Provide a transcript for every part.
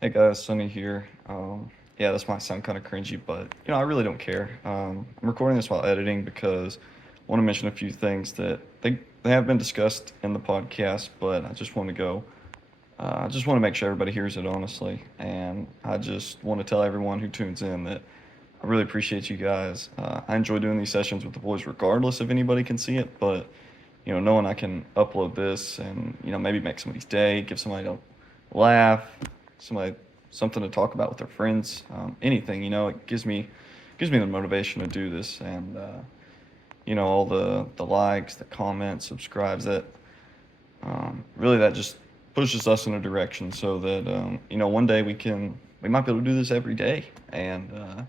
Hey guys, Sunny here. Yeah, this might sound kind of cringy, but I really don't care. I'm recording this while editing because I want to mention a few things that they have been discussed in the podcast, but I just want to go. I just want to make sure everybody hears it honestly, and I just want to tell everyone who tunes in that I really appreciate you guys. I enjoy doing these sessions with the boys, regardless if anybody can see it, but knowing I can upload this and maybe make somebody's day, give somebody a laugh, somebody something to talk about with their friends, anything, it gives me the motivation to do this, and all the likes, the comments, subscribes, that really that just pushes us in a direction so that one day we might be able to do this every day, and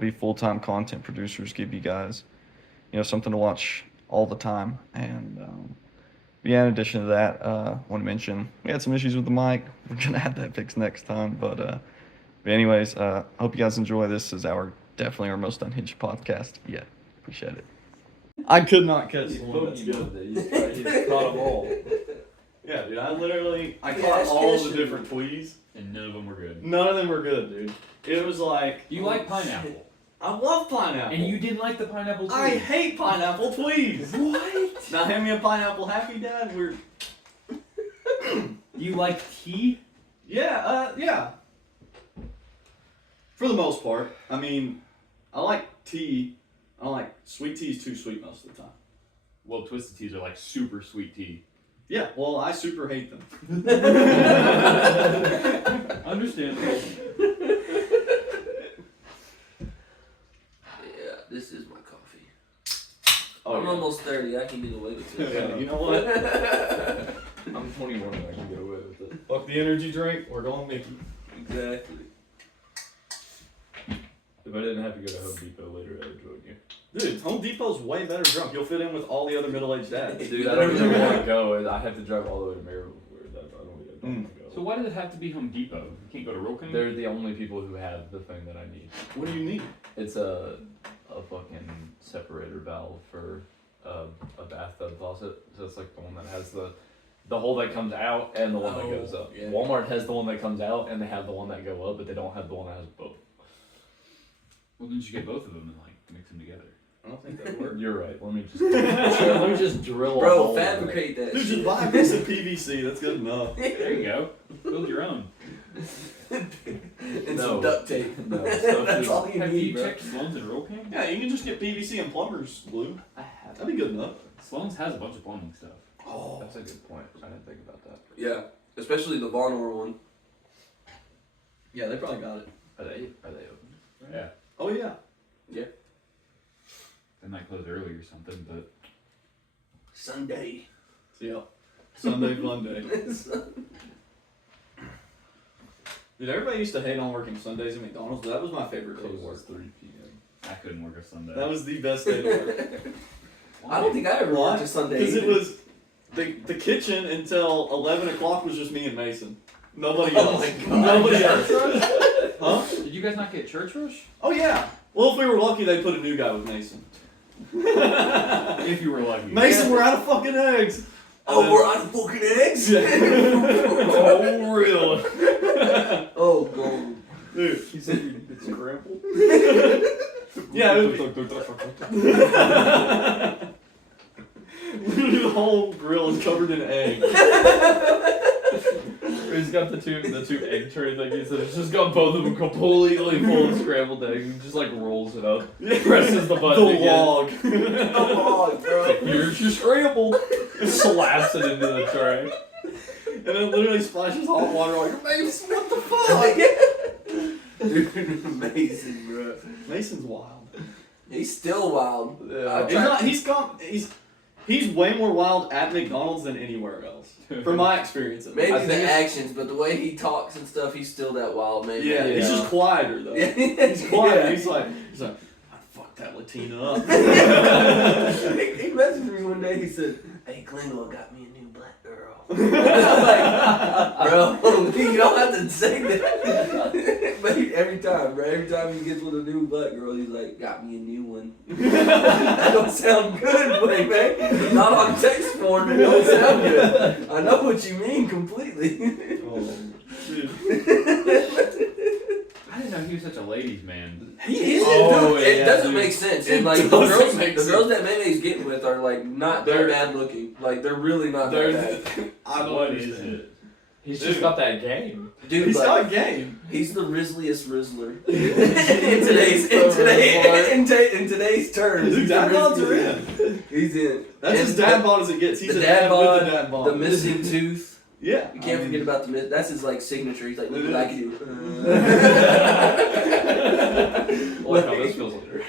be full-time content producers, give you guys something to watch all the time. And yeah, in addition to that, I want to mention we had some issues with the mic. We're gonna have that fixed next time. But anyways, I hope you guys enjoy. This is definitely our most unhinged podcast yet. Appreciate it. I could not catch the one that's good. He's caught them all. Yeah, dude. I caught all the different tweets, and none of them were good. None of them were good, dude. It was like you like pineapple. I love pineapple. And you didn't like the pineapple tweez. I hate pineapple tweez. What? Now hand me a pineapple happy, Dad. You like tea? Yeah. For the most part. I mean, I like tea. I don't like sweet tea is too sweet most of the time. Well, twisted teas are like super sweet tea. Yeah, well, I super hate them. Understandable. This is my coffee. Oh, I'm almost 30. I can get away with it. Yeah, you know what? I'm 21 and I can get away with it. Fuck the energy drink. We're going Mickey. Exactly. If I didn't have to go to Home Depot later, I would join you. Dude, Home Depot's way better drunk. You'll fit in with all the other middle-aged dads. Dude, I don't even want to go. I have to drive all the way to Maryville for it. I don't want to go. So why does it have to be Home Depot? You can't go to Roken? They're the only people who have the thing that I need. What do you need? It's a fucking separator valve for a bathtub faucet. So it's like the one that has the hole that comes out and the one that goes up. Yeah. Walmart has the one that comes out and they have the one that go up, but they don't have the one that has both. Well, didn't you get both of them and like mix them together? I don't think that works. You're right. Let me just drill a Bro, hole. fabricate that Dude, shit. just buy a piece of PVC. That's good enough. There you go. Build your own. And No. some duct tape. No, That's all you Have need, you bro. checked Sloan's and Roken? Yeah, you can just get PVC and plumber's glue. I have. That'd be good enough. Sloan's has a bunch of plumbing stuff. Oh. That's a good point. I didn't think about that. Yeah, especially the Vonor one. Yeah, they probably got it. Are they open? Yeah. Oh, yeah. They might close early or something, but Sunday. Yeah. Sunday fun day. Dude, everybody used to hate on working Sundays at McDonald's, but that was my favorite day to work. 3 p.m. I couldn't work a Sunday. That was the best day to work. I don't think I ever Why? worked a Sunday. Because it either. was the kitchen until 11 o'clock was just me and Mason. Nobody Oh else. my God. Nobody else. Huh? Did you guys not get church rush? Oh, yeah. Well, if we were lucky, they'd put a new guy with Mason. If you were lucky. Mason, we're out of fucking eggs. Oh, we're out of fucking eggs? Oh, really? Oh, gold. Dude. He said it's scrambled. Yeah, it would be. Literally the whole grill is covered in egg. He's got the two egg tray thingies, and it's just got both of them completely full of scrambled eggs, and just like rolls it up, presses the button The again. log. Come on, bro. Here's your scrambled. Slaps it into the tray. And then literally splashes hot water on your face. What the fuck? Dude, Mason, bro. Mason's wild. He's still wild. Yeah. He's way more wild at McDonald's than anywhere else. From my experience. At least. Maybe I the think it's- actions, but the way he talks and stuff, he's still that wild, maybe. Yeah, he's Yeah. just quieter though. Yeah. He's quiet. Yeah. He's like, I fucked that Latina up. He messaged me one day, he said, "Hey, Klingo got me a new black girl." I was like, bro, you don't have to say that. But every time he gets with a new black girl, he's like, "Got me a new one." That don't sound good, buddy, man. Not on text form, it don't sound good. I know what you mean completely. Oh, dude. ladies, man. He is. Oh, Dude, it yeah, doesn't dude. make sense. It And like the doesn't girls, make the sense. girls that Meme's getting with are like not that They're- bad looking. Like they're really not that bad. I don't What understand. is it? He's just got that game. Dude, He's like, got game. he's the Rizzliest Rizzler in today's terms. His He's the dad bods are Rizzliest. in. He's in. That's And as dad bod as it gets. He's the a dad dad bod, with the dad bod. the missing tooth. Yeah. You can't forget about the that's his like signature. He's like, look It what I is. can do. I like how this feels later.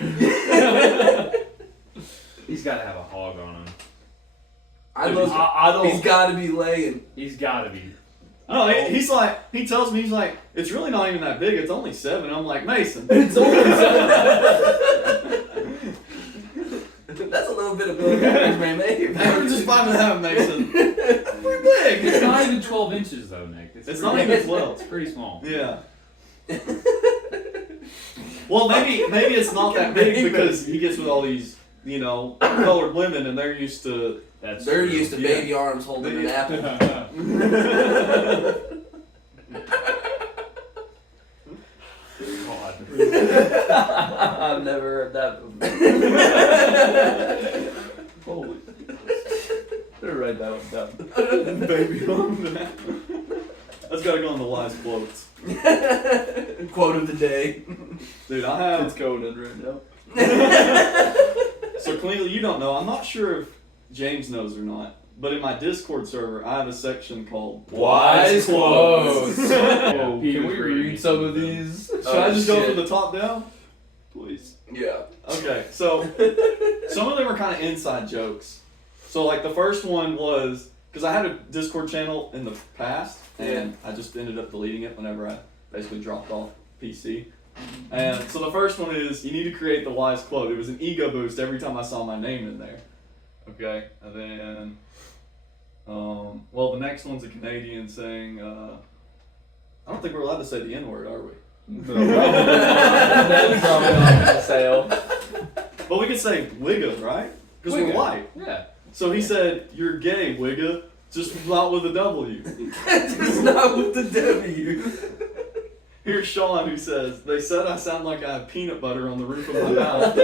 He's got to have a hog on him. I love. I don't. He's got to be laying. He's got to be. No, he's like, he tells me, he's like, it's really not even that big. It's only 7. I'm like, Mason. It's only That's a little bit of building average, man. Average is 5.5, Mason. Pretty big. It's not even 12 inches though, Nick. It's pretty- not even 12. It's pretty small. Yeah. Well, maybe it's not that big because he gets with all these, colored women, and they're used to. That's They're true. used to Yeah. baby arms holding an apple. God. I've never heard that before. Holy. Better write that one down. Baby on that. That's gotta go on the last quotes. Quote of the day. Dude, I have. It's going in right now. So clearly, you don't know. I'm not sure if James knows or not. But in my Discord server, I have a section called Wise quotes. Yeah, Oh, Pete can was we reading read me some some of of them. these? Should I just go shit. from the top down? Please. Yeah. Okay, so some of them are kind of inside jokes. So like the first one was because I had a Discord channel in the past, and I just ended up deleting it whenever I basically dropped off PC. And so the first one is you need to create the wise quote. It was an ego boost every time I saw my name in there. Okay, and then well the next one's a Canadian saying I don't think we're allowed to say the N-word, are we? That's probably not on sale. But we could say wigga, right? Because we're Wigga. white. Yeah. So he said, "You're gay, wigga, just not with a W." Just not with the W. Here's Sean who says, "They said I sound like I have peanut butter on the roof of my mouth."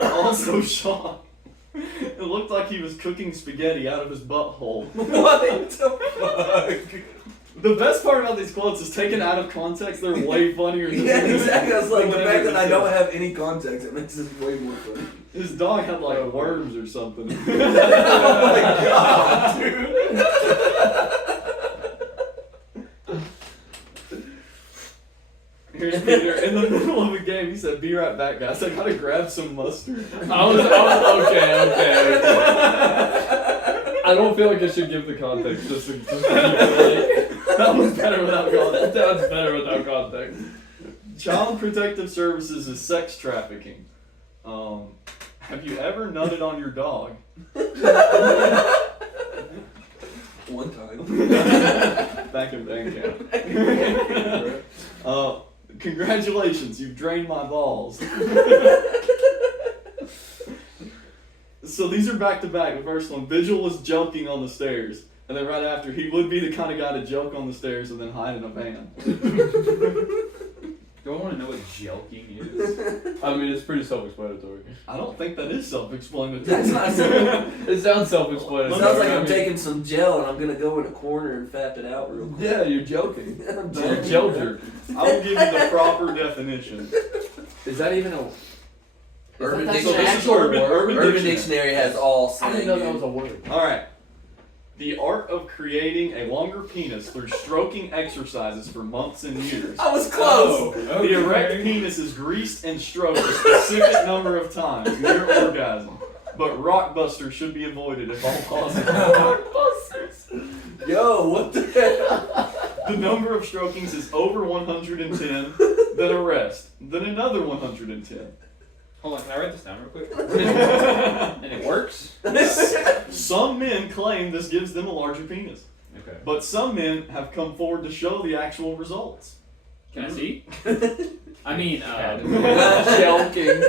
Also, Sean, it looked like he was cooking spaghetti out of his butthole. What the fuck? The best part about these quotes is taken out of context, they're way funnier than Yeah, exactly. That's like the whatever fact that they I don't said. have any context. It makes this way more funny. His dog had like worms or something. Oh my god, dude. Here's Peter in the middle of a game. He said, "Be right back, guys. I gotta grab some mustard." I was okay. I don't feel like I should give the context just to keep it That was better without like, context. that's better without context. Child Protective Services is sex trafficking. Have you ever nutted on your dog? One time. Back in bank camp. Congratulations, you've drained my balls. So these are back to back. The first one, Vigil was joking on the stairs. And then right after, he would be the kind of guy to joke on the stairs and then hide in a van. Do I want to know what jelking is? I mean, it's pretty self-explanatory. I don't think that is self-explanatory. That's not simple. It sounds self-explanatory. Sounds like I I'm mean, taking some gel and I'm gonna go in a corner and fap it out real quick. Yeah, you're joking. I'm No, You're joking. gel jerk. I will give you the proper definition. Is that even a... Urban That's Dictionary. an actual word? Urban Dictionary has all I didn't slang. know that was a word. Alright. The art of creating a longer penis through stroking exercises for months and years. I was close. The erect penis is greased and stroked a specific number of times near orgasm, but rockbuster should be avoided if all possible. Yo, what the hell? The number of strokings is over 110, then a rest, then another 110. Hold on, can I write this down real quick? And it works? Some men claim this gives them a larger penis, Okay. but some men have come forward to show the actual results. Can I see? I mean, Joking.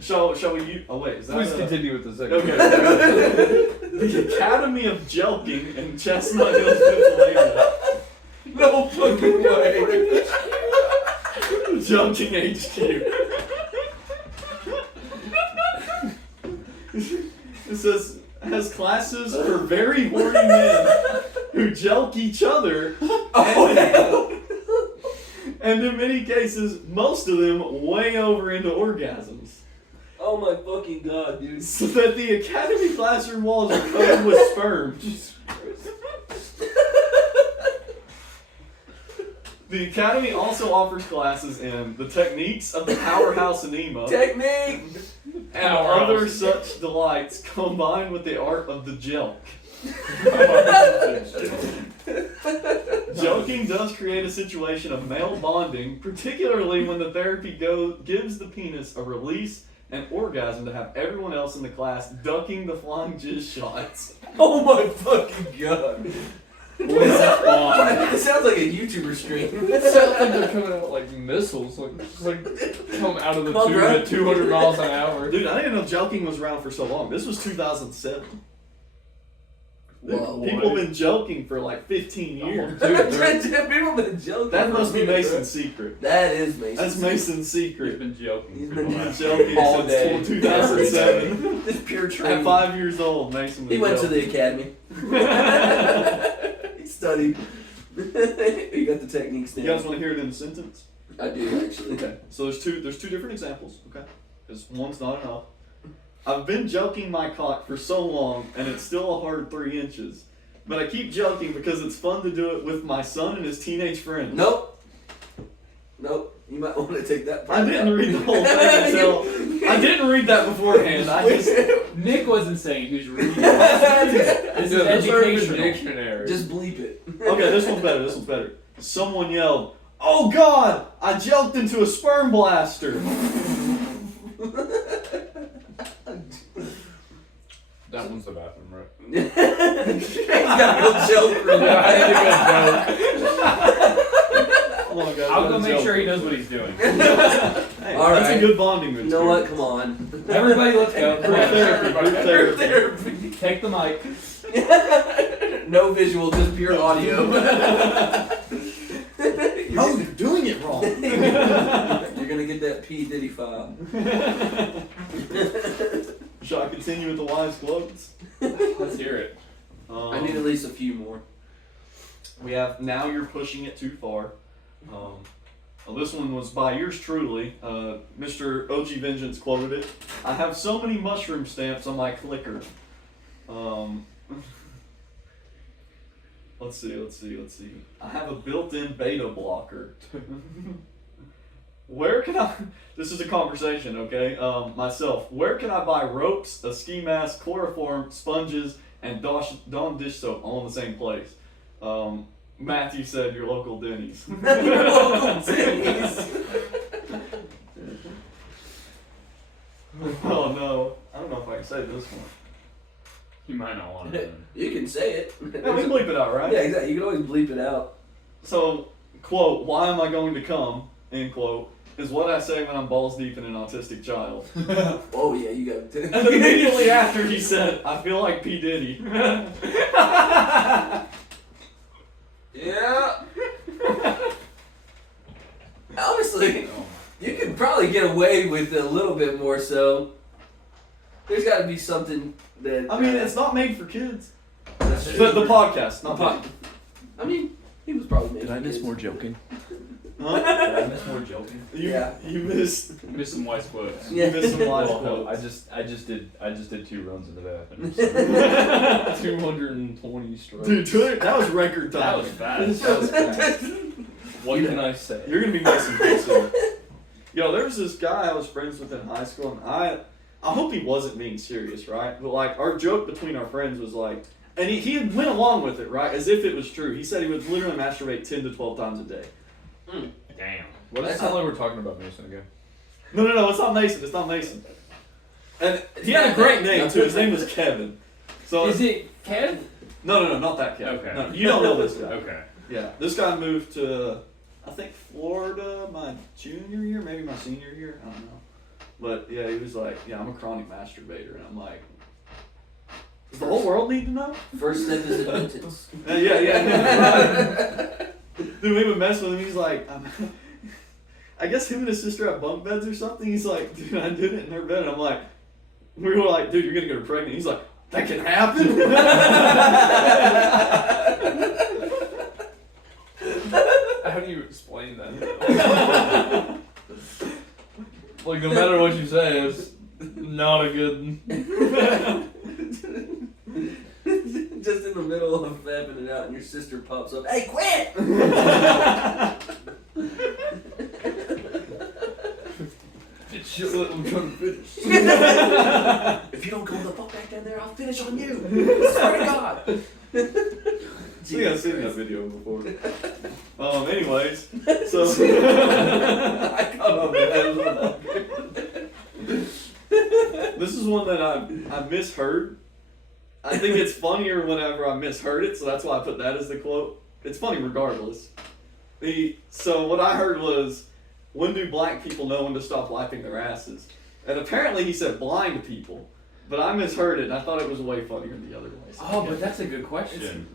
Shall we? Oh wait, is that? Please continue with the second. Okay. The Academy of Jelking in Chestnut Hills, Pennsylvania, No fucking way. Joking HQ. It says, has classes for very horny men who joke each other. And in many cases, most of them way over into orgasms. Oh my fucking god, dude. So that the academy classroom walls are covered with sperm. The academy also offers classes in the techniques of the powerhouse enema Technique! and other such delights combined with the art of the jelk. Joking does create a situation of male bonding, particularly when the therapy gives the penis a release and orgasm to have everyone else in the class ducking the flying jizz shots. Oh my fucking god. It sounds like a YouTuber stream. It sounds like they're coming out like missiles, like come out of the Come on, tube bro. at 200 miles an hour. Dude, I didn't know joking was around for so long. This was 2007. Whoa. People have been joking for like 15 years. Dude, People been joking. That for must a be minute, Mason's secret. bro. That is Mason's. That's Mason's He's secret. been joking. He's for been the last- Joking all day. since 2007. Just pure training. At 5 years old, Mason was He went to the joking. academy. He studied. He got the techniques You down. guys want to hear it in a sentence? I do actually. Okay. So there's two different examples. Okay. Because one's not enough. I've been joking my cock for so long, and it's still a hard 3 inches. But I keep joking because it's fun to do it with my son and his teenage friends. Nope. You might want to take that part I didn't out. read the whole thing until I didn't read that beforehand. I just Nick wasn't saying he was reading. This is educational. Dictionary. Just bleep it. okay. This one's better. Someone yelled, "Oh God! I joked into a sperm blaster." That one's the bathroom, right? He's got a good joke for Yeah, I that. had a good joke. Come on, guys, I'll let go it make joke. sure he knows what he's doing. Hey, All that's right. a good bonding You experience. know what? Come on. Everybody, let's go. Come on, Group everybody. therapy. Take the mic. No visual, just pure audio. Oh, you're doing it wrong. You're gonna get that P Diddy file. Shall I continue with the wise quotes? Let's hear it. I need at least a few more. We have Now You're Pushing It Too Far. Well, this one was by yours truly. Mr. OG Vengeance quoted it. I have so many mushroom stamps on my clicker. Let's see. I have a built-in beta blocker. Where can I... This is a conversation, okay? Myself. Where can I buy ropes, a ski mask, chloroform, sponges, and Dawn dish soap all in the same place? Matthew said your local Denny's. Your local Denny's. Oh no. I don't know if I can say this one. You might not want to. You can say it. Yeah, we bleep it out, right? Yeah, exactly. You can always bleep it out. So, quote, why am I going to come, end quote, is what I say when I'm balls deep in an autistic child. Oh yeah, you got to. And then immediately after he said, I feel like P. Diddy. Yeah. Honestly, you could probably get away with it a little bit more so. There's got to be something that. I mean, it's not made for kids. That's The podcast, not pod- I mean, he was probably made. Did I for miss kids. more joking? Huh? Did I miss more joking? You missed Miss some wise quotes. Yeah. you missed some wise Well, no, quotes. I just did 2 runs in the bathroom. So 220 strokes. Dude, that was record That time. was fast. That was fast. What can I say? You're gonna be missing this soon. Yo, there was this guy I was friends with in high school, and I hope he wasn't being serious, right? But like our joke between our friends was like, and he went along with it, right, as if it was true. He said he would literally masturbate 10 to 12 times a day. Damn. What does it sound like we're talking about Mason again? No, it's not Mason. It's not Mason. And he had a great name too. His name was Kevin. So Is it Kev? no, not that Kevin. Okay. No, you don't know this guy. Okay. Yeah, this guy moved to, I think, Florida my junior year, maybe my senior year. I don't know. But yeah, he was like, yeah, I'm a chronic masturbator, and I'm like, does the whole world need to know? First step is admittance. Yeah. Dude, we would mess with him. He's like, I guess him and his sister have bunk beds or something. He's like, dude, I did it in her bed. And I'm like, we were like, dude, you're gonna get her pregnant. He's like, that can happen. How do you explain that? Like, no matter what you say, it's not a good. Just in the middle of fapping it out, and your sister pops up. Hey, quit! I'm trying to finish. If you don't go the fuck back down there, I'll finish on you. I swear to God. I think I've seen that video before. Anyways, so I caught on that. this is one that I misheard. I think it's funnier whenever I misheard it, so that's why I put that as the quote. It's funny regardless. So what I heard was, when do black people know when to stop wiping their asses? And apparently he said blind people, but I misheard it and I thought it was way funnier the other way. So Oh, but that's a good question.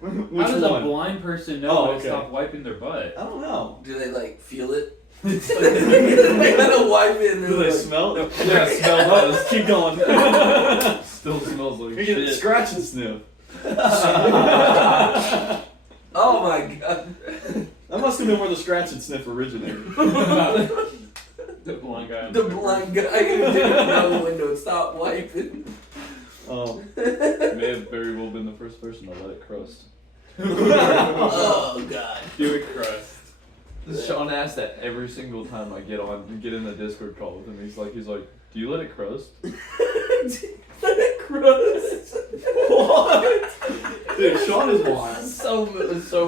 which How does one? a blind person know Oh, when okay. to stop wiping their butt? I don't know. Do they like feel it? They gotta wipe it and Do they're they like, smell it? Yeah, smell does. Keep going. Still smells like You get a shit. scratch and sniff. oh my God. That must have been where the scratch and sniff originated. The blind guy. The blind guy who didn't know when to stop wiping. Oh. May have very well been the first person to let it crust. Oh God. Do it crust. Sean asks that every single time I get in a Discord call with him. He's like, do you let it crust? Let it crust. What? Dude, Sean is wild. So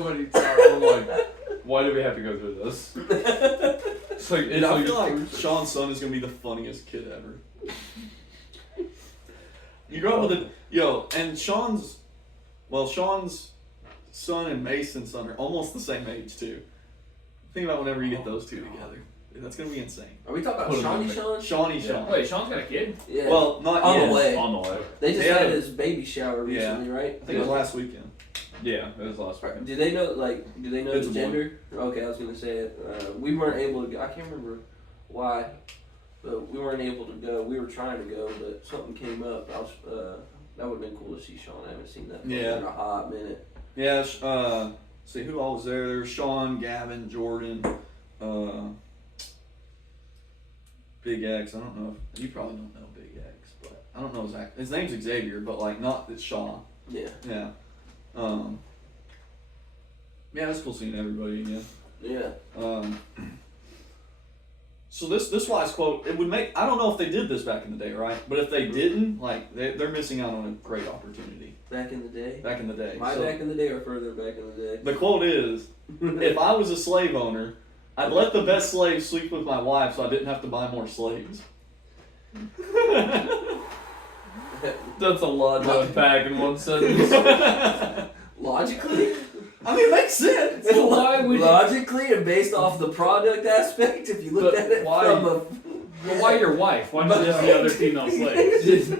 many times. I'm like, why do we have to go through this? It's like, Dude, I feel like Sean's son is gonna be the funniest kid ever. You grow up with and Sean's son and Mason's son are almost the same age too. Think about whenever you get those two together. That's gonna be insane. Are we talking Put about him in Shawnee there. Sean? Sean. Wait, Sean's got a kid? Yeah. Well, not On yet. the way. On the way. They just Yeah. had his baby shower recently, right? I think it was last weekend. Yeah, it was last weekend. Do they know It's the a gender? Okay, I was gonna say it. We weren't able to go. I can't remember why, but we weren't able to go. We were trying to go, but something came up. That would have been cool to see Sean. I haven't seen that Yeah. in a hot minute. Yeah. See who all was there. There was Sean, Gavin, Jordan, Big X. I don't know if you probably don't know Big X, but I don't know his name's Xavier, but like not it's Sean. Yeah. Yeah. Yeah, it's cool seeing everybody again. Yeah. So this wise quote, it would make, I don't know if they did this back in the day, right? But if they didn't, like they're missing out on a great opportunity. Back in the day. Back in the day. My So back in the day or further back in the day. the quote is, if I was a slave owner, I'd let the best slave sleep with my wife so I didn't have to buy more slaves. That's a lot to unpack in one sentence. Logically? I mean, it makes sense. So why would you- Logically and based off the product aspect, if you look But at it why- from a... But why your wife? Why not just the other female slaves?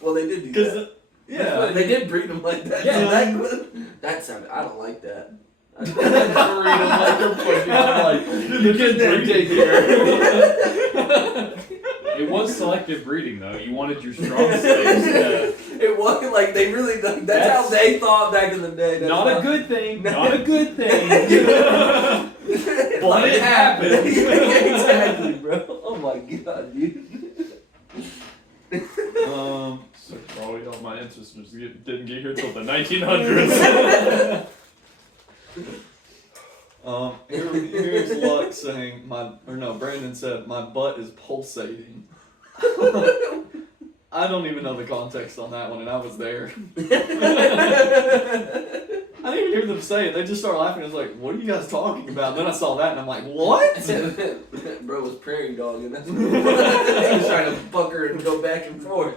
Well, they did do Because, that. yeah. They did breed them like that. Yeah. So that sounded... I don't like that. Freedom like you're pushing. I'm like, you can take here. It was selective breeding, though. You wanted your strong slaves to... It wasn't like they really... That's how they thought back in the day. That's Not how- a good thing. Not a good thing. But it happened. Exactly, bro. Oh my God, dude. So probably all my ancestors didn't get here till the 1900s. Here's Luck saying Brandon said my butt is pulsating. I don't even know the context on that one, and I was there. I didn't even hear them say it. They just started laughing. I was like, "What are you guys talking about?" Then I saw that, and I'm like, "What?" Bro was prairie dogging. That's what he was trying to fuck her and go back and forth.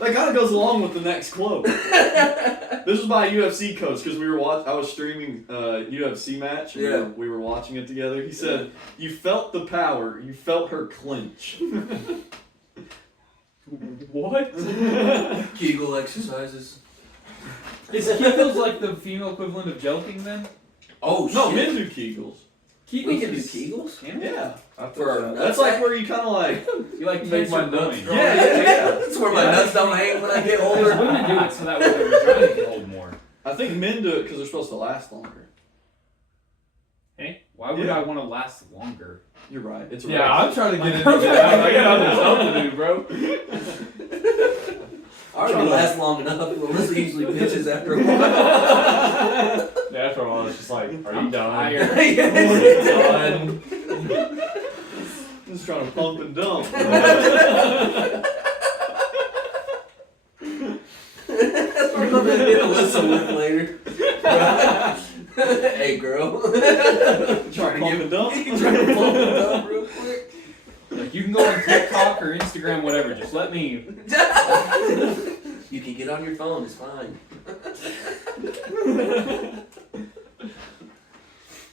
That kind of goes along with the next quote. This was by a UFC coach because I was streaming a UFC match. And Yeah. we were watching it together. He said, "You felt the power. You felt her clinch." What? Kegel exercises. Is Kegels like the female equivalent of jelking then? Oh No, shit. men do Kegels. We can do Kegels? Yeah. For our nuts. That's like where you kind of like. You like Make my cancer nuts growing. grow. Yeah. That's where my nuts don't hang when I get Because older. women do it so that way their vagina can hold more. I think men do it because they're supposed to last longer. Hey, why would Yeah. I want to last longer? You're right. It's a Yeah, race. I'm trying to get into that. I got other stuff to do, bro. I already last long enough. Melissa usually bitches after a while. Yeah, after a while, it's just like, are you done? tired. Done. Just trying to pump and dump. That's what I'm gonna hit Alyssa with later. Hey, girl. Trying to pump and dump. You trying to pump and dump real quick? Like, you can go on TikTok or Instagram, whatever. Just let me. You can get on your phone. It's fine.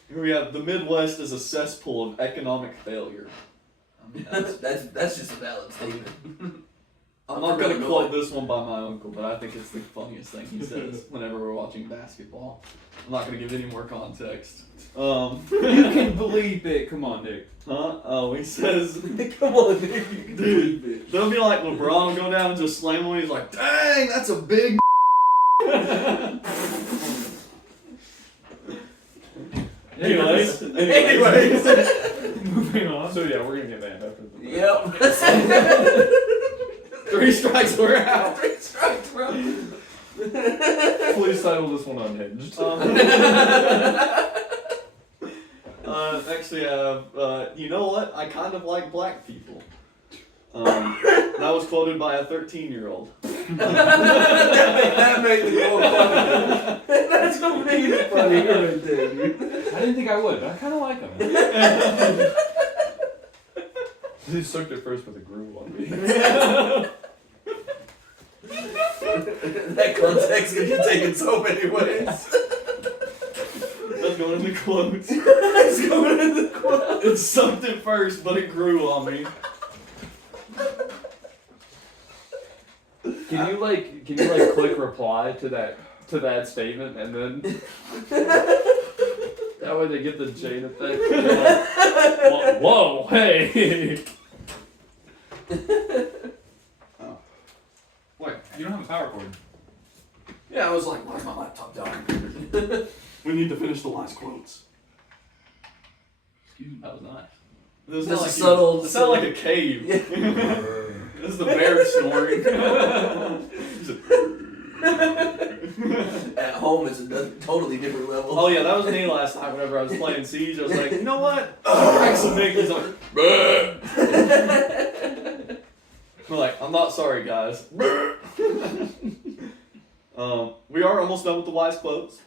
Here we have the Midwest is a cesspool of economic failure. I mean, That's just a valid statement. I'm not gonna quote this one by my uncle, but I think it's the funniest thing he says whenever we're watching basketball. I'm not gonna give any more context. You can believe it. Come on, Nick. Huh? Oh, he says, Come on, Nick. You can believe it. they'll be like LeBron will go down and just slam him. He's like, dang, that's a big. Anyways. Moving on. So yeah, we're gonna get banned after the. Yep. 3 strikes, we're out. 3 strikes, bro. Please title this one Unhinged. Next we have, you know what? I kind of like black people. That was quoted by a 13-year-old. That made the goal funny. That's what made it funny right there, dude. I didn't think I would, but I kind of like him. He sucked at first, but it grew on me. That context can be taken so many ways. That's going in the quotes. It's going in the quote. It sucked at first, but it grew on me. Can you like click reply to that statement and then that way they get the chain effect? Like, whoa, hey! Wait, you don't have a power cord. Yeah, I was like, why is my laptop dying? We need to finish the last quotes. Excuse me, that was nice. This Just like subtle- It sounded like a cave. This is the bear snoring. At home, it's a totally different level. Oh yeah, that was me last night whenever I was playing Siege. I was like, you know what? Crack some Nick. He's like, we're like, I'm not sorry, guys. We are almost done with the wise quotes.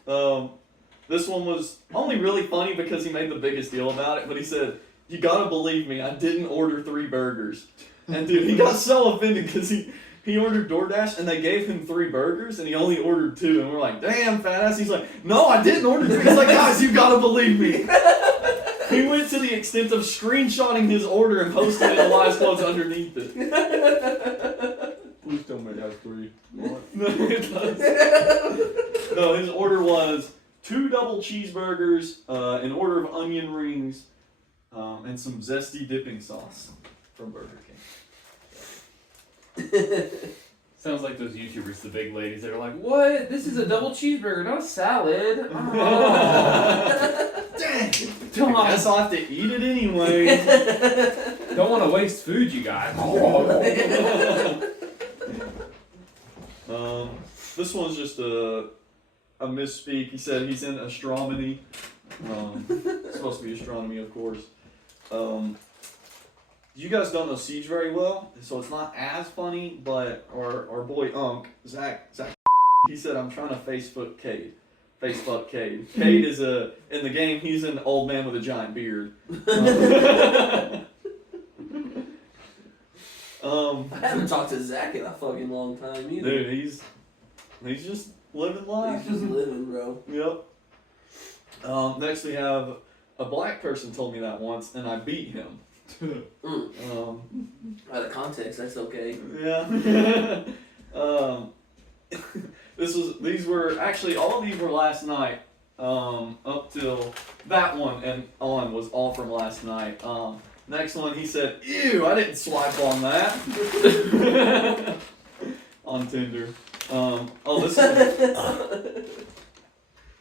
This one was only really funny because he made the biggest deal about it, but he said, you gotta believe me, I didn't order 3 burgers. And dude, he got so offended because he ordered DoorDash and they gave him 3 burgers and he only ordered 2. And we're like, damn, fat ass. He's like, no, I didn't order 3. He's like, guys, you gotta believe me. He went to the extent of screenshotting his order and posting it in the wise quotes underneath it. Please tell me it has 3. No, it does. No, his order was 2 double cheeseburgers, an order of onion rings, and some zesty dipping sauce from Burger King. Sounds like those YouTubers, the big ladies, that are like, what? This is a double cheeseburger, not a salad. Oh. Dang! Come I on. guess I'll have to eat it anyway. Don't want to waste food, you guys. This one's just a misspeak. He said he's in astronomy. It's supposed to be astronomy, of course. You guys don't know Siege very well, so it's not as funny, but our boy Unk, Zach, he said, I'm trying to Facebook Cade. Cade is in the game, he's an old man with a giant beard. I haven't talked to Zach in a fucking long time either. Dude, he's just living life. He's just living, bro. Yep. Next we have a black person told me that once, and I beat him. Out of context, that's okay. Yeah. These were actually all of these were last night. Up till that one and on was all from last night. Next one, he said, "Ew, I didn't swipe on that." On Tinder.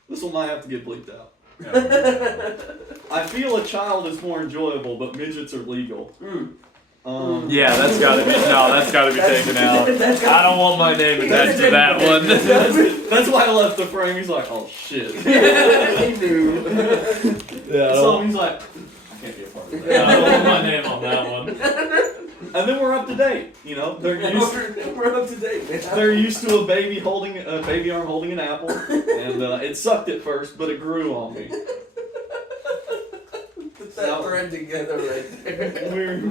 This one might have to get bleeped out. I feel a child is more enjoyable, but midgets are legal. Yeah, that's gotta be taken out. I don't want my name attached to that one. That's why I left the frame. He's like, "Oh shit." He knew. Yeah, So he's like, "I can't be a part of that." I don't want my name on that one. And then we're up to date. You know, We're up to date, man. they're used to a baby arm holding an apple, and it sucked at first, but it grew on me. Put that thread together right there.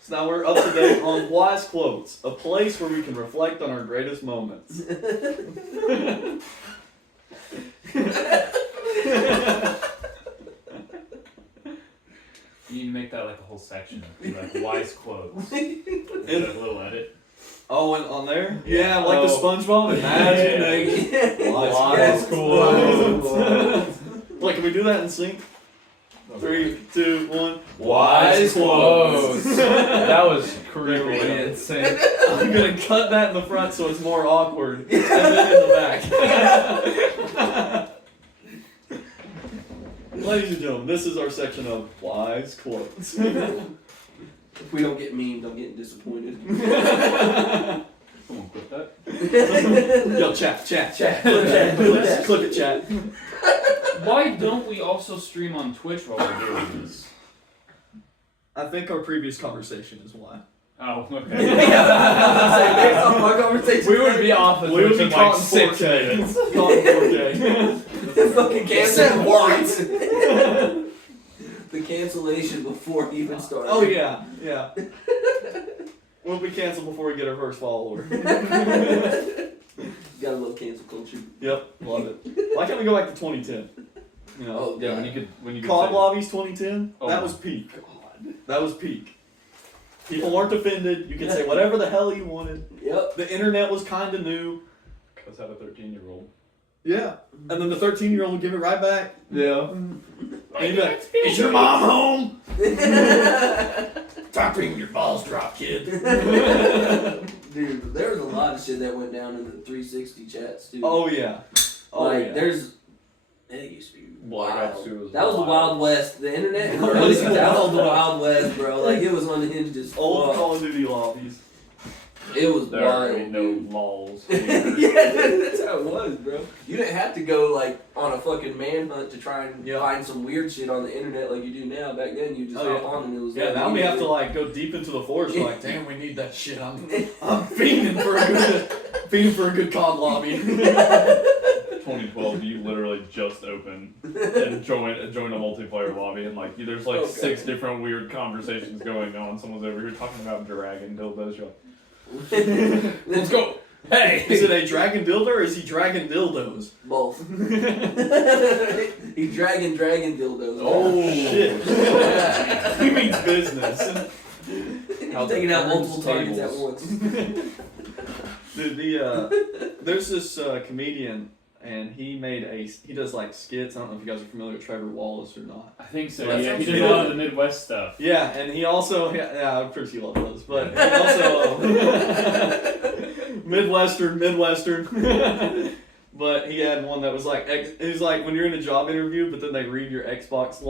So now we're up to date on Wise Quotes, a place where we can reflect on our greatest moments. You need to make that like a whole section of like wise quotes. Like a little edit. Oh, and on there? Yeah, like the SpongeBob. Imagine Wise quotes. Like, can we do that in sync? 3, 2, 1. Wise quotes. That was creepy. Insane. I'm gonna cut that in the front so it's more awkward, and then in the back. Ladies and gentlemen, this is our section of Wise Quotes. If we don't get memed, I'm getting disappointed. Someone quit that. Yo, chat. Chat. Clip it, chat. Why don't we also stream on Twitch while we're doing this? I think our previous conversation is why. Oh, okay. Based off our conversation, We would be off We would be in caught like in 6 4K. minutes. Caught in 4K. fucking said cancellation. The cancellation before he even started. Oh yeah. We'll be canceled before we get our first follower. Gotta love cancel culture. Yep, love it. Why can't we go back to 2010? You know, Oh, Yeah, God. when you could COD say- lobbies 2010. Oh That my was peak. That was peak. People weren't offended. You could say whatever the hell you wanted. Yep. The internet was kind of new. Cause I had a 13-year-old. Yeah. And then the 13-year-old would give it right back. Yeah. And you'd be like, "Is your mom home?" Tapping your balls drop, kid. Dude, there was a lot of shit that went down in the 360 chats, too. Oh yeah. Oh like, yeah. it used to be Black wild. Ops 2 was That was the wild. Wild West. The internet, That that was was wild. the Wild West, bro. Like, it was unhinged as Old fuck. Call of Duty lobbies. It was There wild. ain't no dude. laws. Yeah, that's how it was, bro. You didn't have to go like on a fucking manhunt to try and find some weird shit on the internet like you do now. Back then, you just hop on and it was Yeah, there now we have to immediately. like go deep into the forest. We're like, damn, we need that shit. I'm fiending for a good COD lobby. 2012, you literally just opened and joined a multiplayer lobby, and like there's like Okay. 6 different weird conversations going on. Someone's over here talking about dragon dildos. You're like, let's go. Hey, Is it a dragon dildo or is he dragging dildos? Both. He's dragging dildos. Oh shit! He means business. He's taking out multiple targets at once. Dude, there's this comedian, and he does like skits. I don't know if you guys are familiar with Trevor Wallace or not. I think so. That Yeah, he sounds did a lot of the Midwest stuff. Yeah, and he also I'm pretty sure you love those, but he also Midwestern. But he had one that was like it was like when you're in a job interview, but then they read your Xbox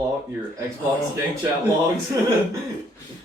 game chat logs.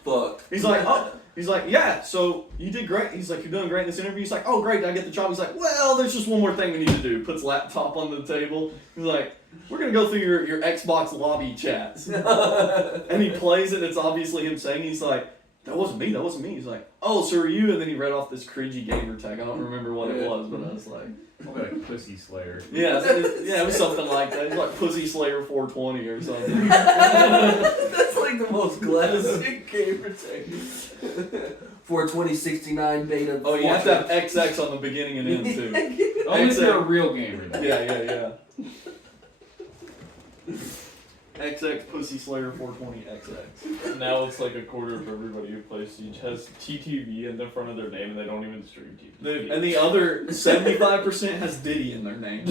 Fuck. He's like, oh. He's like, yeah, so you did great. He's like, you're doing great in this interview. He's like, oh, great, did I get the job? He's like, well, there's just one more thing we need to do. Puts laptop on the table. He's like, we're going to go through your Xbox lobby chats. And he plays it. It's obviously him saying, he's like, that wasn't me. He's like, oh, so are you? And then he read off this cringy gamer tag. I don't remember what it was, but I was like, Like Pussy Slayer. yeah, it was something like that. It was like Pussy Slayer 420 or something. That's like the most classic gamer tag. For 2069 beta. Oh, you have to have XX on the beginning and end, too. Only if you're a real gamer. Though. Yeah. XX Pussy Slayer 420 XX. Now it's like a quarter of everybody who plays Siege has TTV in the front of their name and they don't even stream TTV. And the other 75% has Diddy in their name.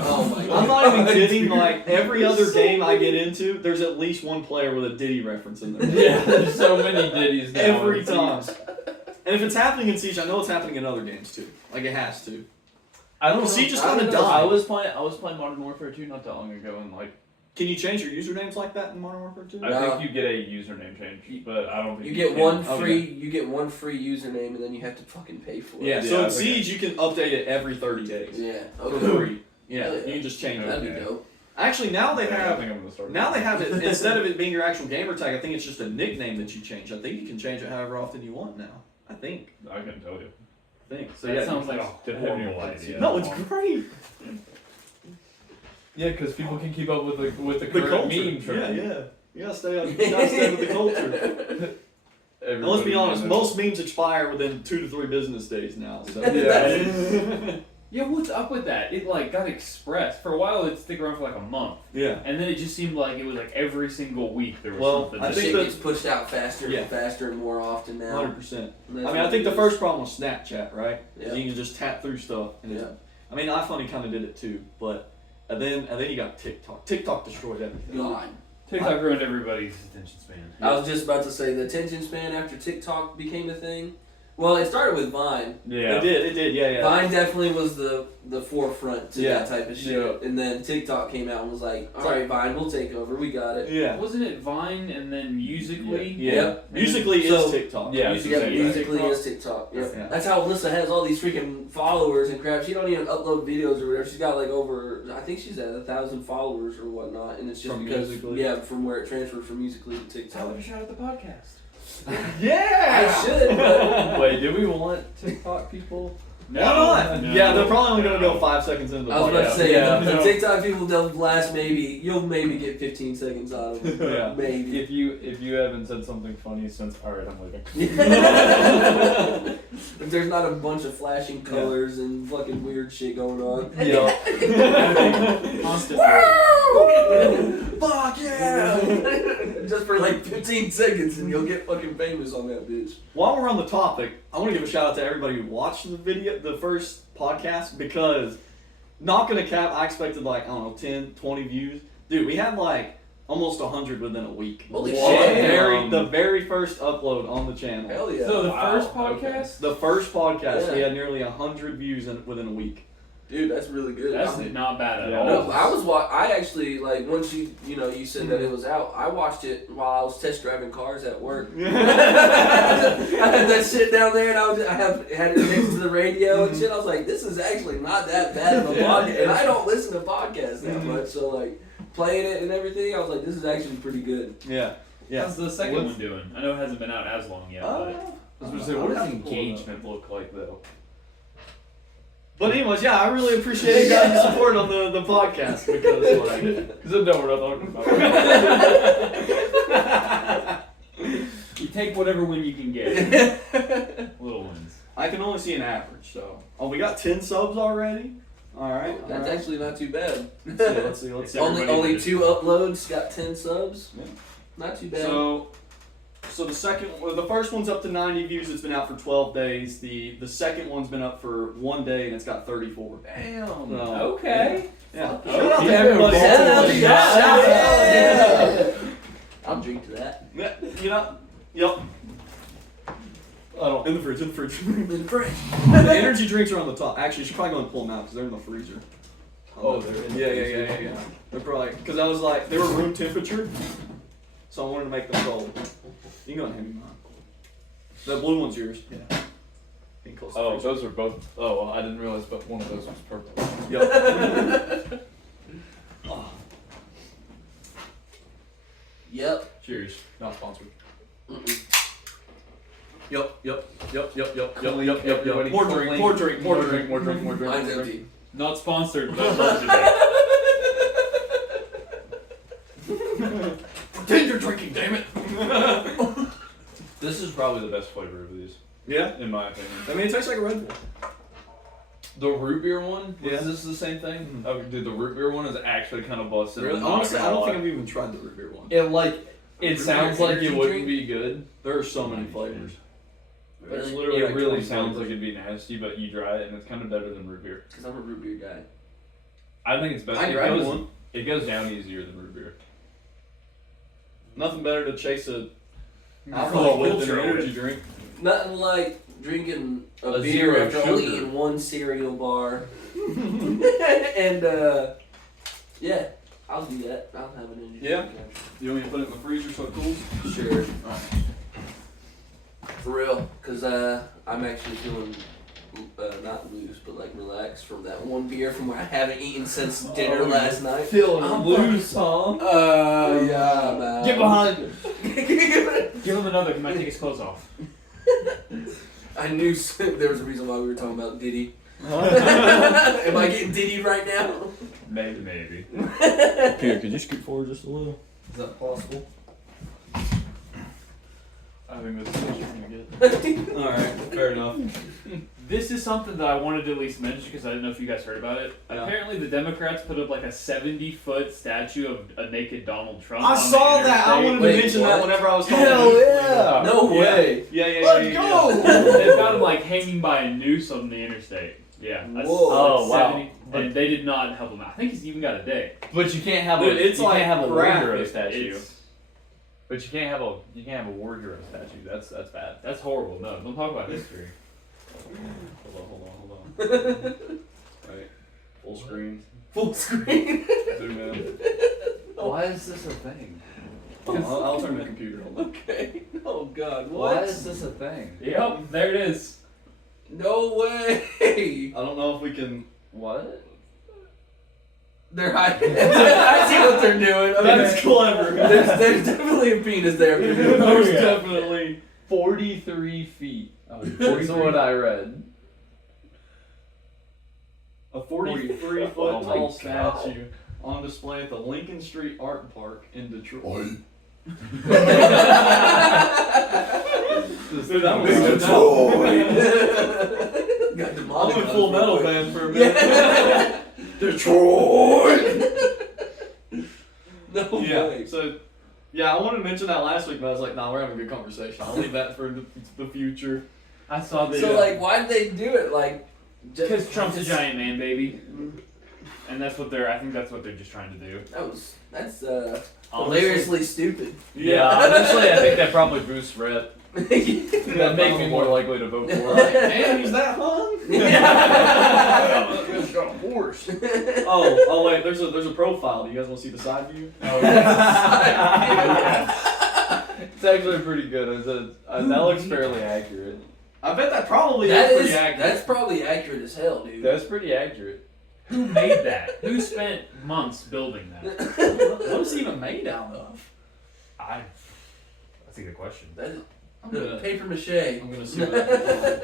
Oh my god. I'm not even kidding. Like every other game I get into, there's at least one player with a Diddy reference in their name. Yeah, there's so many Diddies now. Every time. And if it's happening in Siege, I know it's happening in other games too. Like it has to. I don't know. Siege just I don't kinda know. died. I was playing Modern Warfare 2 not that long ago, and like Can you change your usernames like that in Modern Warfare 2? I No. think you get a username change, but I don't think You get can. one Okay. free. You get one free username, and then you have to fucking pay for it. Yeah, Yeah, so in okay. Siege you can update it every 30 days. Yeah. For Okay. free. Yeah, Hell yeah. you can just change it. That'd be Okay. dope. Actually, now they Yeah, I have think I'm gonna start. now they have it instead of it being your actual gamer tag. I think it's just a nickname that you change. I think you can change it however often you want now. I think. I can tell you. So That yeah, sounds like a Didn't have any horrible idea. idea. no, it's great. Yeah, because people can keep up with the The current culture. meme trend. Yeah. You gotta stay on. You gotta stay with the culture. And let's be honest, most memes expire within 2 to 3 business days now. So Yeah. Yeah, what's up with that? It like got expressed for a while. It'd stick around for like a month, yeah. and then it just seemed like it was like every single week there was Well, something. I The that- think shit that- gets pushed out faster Yeah. and faster and more often now. 100%. And I that's mean, I what think it the is. first problem was Snapchat, right? Yeah. You can just tap through stuff, and Yeah. I mean, iFunny kind of did it too, but and then you got TikTok. TikTok destroyed everything. God. TikTok ruined everybody's attention span. I was just about to say the attention span after TikTok became a thing. Well, it started with Vine. Yeah. It did, yeah. Vine definitely was the forefront to Yeah. that type of shit. Yeah. And then TikTok came out and was like, all right, Vine, we'll take over. We got it. Yeah. Wasn't it Vine and then Musically? Yeah. Yep. Musically So- is TikTok. Yeah. Musical.ly Yeah, is Musically TikTok. is TikTok. Yep. Yeah. That's how Alyssa has all these freaking followers and crap. She don't even upload videos or whatever. She's got like over, I think she's at 1,000 followers or whatnot. And it's just From because, Musical.ly? yeah, from where it transferred from Musically to Tell TikTok. them to shout out the podcast. Yeah. I should, but Wait, do we want TikTok people? Why not? No, Yeah, they're probably only gonna no. go 5 seconds into the I was about to podcast. say, Yeah. the No. TikTok people, they'll last you'll maybe get 15 seconds out of them. Yeah. Maybe. If you haven't said something funny since, all right, I'm leaving. If there's not a bunch of flashing colors and fucking weird shit going on. Yeah. Constantly. Fuck yeah! Just for like 15 seconds and you'll get fucking famous on that bitch. While we're on the topic, I want to give a shout out to everybody who watched the first podcast, because not gonna cap, I expected like, I don't know, 10, 20 views. Dude, we had like almost 100 within a week. Holy The shit. the very first upload on the channel. Hell yeah. So the Wow, first okay. podcast? The first podcast, we Yeah. had nearly 100 views within a week. Dude, that's really good. That's not bad at Yeah. all. No, I actually, like, once you said that it was out, I watched it while I was test driving cars at work. I had that shit down there, and I had it next to the radio and shit. I was like, this is actually not that bad of a Yeah. podcast. And I don't listen to podcasts that much, so, like, playing it and everything, I was like, this is actually pretty good. Yeah. Yeah. How's the second What's- one doing? I know it hasn't been out as long yet, but I was gonna say, what does engagement look like though? But anyways, yeah, I really appreciate you guys' support on the podcast, because like, Because I know we're not talking about. you take whatever win you can get. Little wins. I can only see an average. So, we got 10 subs already. All right. That's actually not too bad. Let's see. Everybody Only did. 2 uploads, got 10 subs. Yeah. Not too bad. So the first one's up to 90 views. It's been out for 12 days. The second one's been up for 1 day, and it's got 34. Damn. So, Okay. Yeah. Fuck Shout out to yeah. everybody. Shout out, Yeah. I'll drink to that. Yeah. You know. Yep. I don't. In the fridge. In the fridge. In the fridge. The energy drinks are on the top. Actually, you should probably go and pull them out because they're in the freezer. Oh, they're in the Yeah. They're probably, because I was like, they were room temperature, so I wanted to make them cold. You can go and hand me mine. The blue one's yours. Yeah. Getting close to the Oh, freezer. those are both. Oh, well, I didn't realize, but one of those was purple. Yep. Oh, Yep. Cheers. Not sponsored. Mm-mm. Yep. Everybody More clean. drink. More drink. More drink. Mine's empty. Not sponsored, but brought today. Pretend you're drinking, damn it. This is probably the best flavor of these, Yeah. in my opinion. I mean, it tastes like a Red Bull. The root beer one? Yeah. Is this the same thing? Mhm. Okay, dude, the root beer one is actually kind of busted. Really? I'm not Honestly, I gonna don't lie. think I've even tried the root beer one. It like it Root sounds beer like energy it wouldn't drink? be good. There are so many flavors. There's Really? literally It like really 20 sounds flavors. like it'd be nasty, but you try it and it's kind of better than root beer. Because I'm a root beer guy. I think it's better. I It grabbed goes, one. it goes down easier than root beer. Nothing better to chase a Alcohol alcohol with than ultra an energy with. drink. Nothing like drinking a A beer zero after only sugar. eating one cereal bar. And yeah, I'll do that. I'll have an energy Yeah? drink You want me to put it in the freezer so it cools? after. Sure. Alright. For real, because I'm actually feeling not loose, but like relaxed from that one beer from where I haven't eaten since dinner last night. Feeling I'm loose, huh? Yeah, man. Get behind. Give him another. He might take his clothes off. I knew there was a reason why we were talking about Diddy. Am I getting Diddy right now? Maybe. Here, could you scoot forward just a little? Is that possible? I think that's what you're gonna get. Alright, fair enough. This is something that I wanted to at least mention because I didn't know if you guys heard about it. Yeah. Apparently, the Democrats put up like a 70-foot statue of a naked Donald Trump. I on saw the that. I wanted Wait, to mention what? that whenever I was talking. Hell yeah! No Yeah. way. Yeah. Let's go! They've got him like hanging by a noose on the interstate. Yeah. That's Whoa. Oh, wow. 70, and they did not help him out. I think he's even got a day. But you can't have Dude, a it's you like can't have a war graphic. hero statue. It's- But you can't have a war hero statue. That's bad. That's horrible. No, don't talk about history. Hold on. Right. Full screen. Full screen. Zoom in. Why is this a thing? I'll turn the computer on. Okay. Oh God. Why What? is this a thing? Yep, there it is. No way. I don't know if we can. What? They're hiding. I see what they're doing. Okay. That is clever. There's definitely a penis there. Most definitely. 43 feet. That's what I read. A 43-foot Oh my tall God. statue on display at the Lincoln Street Art Park in Detroit. Dude, that was Got I demonic went on full us metal real quick. band for a minute. Detroit! No Yeah, way. so, yeah, I wanted to mention that last week, but I was like, nah, we're having a good conversation. I'll leave that for the future. I saw the. So like, why did they do it? Like, because Trump's a giant man, baby, and that's what they're. I think that's what they're just trying to do. That's Honestly. hilariously stupid. Yeah, honestly, I think that probably boosts rep. That make me more likely to vote for it. Damn, he's that hung? It's got a horse. Oh, wait, there's a profile. Do you guys want to see the side view? Oh, yeah. It's actually pretty good. That looks fairly accurate. I bet that probably That is is pretty accurate. that's probably accurate as hell, dude. That's pretty accurate. Who made that? Who spent months building that? What is he even made out of? That's a good question. That is I'm gonna paper mache. I'm gonna see what I can find.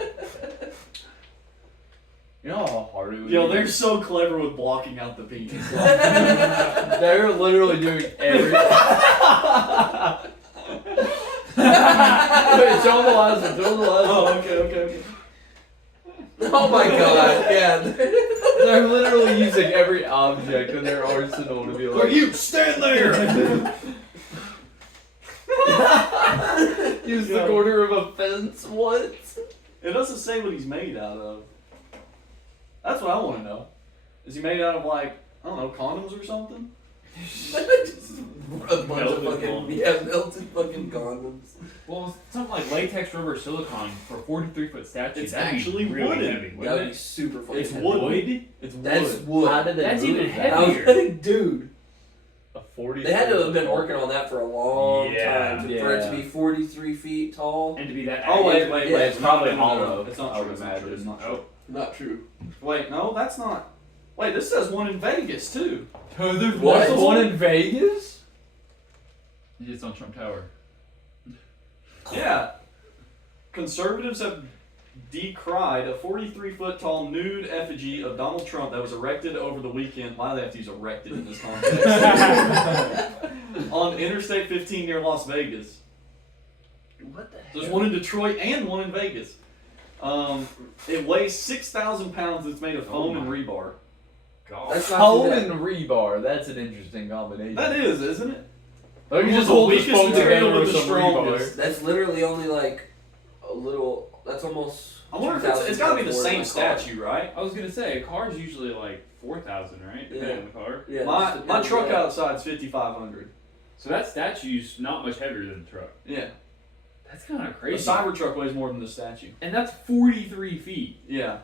You know how hard it would Yo, be? they're so clever with blocking out the penis. They're literally doing everything. Wait, show them the last one. Show them the last one. Oh, okay. Oh my god, yeah. They're literally using every object in their arsenal to be like, you stand there. use the corner of a fence. What? It doesn't say what he's made out of. That's what I want to know. Is he made out of like, I don't know, condoms or something? A bunch Melted of fucking condoms. melted fucking condoms. Well, something like latex, rubber, silicone for a 43-foot statue. It's that'd actually be really wooden. heavy, That wouldn't would be it? super fucking It's heavy. wood. It's wood. That's wood. How did they That's move even that? heavier. I was like, dude, A 40. they had to have been working on that for a long Yeah. time for it to be 43 feet tall. And to be that. Oh, wait, accurate. yeah. It's probably No, hollow. It's not I true. would It's not true. imagine. It's not true. Oh, Not true. Wait, no, that's not. Wait, this says one in Vegas too. There's What? one in Vegas? it's on Trump Tower. Yeah. Conservatives have decried a 43-foot tall nude effigy of Donald Trump that was erected over the weekend. Why do they have to use erected in this context? On Interstate 15 near Las Vegas. What the There's hell? one in Detroit and one in Vegas. It weighs 6,000 pounds. It's made of foam and rebar. God. That's not Foam too bad. and rebar. That's an interesting combination. That is, isn't it? Like you Well, just the hold this weakest foam material together with with the some strongest. rebar. That's literally only like a little. That's almost. I wonder if it's got to be the same statue, right? I was gonna say a car's usually like 4,000, right? Depending on the car. Yeah. My truck outside's 5,500. So that statue's not much heavier than the truck. Yeah. That's kind of The crazy. Cybertruck weighs more than the statue. And that's 43 feet. Yeah.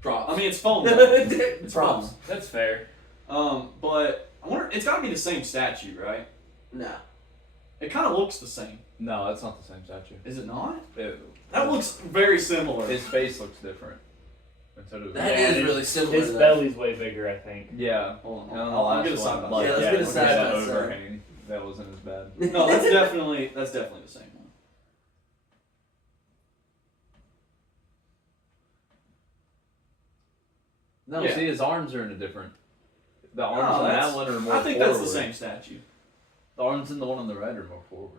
Props. I mean, it's foam. It's Props. foam. That's fair. But I wonder. It's got to be the same statue, right? Nah. It kind of looks the same. No, that's not the same statue. Is it not? It- That looks very similar. His face looks different. Instead of That Yeah, is his- really similar. His to that. belly's way bigger, I think. yeah. Hold on. And on the I'll last get a one, side by like, Yeah, let's yeah, get a we side had by an side. overhang. That wasn't as bad. No, that's definitely the same one. No, Yeah. see, his arms are in a different. The arms No, in that's- that one are more I think forward. that's the same statue. The arms in the one on the right are more forward.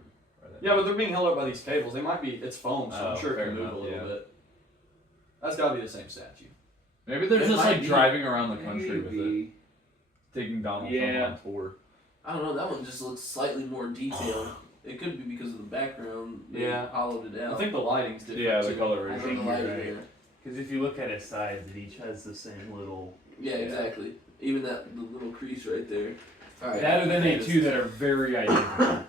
Yeah, but they're being held up by these cables. They might be. It's foam, so I'm Oh, sure it fair can move enough, a little yeah. bit. That's got to be the same statue. Maybe they're It just might like be. driving around the country with it, Maybe. taking Donald Yeah. Trump on tour. I don't know. That one just looks slightly more detailed. It could be because of the background. They Yeah. hollowed it out. I think the lighting's different. Yeah, the too. I coloration. think the you're lighting, right. yeah. Because if you look at his sides, it each has the same little. Yeah, exactly. Even the little crease right there. All right. That or then they two that are very identical.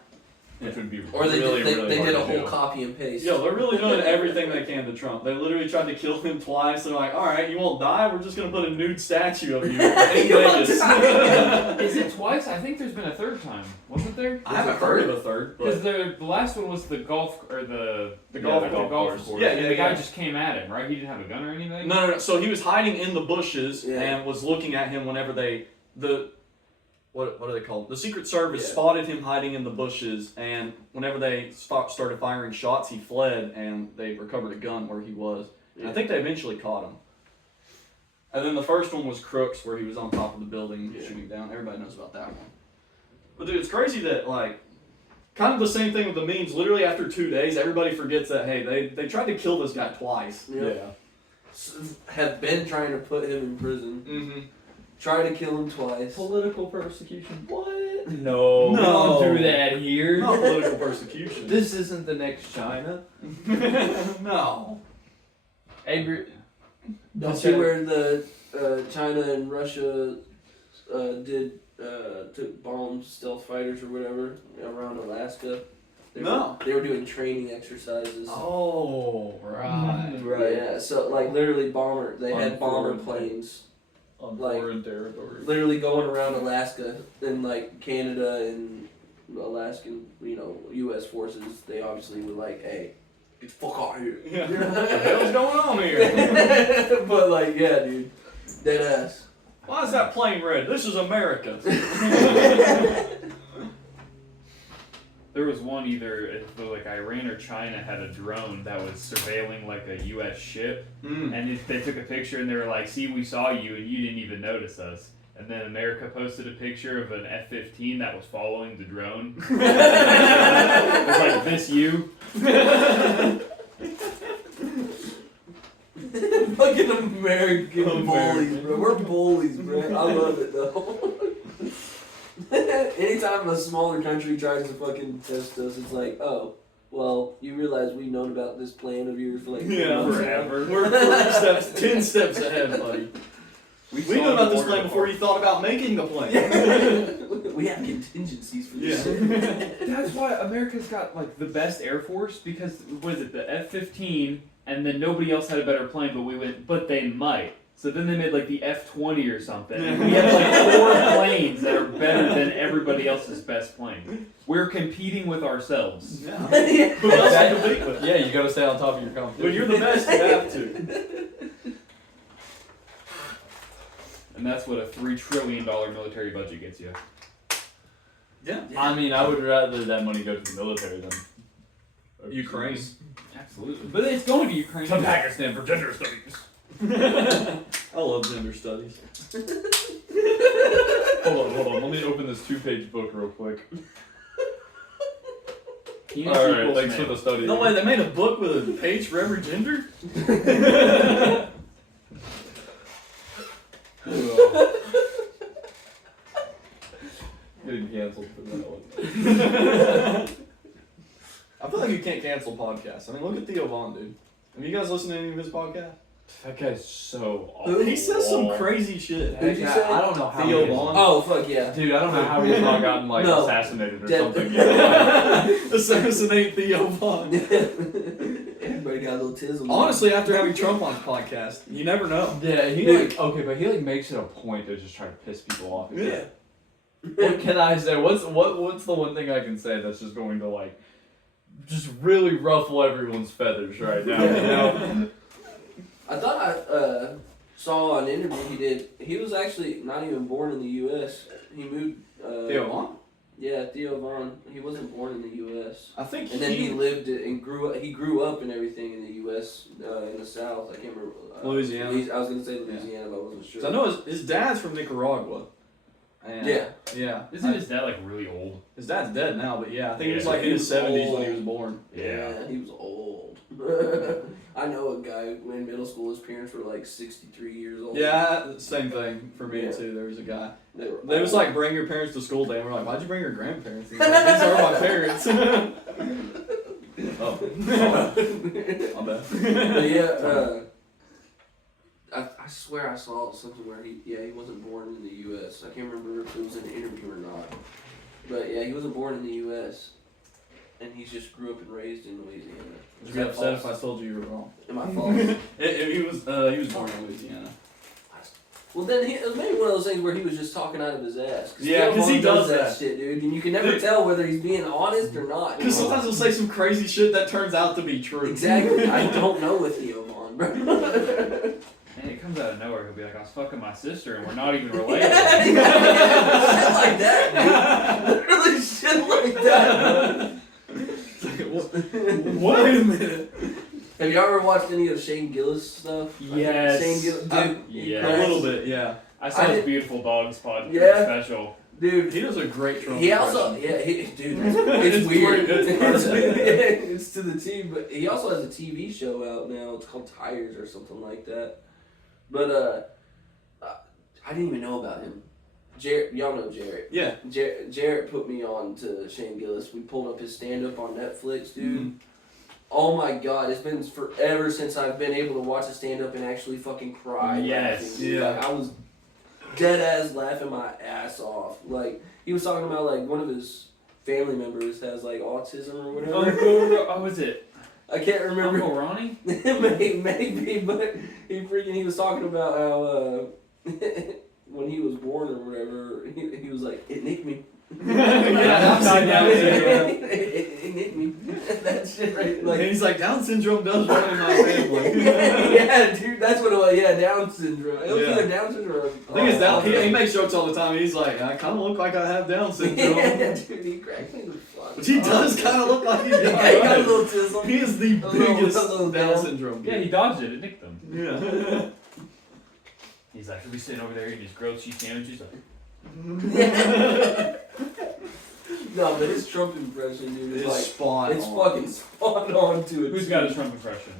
Which would be Or they really, did, really they hard did a to whole do. copy and paste. Yo, they're really doing everything they can to Trump. They literally tried to kill him twice. They're like, all right, you won't die. We're just gonna put a nude statue of you in You won't Vegas. die. Is it twice? I think there's been a third time, wasn't there? I haven't heard of a third, Because but the last one was the golf or the golf course. Yeah, and yeah, the guy yeah. just came at him, right? He didn't have a gun or anything. no. So he was hiding in the bushes Yeah. and was looking at him whenever what are they called? The Secret Service Yeah. spotted him hiding in the bushes, and whenever they started firing shots, he fled, and they recovered a gun where he was. And I think they eventually caught him. And then the first one was Crooks, where he was on top of the building shooting down. Everybody knows about that one. But dude, it's crazy that like, kind of the same thing with the memes. Literally after 2 days, everybody forgets that hey, they tried to kill this guy twice. Yeah. Have been trying to put him in prison. Mm-hmm. Tried to kill him twice. Political persecution. What? No. No. We don't do that here. Not political persecution. This isn't the next China. No. Avery. Don't see where the China and Russia did took bomb stealth fighters or whatever around Alaska. No. They were doing training exercises. Oh, right. Right. Yeah. So like literally they On had bomber foreign planes On Like- foreign territory. literally going around Alaska and like Canada and Alaskan, U.S. forces. They obviously were like, hey, get the fuck out of here. Yeah. What the hell's going on here? But like, yeah, dude, dead ass. Why is that plane red? This is America. There was one either like Iran or China had a drone that was surveilling like a U.S. ship, and they took a picture and they were like, "See, we saw you and you didn't even notice us." And then America posted a picture of an F-15 that was following the drone. It was like, "This you?" Fucking American bullies, bro. We're bullies, bro. I love it though. Anytime a smaller country tries to fucking test us, it's like, oh, well, you realize we've known about this plan of yours for like 3 Yeah, months now. forever. We're 10 steps ahead, buddy. We knew about this plan before you thought about making the plan. We have contingencies for this. Yeah. That's why America's got like the best Air Force because was it the F-15 and then nobody else had a better plane, but we went, but they might. So then they made like the F-20 or something. And we have like 4 planes that are better than everybody else's best plane. We're competing with ourselves. Yeah. Who else to compete with? Yeah, you gotta stay on top of your competition. When you're the best, you have to. And that's what a $3 trillion military budget gets you. Yeah. I mean, I would rather that money go to the military than Ukraine. Absolutely. But it's going to Ukraine. To Pakistan for gender studies. I love gender studies. Hold on. Let me open this 2-page book real quick. Penis All right, equals thanks for male. the study. No way, they made a book with a page for every gender? Ugh. Getting canceled for that one. I feel like you can't cancel podcasts. I mean, look at Theo Vaughn, dude. Have you guys listened to any of his podcasts? That guy's so awful. He says some crazy shit. Who'd you say? I don't know how Theo he is- Vaughn. Oh fuck yeah. Dude, I don't know how he's not gotten like No. assassinated or Dead. something. Yeah, Assassinate Theo Vaughn. Everybody got a little tizzle. Honestly, after having Trump on his podcast, you never know. yeah, he Dude. like okay, but he like makes it a point to just try to piss people off. Yeah. What can I say? What's the one thing I can say that's just going to like just really ruffle everyone's feathers right now? You know? I thought I saw an interview he did. He was actually not even born in the U.S. He moved. Theo Vaughn? Yeah, Theo Vaughn. He wasn't born in the U.S. I think And then he lived and grew up. He grew up and everything in the U.S. In the South. I can't remember. Louisiana. I was gonna say Louisiana, but I wasn't sure. So I know his dad's from Nicaragua. And Yeah. Yeah. Isn't his dad like really old? His dad's dead now, but yeah, I think he was Yeah. like in He his was 70s when he old. was born. Yeah. He was old. I know a guy in middle school. His parents were like 63 years old. Yeah, same thing for me Yeah. too. There was a guy. They were. They was old. like, bring your parents to school day, and we're like, why'd you bring your grandparents? He's like, these are my parents. Oh, my bad. But yeah, I swear I saw something where he wasn't born in the U.S. I can't remember if it was in an interview or not. But yeah, he wasn't born in the U.S. and he just grew up and raised in Louisiana. Would Is you be that upset if I false? told you you were wrong? Am I false? He was born in Louisiana. Well, then it was maybe one of those things where he was just talking out of his ass. Yeah, Theo 'cause he Vaughn does that. shit, dude, and you can never Dude. tell whether he's being honest or not. Because sometimes he'll say some crazy shit that turns out to be true. Exactly. I don't know with Theo Vaughn, bro. And it comes out of nowhere. He'll be like, I was fucking my sister and we're not even related. Shit like that, dude. Literally shit like that. Wait a minute. Have y'all ever watched any of Shane Gillis stuff? Yes. Shane Gillis, dude. he Yeah. A cracks. little bit, yeah. I saw I his did- Beautiful Dogs podcast Yeah. special. Dude, He does a great Trump he also, impression. dude, it's It's weird. pretty- it's perfect. It's to the T, but he also has a TV show out now. It's called Tires or something like that. But I didn't even know about him. Jarrett, y'all know Jarrett. Yeah. Jarrett put me on to Shane Gillis. We pulled up his stand up on Netflix, dude. Mhm. Oh my god, it's been forever since I've been able to watch a stand up and actually fucking cry. Yes. laughing, dude. Yeah. Like, I was dead ass laughing my ass off. Like, he was talking about like one of his family members has like autism or whatever. Oh, was it I can't remember. Uncle Ronnie? Maybe, but he was talking about how when he was born or whatever, he was like, it nicked me. Yeah, Upside down syndrome. It nicked me. That shit right, like. And he's like, Down syndrome does run in my family. Yeah, dude, that's what it was. Yeah, Down syndrome. It was Yeah. either Down syndrome or. I think it's Down. He makes jokes all the time. He's like, I kind of look like I have Down syndrome. Yeah, dude, he cracks me the fuck. But he does kind of look like he's Yeah, got he got a it. little tizzle. He is the A little- biggest a little Down down. syndrome. Yeah, he dodged it. It nicked him. Yeah. He's like, he'll be sitting over there eating his grilled cheese sandwiches. Like, No, but his Trump impression, dude, is It's like. spot It's on. fucking spot on to it. who's got a Trump impression?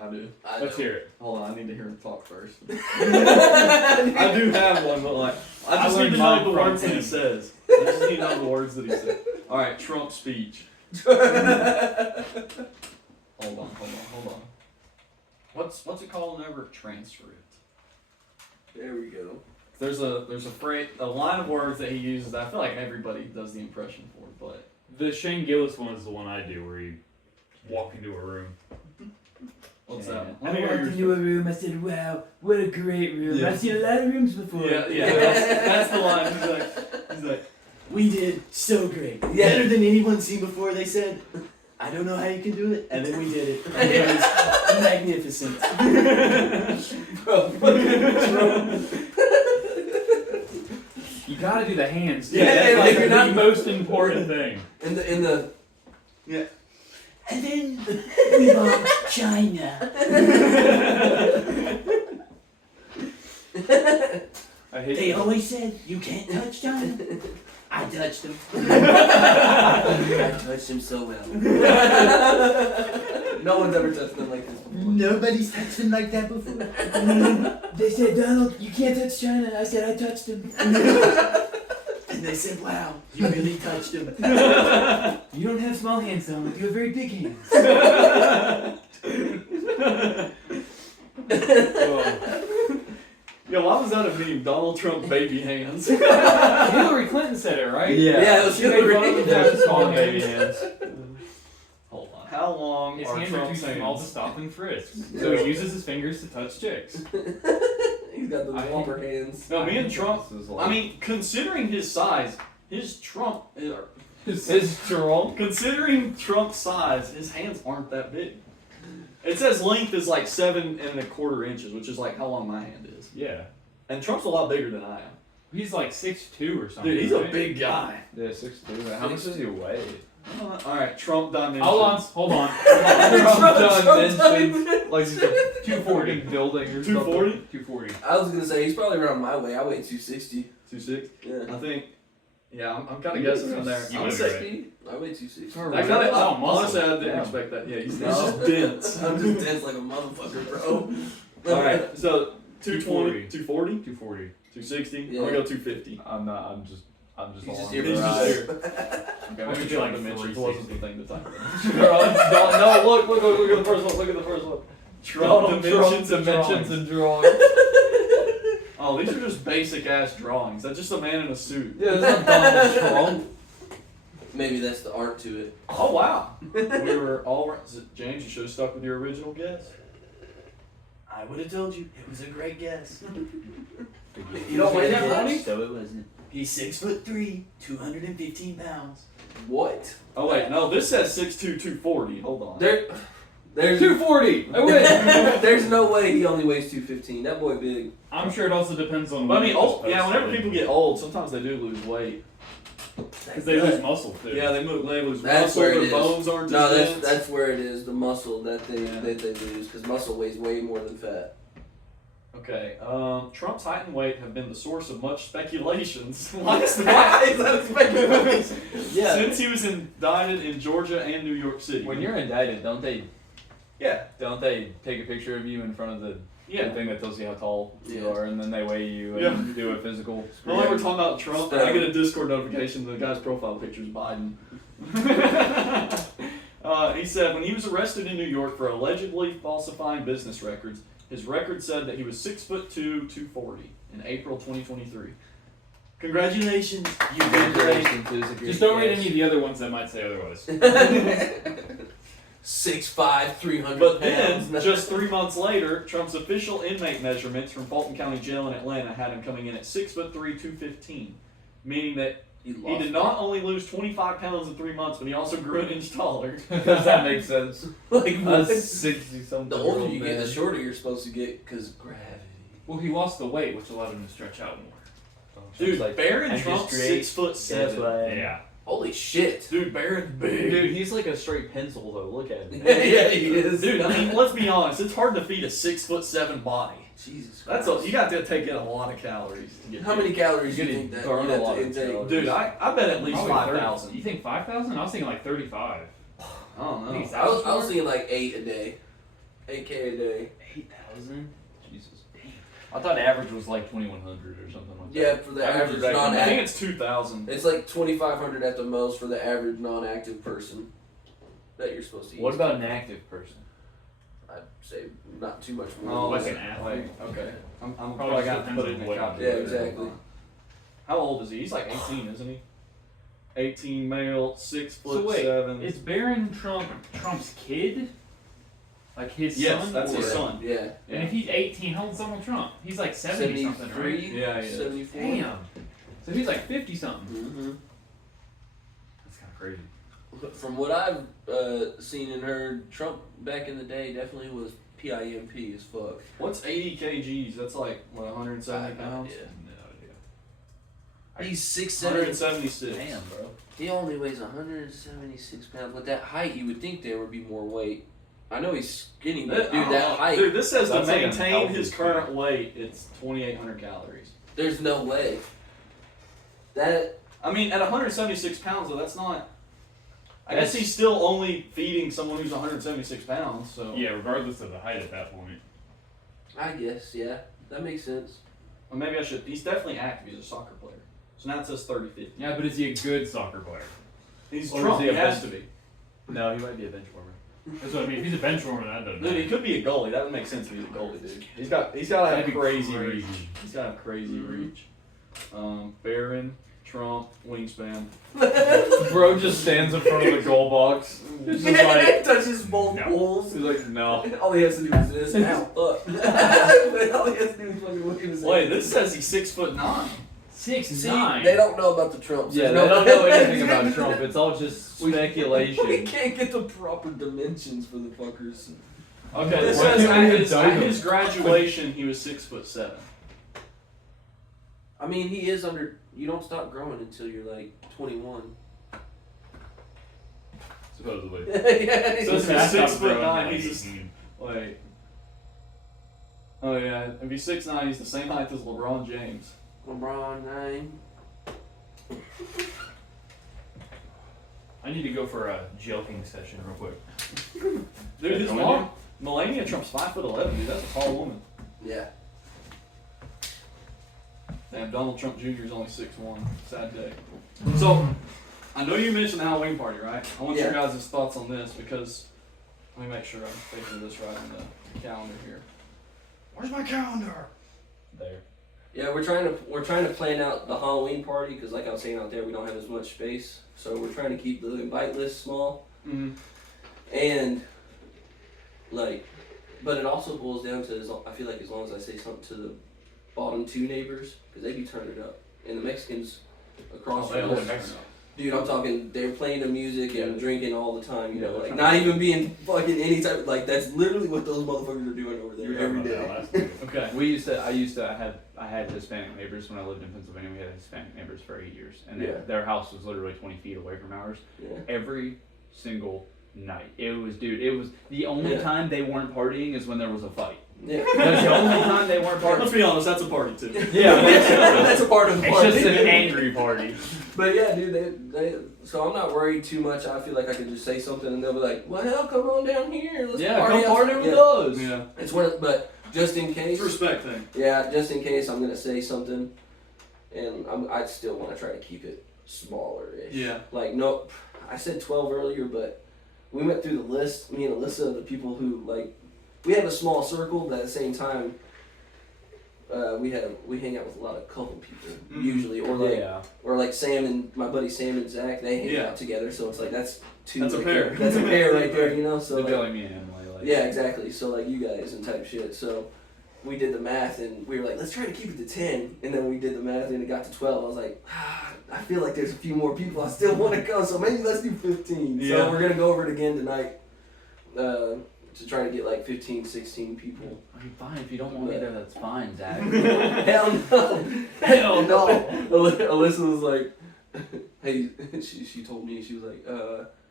I do. I Let's know. hear it. Hold on, I need to hear him talk first. I I do have one, but like, I just I need to learned know mine the from words that he him. says. I just need to know the words that he said. All right, Trump speech. Hold on. What's it called whenever transfer it? There we go. There's a phrase, a line of words that he uses that I feel like everybody does the impression for, but The Shane Gillis one is the one I do, where you walk into a room. what's Yeah. that I one? walked into a room. I said, "Wow, what a great room! Yeah. I've seen a lot of rooms before." Yeah, that's the line. He's like, We did so great. Yeah. Better than anyone's seen before. They said, "I don't know how you can do it," and then we did it. It was magnificent. Bro, fucking Trump. You gotta do the hands. Yeah, that's and like if you're the not- most important thing. In the And then we bombed China. I I hate They that. always said you can't touch China. I touched him. I touched him so well. No one's ever touched them like this before. Nobody's touched him like that before. They said, Donald, you can't touch China. I said, I touched him. And they said, wow, you really touched him. You don't have small hands, Donald. You have very big hands. Yo, why was that a meme? Donald Trump baby hands. Hillary Clinton said it, right? Yeah, it was She made fun of him Hillary. for having small baby hands. Hold on. How long His are hands are too Trump's small to hands? stop and frisk. So he uses his fingers to touch chicks. He's got those I- lumber hands. No, me and Trump. This is like, I mean, considering his size, his Trump. his Trump. Considering Trump's size, his hands aren't that big. It says length is like 7¼ inches, which is like how long my hand is. Yeah. And Trump's a lot bigger than I am. He's like 6'2" or something. Dude, he's a right? big guy. Yeah, 6'2". How much does he weigh? Alright, Trump dimensions. Hold on. Trump dimensions. Like he's a 240. building or 240? 240. I was gonna say he's probably around my weight. I weigh 260. 2'6". Yeah. I think. Yeah, I'm kind of guessing from there. You I'm would gonna be say. I weigh 260. That kind of. Oh, muscle. Honestly, I didn't Yeah. expect that. Yeah, he's No. just dense. I'm just dense like a motherfucker, bro. Alright, so 220, 240, 240. 260. Yeah. I'm gonna go 250. I'm not. I'm just You just along hear for He's the just ride. here. Okay, What maybe would you Trump like, dimensions 360? wasn't the thing to talk about. No, look at the first one. Look at the first one. Trump dimensions and dimensions drawings. and drawings. Oh, these are just basic ass drawings. That's just a man in a suit. Yeah, that's not Donald Trump. Maybe that's the art to it. Oh wow. We were all right. James, you should have stuck with your original guess. I would have told you. It was a great guess. You don't weigh that much? So it wasn't. He's 6'3", 215 pounds. What? Oh wait, no, this says 6'2", 240. Hold on. There's 240. I win. there's no way he only weighs 215. That boy big. I'm sure it also depends on. But I when mean, it was old, yeah, whenever posted. people get old, sometimes they do lose weight. Because they lose muscle too. Yeah, they lose That's muscle, where it their is. bones aren't No, as that's dense. that's where it is. The muscle that they Yeah. that they lose because muscle weighs way more than fat. Okay, Trump's height and weight have been the source of much speculations. Why is that? Is that speculation? Yeah. Since he was indicted in Georgia and New York City. When you're indicted, don't they Yeah, take a picture of you in front of the yeah. thing that tells you how tall you Yeah. are, and then they weigh you Yeah. and do a physical? Well, we're talking about Trump, and I get a Discord notification that the guy's profile picture is Biden. He said when he was arrested in New York for allegedly falsifying business records, his record said that he was 6'2", 240 in April 2023. Congratulations, you did great. Congratulations, it was a great Just don't read guess. any of the other ones that might say otherwise. 6'5", 300 But pounds. then, just 3 months later, Trump's official inmate measurements from Fulton County Jail in Atlanta had him coming in at 6'3", 215, meaning that he he did not only lose 25 pounds in 3 months, but he also grew an inch taller. Does that make sense? like what? That's 60-something. The older you get, the shorter you're supposed to get because gravity. Well, he lost the weight, which allowed him to stretch out more. Dude, like, Barron I'm Trump's just great. 6'7". Yeah. Holy shit. Dude, Barron's big. Dude, he's like a straight pencil though. Look at him. Yeah, he is. Dude, I mean, let's be honest. It's hard to feed a 6'7" body. Jesus That's Christ. you got to take in a lot of calories to get. How big. many calories do You're you think gonna that burn you a have lot to of intake? calories. Dude, I bet at least Probably 5,000. You think 5,000? I was thinking like 35. I don't know. He's I was thinking like 8 a day. 8K a day. 8,000. Jesus. I thought average was like 2,100 or something like that. Yeah, for the average back in I think non-active. it's 2,000. It's like 2,500 at the most for the average non-active person that you're supposed to eat. What about an active person? I'd say not too much Oh, more. like than an that. athlete. Okay. I'm Probably probably just got to depends put it on in what- a calculator. Yeah, exactly. How old is he? He's like 18, isn't he? 18 male, 6'7". So wait, is Barron Trump's kid? Like his Yes, son? that's or- his son. Yeah. And if he's 18, how old's Donald Trump? He's like 70 something, right? 73? Yeah, he is. 74? Damn. So he's like 50 something. Mm-hmm. That's kind of crazy. From what I've seen and heard, Trump back in the day definitely was PIMP as fuck. What's 80 kgs? That's like, what, 170 pounds? Yeah. No idea. He's 6'7". 176. Damn, bro. He only weighs 176 pounds. With that height, you would think there would be more weight. I know he's skinny, but dude, that height. Dude, this says to That's like a maintain healthy his skin. current weight, it's 2,800 calories. There's no way. That I mean, at 176 pounds, though, that's not. I guess he's still only feeding someone who's 176 pounds. So Yeah, regardless of the height at that point. I guess, yeah, that makes sense. Or maybe I should. He's definitely active. He's a soccer player. So now it says 30-50. Yeah, but is he a good soccer player? He's Or Trump. is He he a has bench- to be. No, he might be a bench warmer. That's what I mean. If he's a bench warmer, that doesn't Dude, he matter. could be a goalie. That would make sense if he's a goalie, dude. He's got to That'd have be crazy crazy. reach. He's got to have crazy reach. Barron, Trump, wingspan. Bro just stands in front of the goal box. Just like, touches both No. poles. he's like, no. All he has to do is this. Now, up. All he has to do is fucking look at his Wait, head. this says he's 6'9". 6'9". See, they don't know about the Trumps. Yeah, There's they no- don't know anything about Trump. It's all just We speculation. can't get the proper dimensions for the fuckers. Okay, this Why says can't we at just tell at them? his graduation he was 6'7". I mean, he is under. You don't stop growing until you're like 21. Supposedly. Yeah, So So he's that's 6'9". He's just 18. wait. Oh yeah, if he's 6'9", he's the same height as LeBron James. LeBron 9. I need to go for a joking session real quick. Dude, his Going mom, Melania Trump's 5'11", dude. That's a tall woman. Yeah. Damn, Donald Trump Jr. is only 6'1". Sad day. So, I know you mentioned the Halloween party, right? I want your Yeah. guys' thoughts on this because let me make sure I'm taking this right on the calendar here. Where's my calendar? There. Yeah, we're trying to plan out the Halloween party because, like I was saying out there, we don't have as much space, so we're trying to keep the invite list small. Mm-hmm. And like, but it also boils down to I feel like as long as I say something to the bottom two neighbors, because they be turning it up, and the Mexicans across from us, dude, I'm talking, they're playing the music and drinking all the time, you know, like not even being fucking any type, like that's literally what those motherfuckers are doing over You were there talking every about that day. last week. Okay. I had Hispanic neighbors when I lived in Pennsylvania. We had Hispanic neighbors for 8 years, and Yeah. their house was literally 20 feet away from ours. Yeah. Every single night, it was the only Yeah. time they weren't partying is when there was a fight. Yeah. That's the only time they weren't Let's partying. be honest, that's a party too. Yeah, That's a part of the it's party. just an angry party. But yeah, dude, they so I'm not worried too much. I feel like I can just say something and they'll be like, "Well, hell, come on down here. Let's Yeah, party come outside." party with Yeah. us. Yeah. It's but just in case. It's a respect thing. Yeah, just in case I'm gonna say something, and I still want to try to keep it smaller-ish. Yeah. Like no, I said 12 earlier, but we went through the list. Me and Alyssa, the people who like, we have a small circle, but at the same time, we hang out with a lot of couple people usually, or like Yeah. or like Sam and my buddy Sam and Zach, they hang Yeah. out together. So it's like that's two. That's a right pair. there. That's a pair right there, you know. So They'd be like, like me and Emily. Like, yeah, exactly. So like you guys and type shit. So we did the math and we were like, let's try to keep it to 10. And then we did the math and it got to 12. I was like, I feel like there's a few more people I still want to go. So maybe let's do 15. Yeah. So we're gonna go over it again tonight to try to get like 15, 16 people. I mean, fine. If you don't want me there, that's fine, Zach. Hell no. Hell no. Alyssa was like, hey, she told me, she was like,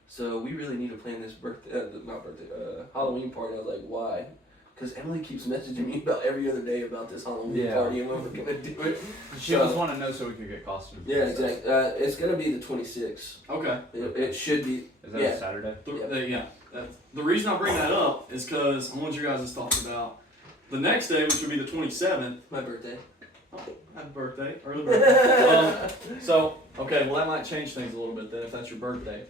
so we really need to plan this Halloween party. I was like, why? Because Emily keeps messaging me about every other day about this Halloween Yeah. party and when we're going to do it. She just wanted to know so we could get costumes. Yeah, and stuff. exactly. It's going to be the 26th. Okay. It should be. Is that Yeah. a Saturday? Yeah. The reason I bring that up is because I want you guys to talk about the next day, which would be the 27th. My birthday. Oh, happy birthday. Early birthday. So, okay, well, that might change things a little bit then if that's your birthday.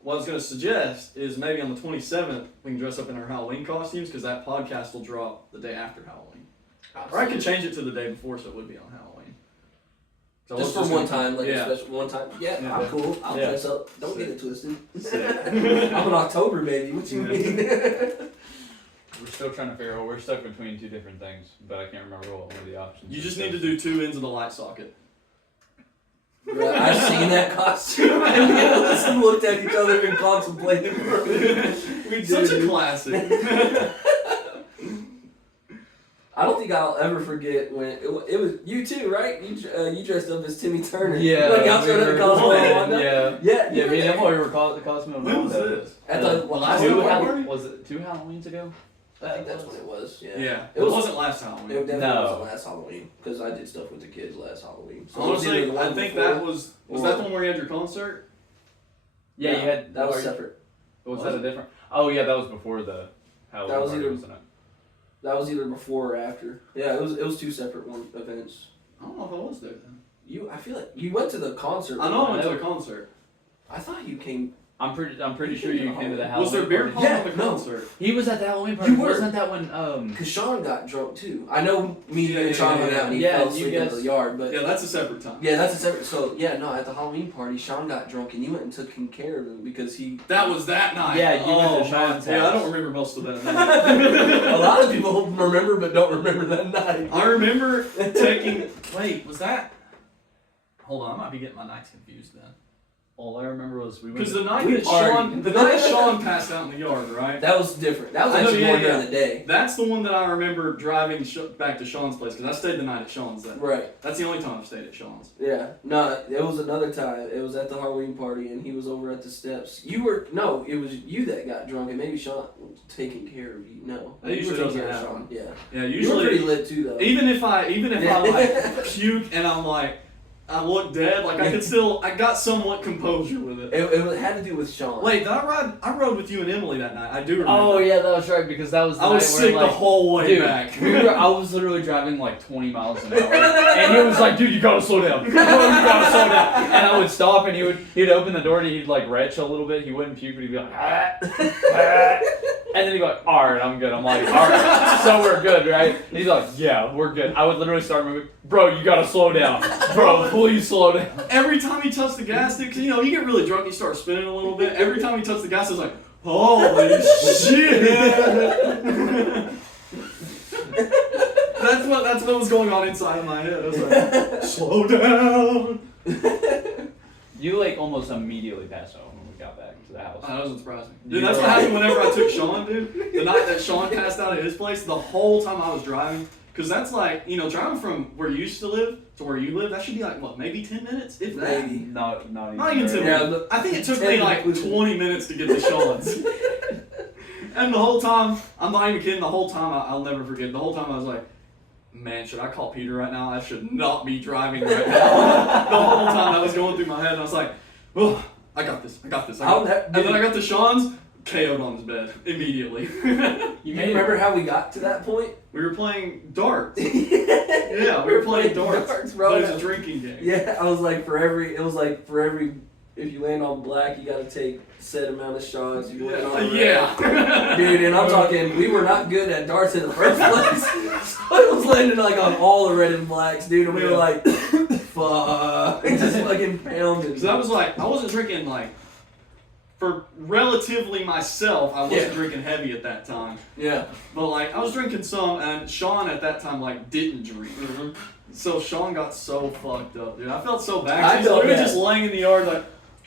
What I was going to suggest is maybe on the 27th, we can dress up in our Halloween costumes because that podcast will drop the day after Halloween. Or I could change it to the day before so it would be on Halloween. So Just let's for one time, like yeah. a special one time. Yeah, Yeah. I'm cool. I'll Yeah. dress up. Don't get it twisted. Sick. I'm an October baby. What you mean? We're still trying to figure out. We're stuck between two different things, but I can't remember what one of the options. You is. just need to do 2 ends of the light socket. Bro, I've seen that costume, and me and Alyssa looked at each other and contemplated. We did Such a it. classic. I don't think I'll ever forget when it was you too, right? You dressed up as Timmy Turner. Yeah. Like outside of the cosplay. Wanda? Yeah. Yeah. Yeah, me and Emily were the costume of When was Wanda. this? At the last two Halloween Hall- party? Was it 2 Halloweens ago? I think that's when it was. Yeah. Yeah. It was- wasn't last Halloween. It definitely No. wasn't last Halloween because I did stuff with the kids last Halloween. So it was Honestly, either the I one think before that was or- that the one where you had your concert? Yeah, No, you had that was or- separate. Was that a different? Oh yeah, that was before the Halloween That was party, either- wasn't it? That was either before or after. Yeah, it was two separate events. I don't know if I was there then. I feel like you went to the concert. I know I went to know. the concert. I thought you came. I'm pretty sure you came to the Halloween Was there beer party. pong Yeah, at the no. concert? He was at the Halloween party. You were. Wasn't that when Cause Sean got drunk too. I know me Yeah, and yeah, Sean yeah, went yeah. out and he Yeah, fell you asleep in guys- the yard, but Yeah, that's a separate time. yeah, that's a separate. So yeah, no, at the Halloween party, Sean got drunk and you went and took care of him because he. That was that night. Yeah, you went to oh, Sean's man. Yeah, I house. don't remember most of that night. A lot of people remember but don't remember that night. I remember taking. Wait, was that? Hold on, I might be getting my nights confused then. All I remember was we went. Because the night We that partied. the night Sean passed out in the yard, right? That was different. That was I know, actually yeah, more yeah. during the day. That's the one that I remember driving back to Sean's place because I stayed the night at Sean's then. Right. That's the only time I've stayed at Sean's. Yeah. No, it was another time. It was at the Halloween party and he was over at the steps. You were no, it was you that got drunk and maybe Sean was taking care of you. No. That you usually were taking doesn't care of happen. Sean. Yeah. Yeah, You were pretty usually lit too though. even if I Yeah. like puke and I'm like I look dead, like I got somewhat composure with it. It had to do with Sean. Wait, did I rode with you and Emily that night. I do remember. Oh yeah, that was right because that was. The I was night sick where, the like, whole way dude, back. I was literally driving like 20 miles an hour, and he was like, "Dude, you gotta slow down. Bro, you gotta slow down." And I would stop, and he'd open the door, and he'd like retch a little bit. He wouldn't puke, but he'd be like, and then he'd be like, "All right, I'm good." I'm like, "All right, so we're good, right?" And he's like, "Yeah, we're good." I would literally start moving. Bro, you gotta slow down. Bro, please slow down. Every time he touched the gas, dude, because you get really drunk, you start spinning a little bit. Every time he touched the gas, I was like, holy shit! That's what was going on inside of my head. I was like, slow down. You like almost immediately passed out when we got back to the house. That doesn't surprise me. You Dude, that's were what like- happened whenever I took Sean, dude. The night that Sean passed out at his place, the whole time I was driving, because that's like, driving from where you used to live to where you live, that should be like, what, maybe 10 minutes? If that. Maybe. Not even. Not even 10 Yeah, minutes. I think it took 10 me like including- 20 minutes to get to Sean's. And the whole time, I'm not even kidding, the whole time, I'll never forget, the whole time I was like, man, should I call Peter right now? I should not be driving right now. The whole time that was going through my head, and I was like, oh, I got this. And then I got to Sean's, KO'd on his bed immediately. You remember how we got to that point? We were playing darts. Yeah, Yeah, we were playing darts. bro. It was a drinking game. Yeah, I was like, if you land on black, you gotta take set amount of shots. You land on red. Yeah. Dude, and I'm talking, we were not good at darts in the first place. So it was landing like on all the red and blacks, dude, and we were Yeah. like, fuck. Just fucking pounding. So that was like, I wasn't drinking like, for relatively myself, I wasn't Yeah. drinking heavy at that time. Yeah. But like, I was drinking some, and Sean at that time like didn't drink. Mm-hmm. So Sean got so fucked up, dude. I felt so bad. I He's felt literally bad. just laying in the yard like,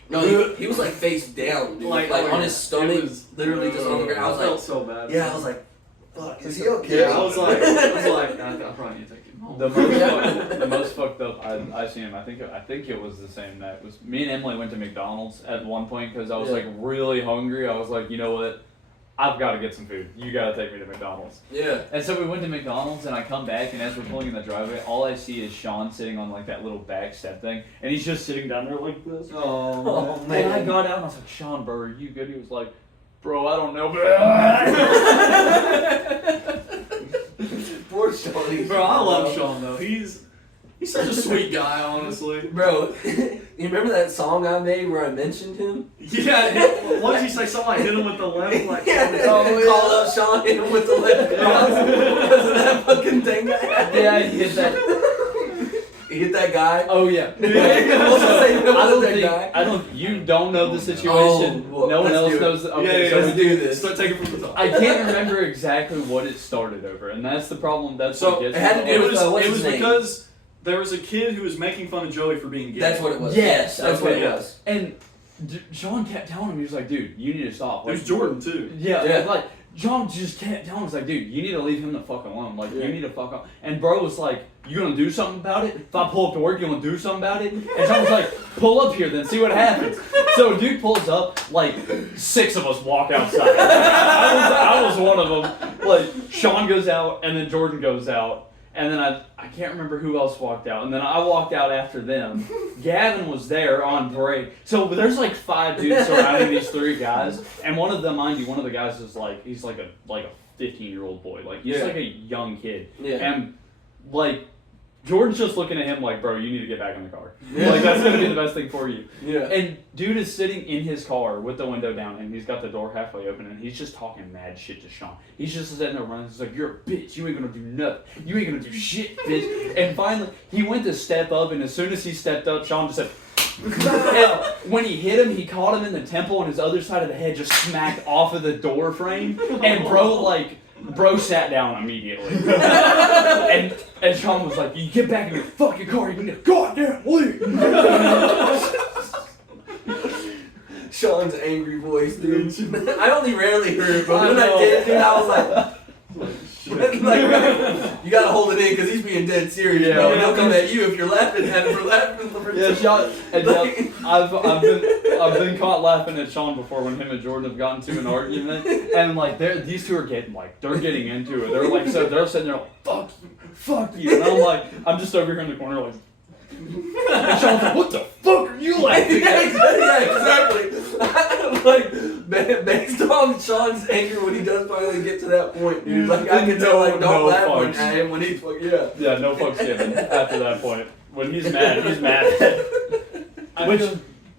No, he was like face down, dude. Like, oh, on his it stomach, was- literally just on the ground. I was felt like, so bad. yeah, I was like, fuck, is he Yeah, okay? I was like, I probably need to take him home. The most fucked up I seen him. I think it was the same night. It was me and Emily went to McDonald's at one point because I was Yeah. like really hungry. I was like, you know what? I've got to get some food. You got to take me to McDonald's. Yeah. And so we went to McDonald's, and I come back, and as we're pulling in the driveway, all I see is Sean sitting on like that little back step thing, and he's just sitting down there like this. Oh, Oh, And I man. got out, and I was like, Sean, bro, are you good? He was like, bro, I don't know. Poor Sean. Bro, I love Sean though. He's such a sweet guy, honestly. Bro, you remember that song I made where I mentioned him? Yeah, what did you say? Somebody hit him with the left, like. Call up Sean, hit him with the left cross because of that fucking thing I had. Yeah, he hit that. He hit that guy. Oh yeah. What's the same I don't with that think guy? you don't know the situation. Oh, well, no one let's else do it. knows. Okay, Yeah, so let's do this. Start taking from the top. I can't remember exactly what it started over, and that's the problem. That's So, what gets it had to me. do It with, was what's it his was name? because there was a kid who was making fun of Joey for being gay. That's what it was. Yes, that's what it okay, was. And Sean kept telling him, he was like, dude, you need to stop. There's Like, Jordan too. Yeah, Yeah. like John just kept telling us, like, dude, you need to leave him the fuck alone. Like, you need to fuck off. And bro was like, you gonna do something about it? If I pull up to work, you gonna do something about it? And John was like, pull up here then, see what happens. So dude pulls up, like, 6 of us walk outside. I was one of them. Like, Sean goes out, and then Jordan goes out. And then I can't remember who else walked out. And then I walked out after them. Gavin was there on break. So there's like 5 dudes surrounding these 3 guys. And one of them, mind you, one of the guys is like, he's like a 15-year-old boy. Like, he's like a young kid. Yeah. And like, Jordan's just looking at him like, bro, you need to get back in the car. Like, that's going to be the best thing for you. Yeah. And dude is sitting in his car with the window down, and he's got the door halfway open, and he's just talking mad shit to Sean. He's just sitting there running. He's like, you're a bitch. You ain't going to do nothing. You ain't going to do shit, bitch. And finally, he went to step up, and as soon as he stepped up, Sean just said, and when he hit him, he caught him in the temple, and his other side of the head just smacked off of the door frame. And bro sat down immediately. and Sean was like, you get back in your fucking car, you need to goddamn leave. Sean's angry voice, dude. I only rarely heard it, but when I did, dude, I was like, you gotta hold it in because he's being dead serious, bro. And he'll come at you if you're laughing at him for laughing. Yeah, Sean. And I've been caught laughing at Sean before when him and Jordan have gotten to an argument, and like these 2 are getting they're getting into it. They're like they're sitting there like fuck you, and I'm just over here in the corner like. And Sean's like, what the fuck are you laughing at? Yeah, exactly. Like, based on Sean's anger when he does finally get to that point, dude. Like, I can tell, like, don't laugh at him when he's fucking, Yeah, no fucks given after that point. When he's mad, he's mad. I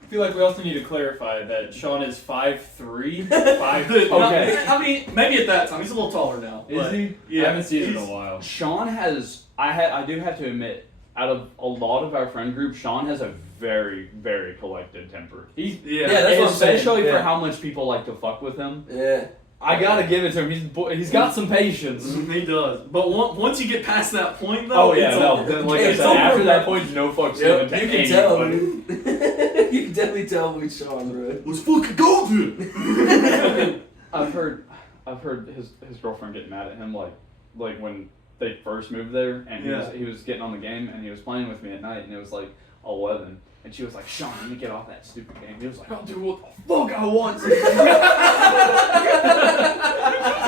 feel like we also need to clarify that Sean is 5'3", 5'4". Okay. I mean, maybe at that time he's a little taller now. Is he? Yeah, I haven't seen him in a while. Sean has, I do have to admit, out of a lot of our friend group, Sean has a very, very collected temper. Yeah, that's what I'm saying. Especially for how much people like to fuck with him. Yeah. I gotta give it to him. He's got some patience. He does. But once you get past that point, though, Then, like I said, after that point, no fucks given to You can anybody. tell, dude. You can definitely tell with Sean, bro. Let's fucking go, dude. I've heard his girlfriend get mad at him like when they first moved there, and he was getting on the game, and he was playing with me at night, and it was like 11, and she was like, Sean, let me get off that stupid game. He was like, I'll do what the fuck I want.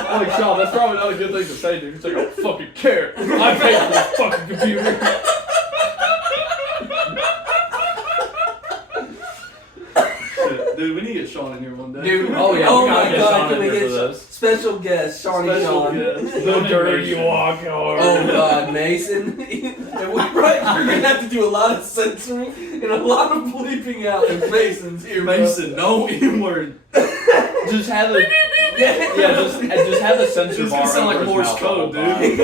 I'm like, Sean, that's probably not a good thing to say, dude. He's like, I don't fucking care. I paid for this fucking computer. Dude, we need to get Sean in here one day. Dude, Oh, yeah, oh we gotta my get god, Sean can in we here get for this. special guest, Shawnee Sean? The dirty walk hard. Oh god, Mason. And we're gonna have to do a lot of censoring and a lot of bleeping out if Mason's here, bro. Mason, no N-word. Just have a just have a censor It's bar gonna sound over like his Morse mouth code, all the time.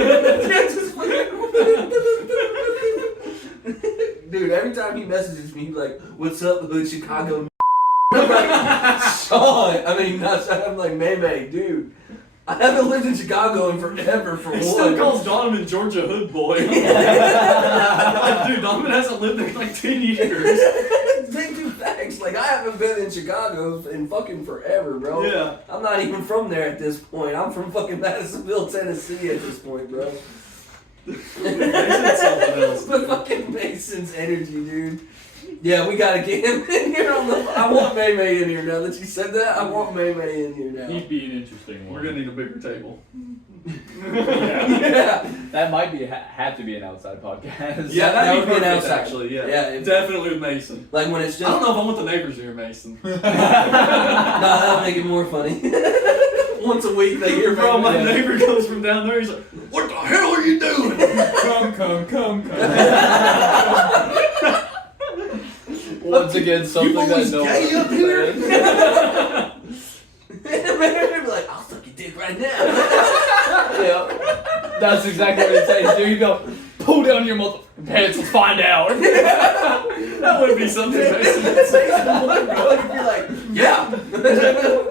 Dude, every time he messages me, he's like, "What's up, Hood Chicago?" I'm like, Sean. I mean, not Sean. I'm like, May, dude. I haven't lived in Chicago in forever for He one. still calls Donovan Georgia hood boy. Like, dude, Donovan hasn't lived there in like 10 years. Big two facts. Like, I haven't been in Chicago in fucking forever, bro. Yeah. I'm not even from there at this point. I'm from fucking Madisonville, Tennessee at this point, bro. Mason's something else. But fucking Mason's energy, dude. Yeah, we gotta get him in here on the. I want May in here now that you said that. I want May in here now. He'd be an interesting one. We're gonna need a bigger table. Yeah. That might be have to be an outside podcast. Yeah, that that'd would be be an perfect, outside. actually. Yeah, Yeah, if- definitely with Mason. Like when it's I just. don't know if I want the neighbors to hear Mason. Nah, that'll make it more funny. Once a week they hear Bro, my May. neighbor comes from down there. He's like, "What the hell are you doing?" Come. Once again, something that no gay one up here? said. They'd be like, "I'll suck your dick right now." Yeah, that's exactly what it says. Dude, you go, pull down your motherfucking pants, let's find out. That would be something Mason would say. Bro, you'd be like, "Yeah."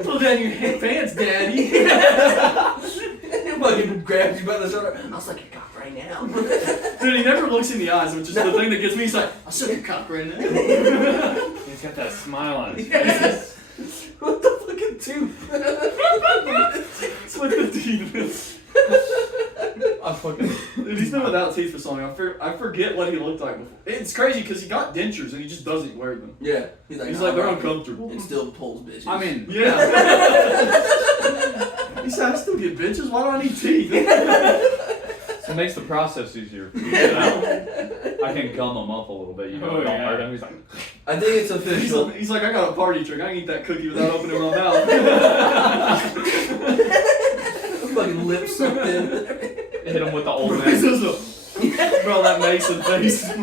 Pull down your pants, daddy. He fucking grabs you by the shoulder. I'll suck your cock right now. Dude, he never looks in the eyes, which is the thing that gets me. He's like, "I'll suck your cock right now." He's got that smile on his face. What the fuck is the tooth. With the teeth. I fucking. Dude, he's been without teeth for so long. I forget what he looked like before. It's crazy because he got dentures and he just doesn't wear them. Yeah. He's like They're uncomfortable. And still pulls bitches. I mean, Yeah. He said, I still get bitches. Why do I need teeth? so it makes the process easier. You know? I can gum him up a little bit. You know, Oh, it don't yeah. hurt him. He's like, I think it's official. He's like, I got a party trick. I can eat that cookie without opening my mouth. Fucking lips something. hit him with the old He's man. just bro, that Mason face. Oh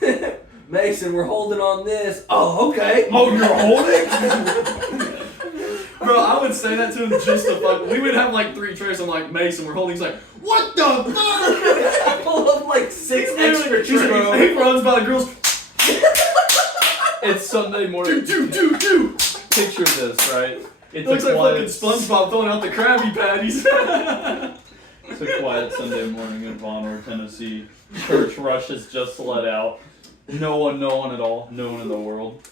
man. Mason, we're holding on this. Oh, okay. Oh, you're holding? Bro, I would say that to him just to fuck. We would have like 3 trays. I'm like, Mason, we're holding. He's like, what the fuck? I pull up like 6 extra He's like, trays. he runs by the girls. It's Sunday morning. Do. Picture this, right? It's Looks a like quiet, fucking SpongeBob throwing out the Krabby Patties. It's a quiet Sunday morning in Vonore, Tennessee. Church rush has just let out. No one at all. No one in the world.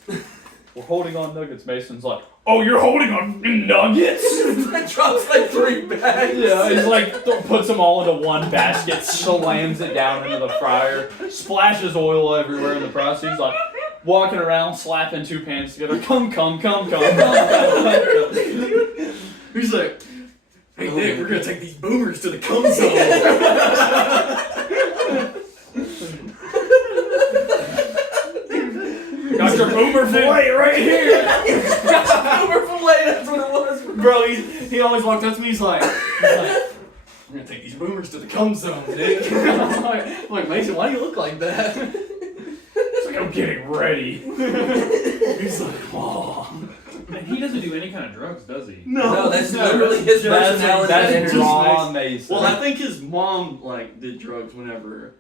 We're holding on nuggets. Mason's like, oh, you're holding on nuggets? That drops like 3 bags. Yeah, he's like, puts them all into one basket, slams it down into the fryer, splashes oil everywhere in the process. He's like, walking around, slapping 2 pans together. Come. He's like, hey Nick, we're gonna take these boomers to the cum zone. Got your boomer fillet right here. Boomer fillet, that's what it was. Bro, he always walked up to me. He's like, we're gonna take these boomers to the cum zone, Nick. I'm like, Mason, why do you look like that? It's like, I'm getting ready. He's like, oh. And he doesn't do any kind of drugs, does he? No, that's literally his personality. That's and just raw Mason. Well, I think his mom like did drugs whenever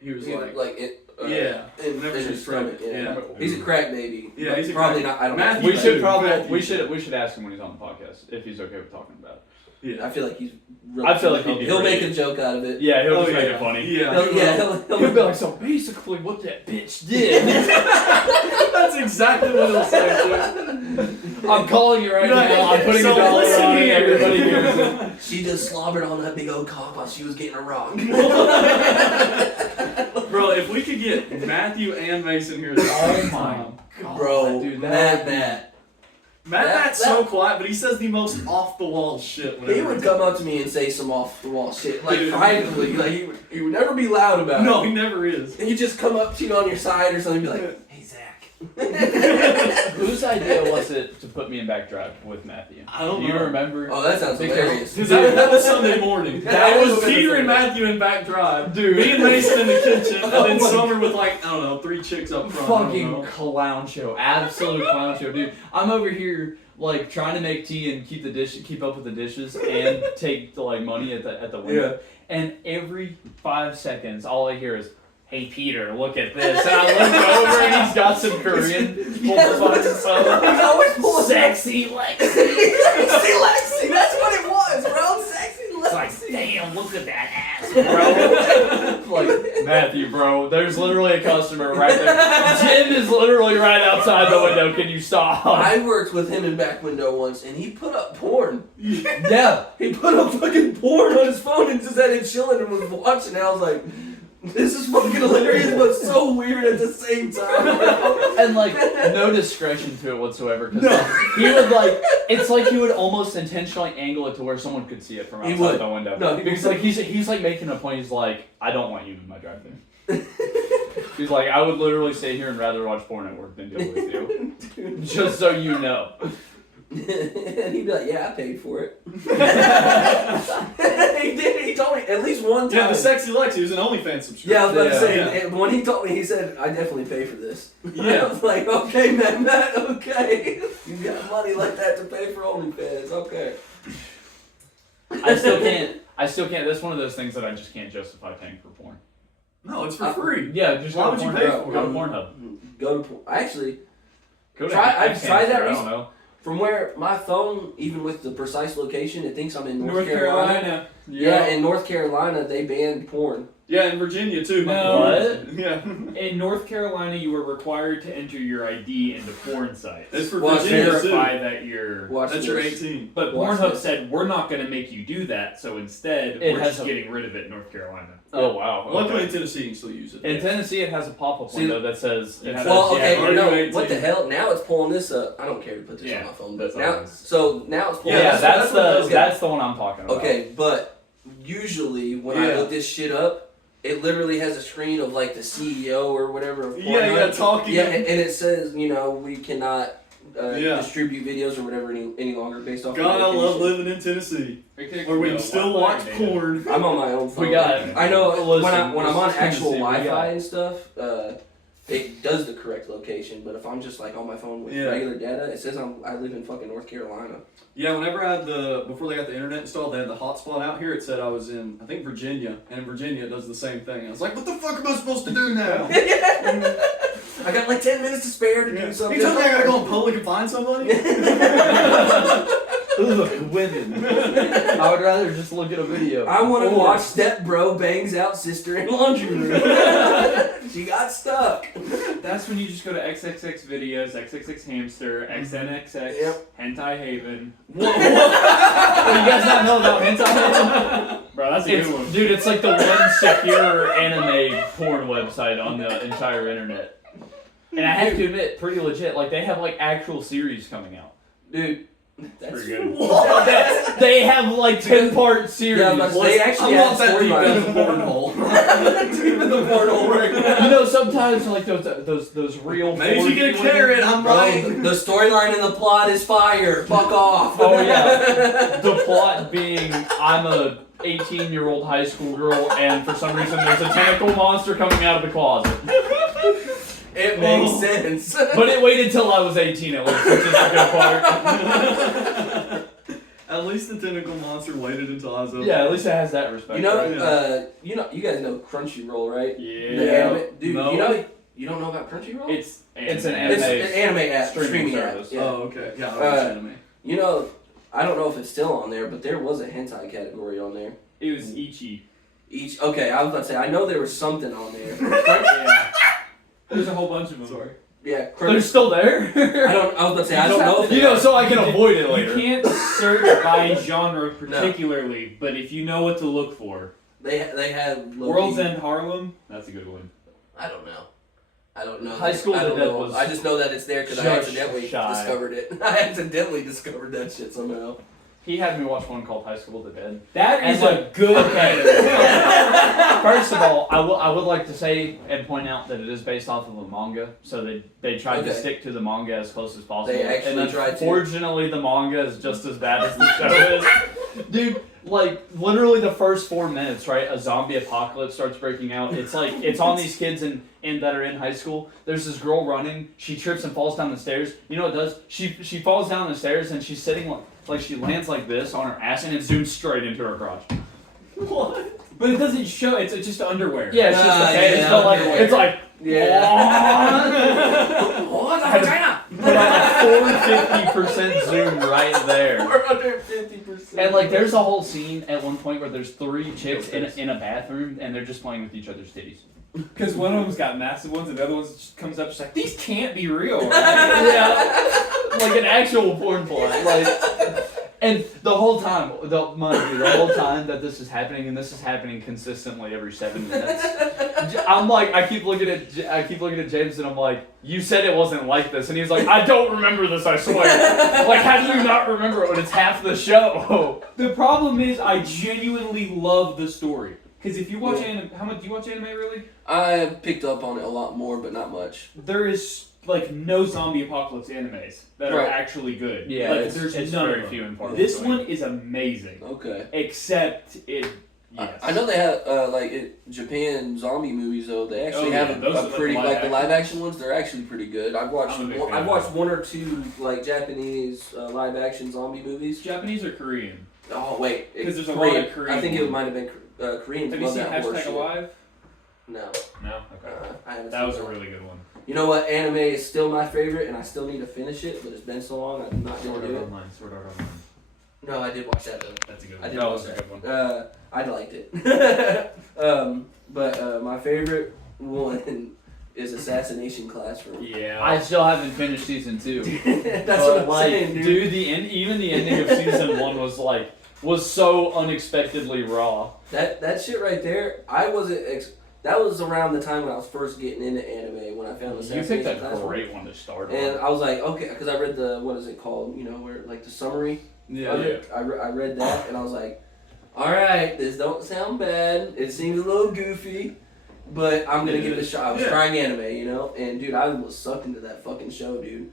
he was like it. yeah, in whenever she his was stomach. pregnant. Yeah. He's a crack baby. Yeah, he's a probably crack- not. I don't Matthew- know. we should Matthew. we should ask him when he's on the podcast if he's okay with talking about it. Yeah. I feel like he's. Really I feel like he'd be he'll great. make a joke out of it. Yeah, he'll Oh, just make yeah. it funny. Yeah. He'll He'll be like, so basically what that bitch did. That's exactly what he'll say. I'm calling you right No, now. I'm putting so a dollar listen on it. here. Everybody hears it. She just slobbered on that big old cock while she was getting a rock. Bro, if we could get Matthew and Mason here, Oh my god, Bro, dude, Matt. Matt's so quiet, but he says the most off the wall shit. He Whenever would come up to me and say some off the wall shit, like Dude. privately. Like he would never be loud about it. No, he never is. And he'd just come up to you on your side or something and be like, "Hey Zach." Whose idea was it to put me in backdrive with Matthew? I don't Do you know. remember? Oh, that sounds Because- hilarious. Because that was Sunday morning. That That was was Sunday Peter and morning. Matthew in back drive. Dude. Me and Mason in the kitchen, and Oh then my Summer with like, I don't know, 3 chicks up front. I don't Fucking know. clown show, absolute clown show, dude. I'm over here like trying to make tea and keep up with the dishes, and take the like money at the window. And every 5 seconds, all I hear is, "Hey Peter, look at this." And I look over, and he's got some Korean. He's always pulling Sexy Lexi. Sexy Lexi. That's what it was, bro. Sexy It's like, Lexi. damn, look at that ass, bro. Like, Matthew, bro, there's literally a customer right there. Jim is literally right outside the window. Can you stop? I worked with him in back window once, and he put up porn. Yeah. He put up fucking porn on his phone and just had it chilling and was watching. And I was like, this is fucking hilarious, but so weird at the same time, bro. And like no discretion to it whatsoever. Cause he would like, it's like he would almost intentionally angle it to where someone could see it from He outside would. the window. No, he because would. like he's like making a point. He's like, I don't want you in my drive-thru. He's like, I would literally stay here and rather watch porn at work than deal with you. Just so you know. And he'd be like, yeah, I paid for it. He did. He told me at least one time. Yeah, the Sexy Lexi was an OnlyFans subscription. Yeah, I was about to say, Yeah. when he told me, he said, I definitely pay for this. I Yeah. was like, okay, Matt, okay. You got money like that to pay for OnlyFans, okay. I still can't. That's one of those things that I just can't justify paying for porn. No, it's for free. Yeah, just Why go would to you Pornhub. pay for Go to it? Pornhub. Go to, actually, Go to I've tried that I don't know. from where my phone, even with the precise location, it thinks I'm in North Carolina. Carolina. Yeah, in North Carolina, they banned porn. Yeah, in Virginia too. No. What? Yeah. In North Carolina, you were required to enter your ID into porn sites. It's for Well, Virginia verify too. that you're. Watch That this. you're 18. But Watch Pornhub this. said we're not going to make you do that, so instead It we're has just a- getting rid of it in North Carolina. Oh wow. Luckily in Okay. Tennessee you can still use it. In Tennessee, it has a pop-up See, window that says. Yeah. It says Well, okay, Are you no, 18? what the hell? Now it's pulling this up. I don't care to put this Yeah, on my phone, that's but now, always- so now it's pulling. Yeah, Yeah, that's what it the does. that's the one I'm talking about. Okay, but usually when I Yeah. look this shit up, it literally has a screen of like the CEO or whatever. Of Yeah, Pornhub. yeah, talking. Yeah, and it says, you know, we cannot Yeah. distribute videos or whatever any longer based off. God, I of love location. living in Tennessee, Okay, where we no, can still Wi-Fi watch data. porn. I'm on my own phone. We got. I know Listen, when I'm on this is actual Tennessee, we Wi-Fi got- and stuff, it does the correct location. But if I'm just like on my phone with Yeah. regular data, it says I live in fucking North Carolina. Yeah, whenever I had before they got the internet installed, they had the hotspot out here. It said I was in, I think, Virginia, and in Virginia it does the same thing. I was like, what the fuck am I supposed to do now? I got like 10 minutes to spare to Yeah. do something. You tell me I gotta go in public and find somebody? Ugh, women. I would rather just look at a video. I want to Or- watch Step Bro bangs out sister in laundry room. She got stuck. That's when you just go to XXX videos, XXX hamster, XNXX, Yep. Hentai Haven. What? You guys not know about hentai? Bro, that's a It's, good one. dude, it's like the one secure anime porn website on the entire internet. And I have to admit, pretty legit. Like they have like actual series coming out. Dude, that's Pretty good. What? They have like 10-part series. Yeah, but they actually I'm have not that deep storylines. in the porn hole. Deep in the portal right now. You know, sometimes like those real. Maybe if you get a 4D women- carrot, I'm Bro, right. the storyline in the plot is fire. Fuck off. Oh yeah. The plot being I'm a 18-year-old high school girl, and for some reason there's a tentacle monster coming out of the closet. It makes Oh. sense. But it waited till I was 18 at least, which is a good part. At least the tentacle monster waited until I was over. Yeah, at least it has that respect. You know, right? you guys know Crunchyroll, right? The Yeah. anime, dude. No. You don't know about Crunchyroll? It's It's an It's anime an anime app, streaming service. app. Yeah. Oh, okay. Yeah, I watch anime. You know, I don't know if it's still on there, but there was a hentai category on there. It was Ichi. Okay, I was about to say, I know there was something on there. Yeah. There's a whole bunch of them. Sorry. Yeah, They're still there. I was about to say, I don't know if You know, so I can avoid it You later. can't search by genre particularly, but if you know what to look for. they have low World's key- End Harlem, that's a good one. I don't know. I don't know. High School I don't Cadet know. was I just know that it's there because I just accidentally shy. discovered it. I accidentally discovered that shit somehow. He had me watch one called High School of the Dead. That And is like- a good anime. First of all, I would like to say and point out that it is based off of a manga, so they tried to Okay. stick to the manga as close as possible. They actually and tried to. unfortunately, the manga is just as bad as the show is. Dude, like literally the first 4 minutes, right? A zombie apocalypse starts breaking out. It's like it's on these kids in that are in high school. There's this girl running. She trips and falls down the stairs. You know what it does? She falls down the stairs and she's sitting like she lands like this on her ass and it zooms straight into her crotch. What? But it doesn't show, it's just underwear. Yeah, it's just Ah, a face, yeah, but like okay. it's like Yeah. What? China. like 450% zoom right there. We're under 50%. And like there's a whole scene at one point where there's 3 chicks in a bathroom and they're just playing with each other's titties. Because one of them's got massive ones and the other one just comes up, she's like, these can't be real. Right? Yeah, like an actual porn plot. Like, and the whole time, the whole time that this is happening, and this is happening consistently every 7 minutes. I'm like, I keep looking at James, and I'm like, you said it wasn't like this, and he's like, I don't remember this, I swear. Like, how do you not remember it when it's half the show? The problem is, I genuinely love the story. Because if you watch anime, how much do you watch anime really? I picked up on it a lot more, but not much. There is like no zombie apocalypse animes that are Right. actually good. Yeah, like, it's there's very none of them. few and far This between. one is amazing, Okay. except it. Yes. I know they have Japan zombie movies though. They actually Oh, yeah, have those are a like pretty live like the live action. action ones. They're actually pretty good. I've watched I'm a big fan I've of watched them. 1 or 2 like Japanese live action zombie movies. Japanese or Korean? Oh wait, 'Cause there's a Korean. lot of Korean I think it ones. might have been Koreans. Have you love seen that horror Hashtag shit. Alive? No, No. Okay. I haven't. That seen was a really good one. You know what? Anime is still my favorite, and I still need to finish it. But it's been so long, I'm not gonna Sword do Art it. Online. Sword Art Online. No, I did watch that though. That's a good I one. did That watch was a that. good one. I liked it. But my favorite one is Assassination Classroom. Yeah. I still haven't finished season 2. That's But, what I'm like, saying, dude. Dude, even the ending of season 1 was so unexpectedly raw. That shit right there, I wasn't. That was around the time when I was first getting into anime when I found You Assassination picked a Classroom. great one to start And on. I was like, okay, because I read the what is it called? You know, where like the summary. of it. I read that and I was like, all right, this don't sound bad. It seems a little goofy, but I'm gonna give it a shot. I was trying anime, you know, and dude, I was sucked into that fucking show, dude.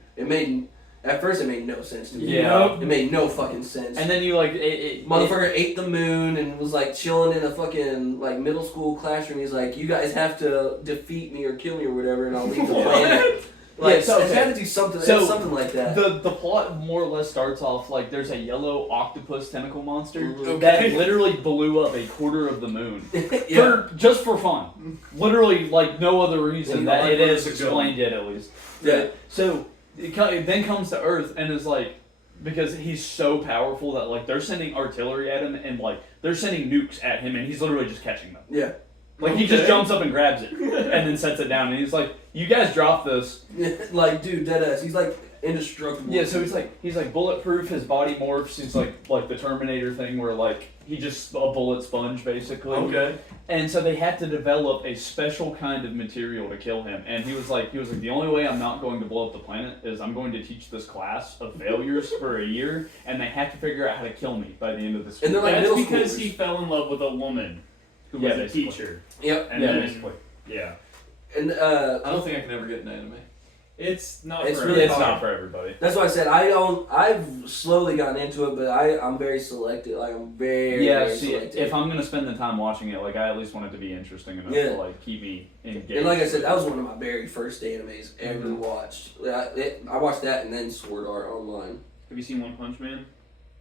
At first it made no sense to me. Yeah. It made no fucking sense. And then you like it Motherfucker ate the moon and was like chilling in a fucking like middle school classroom. He's like, you guys have to defeat me or kill me or whatever, and I'll leave the planet. Like, Yeah, so, it had to do something. so something like that. The plot more or less starts off like there's a yellow octopus tentacle monster Mhm. that literally blew up a quarter of the moon Yeah. just for fun. Literally, like no other reason Yeah, that like, it where's is it going? explained yet, at least. Yeah. So it then comes to Earth and is like, because he's so powerful that like they're sending artillery at him and like they're sending nukes at him and he's literally just catching them. Yeah. Like he just jumps up and grabs it and then sets it down and he's like, "You guys drop this." Like, dude, deadass. He's like indestructible. Yeah, so he's like bulletproof. His body morphs. He's like the Terminator thing where like he just a bullet sponge basically. Okay. And so they had to develop a special kind of material to kill him. And he was like the only way I'm not going to blow up the planet is I'm going to teach this class of failures for a year, and they have to figure out how to kill me by the end of this. And they're like That's middle because schoolers. he fell in love with a woman who was a basically. teacher. Yep. And Yeah, then, basically. yeah. And I don't think I can ever get into anime. It's not It's for really It's everybody. not for everybody. that's why I said I've slowly gotten into it, but I'm very selective. Like I'm very Yeah, very see, selective. if I'm gonna spend the time watching it, like I at least want it to be interesting enough Yeah. to like keep me engaged. And like I said, that was one of my very first animes ever Mm-hmm. watched. I watched that and then Sword Art Online. Have you seen One Punch Man?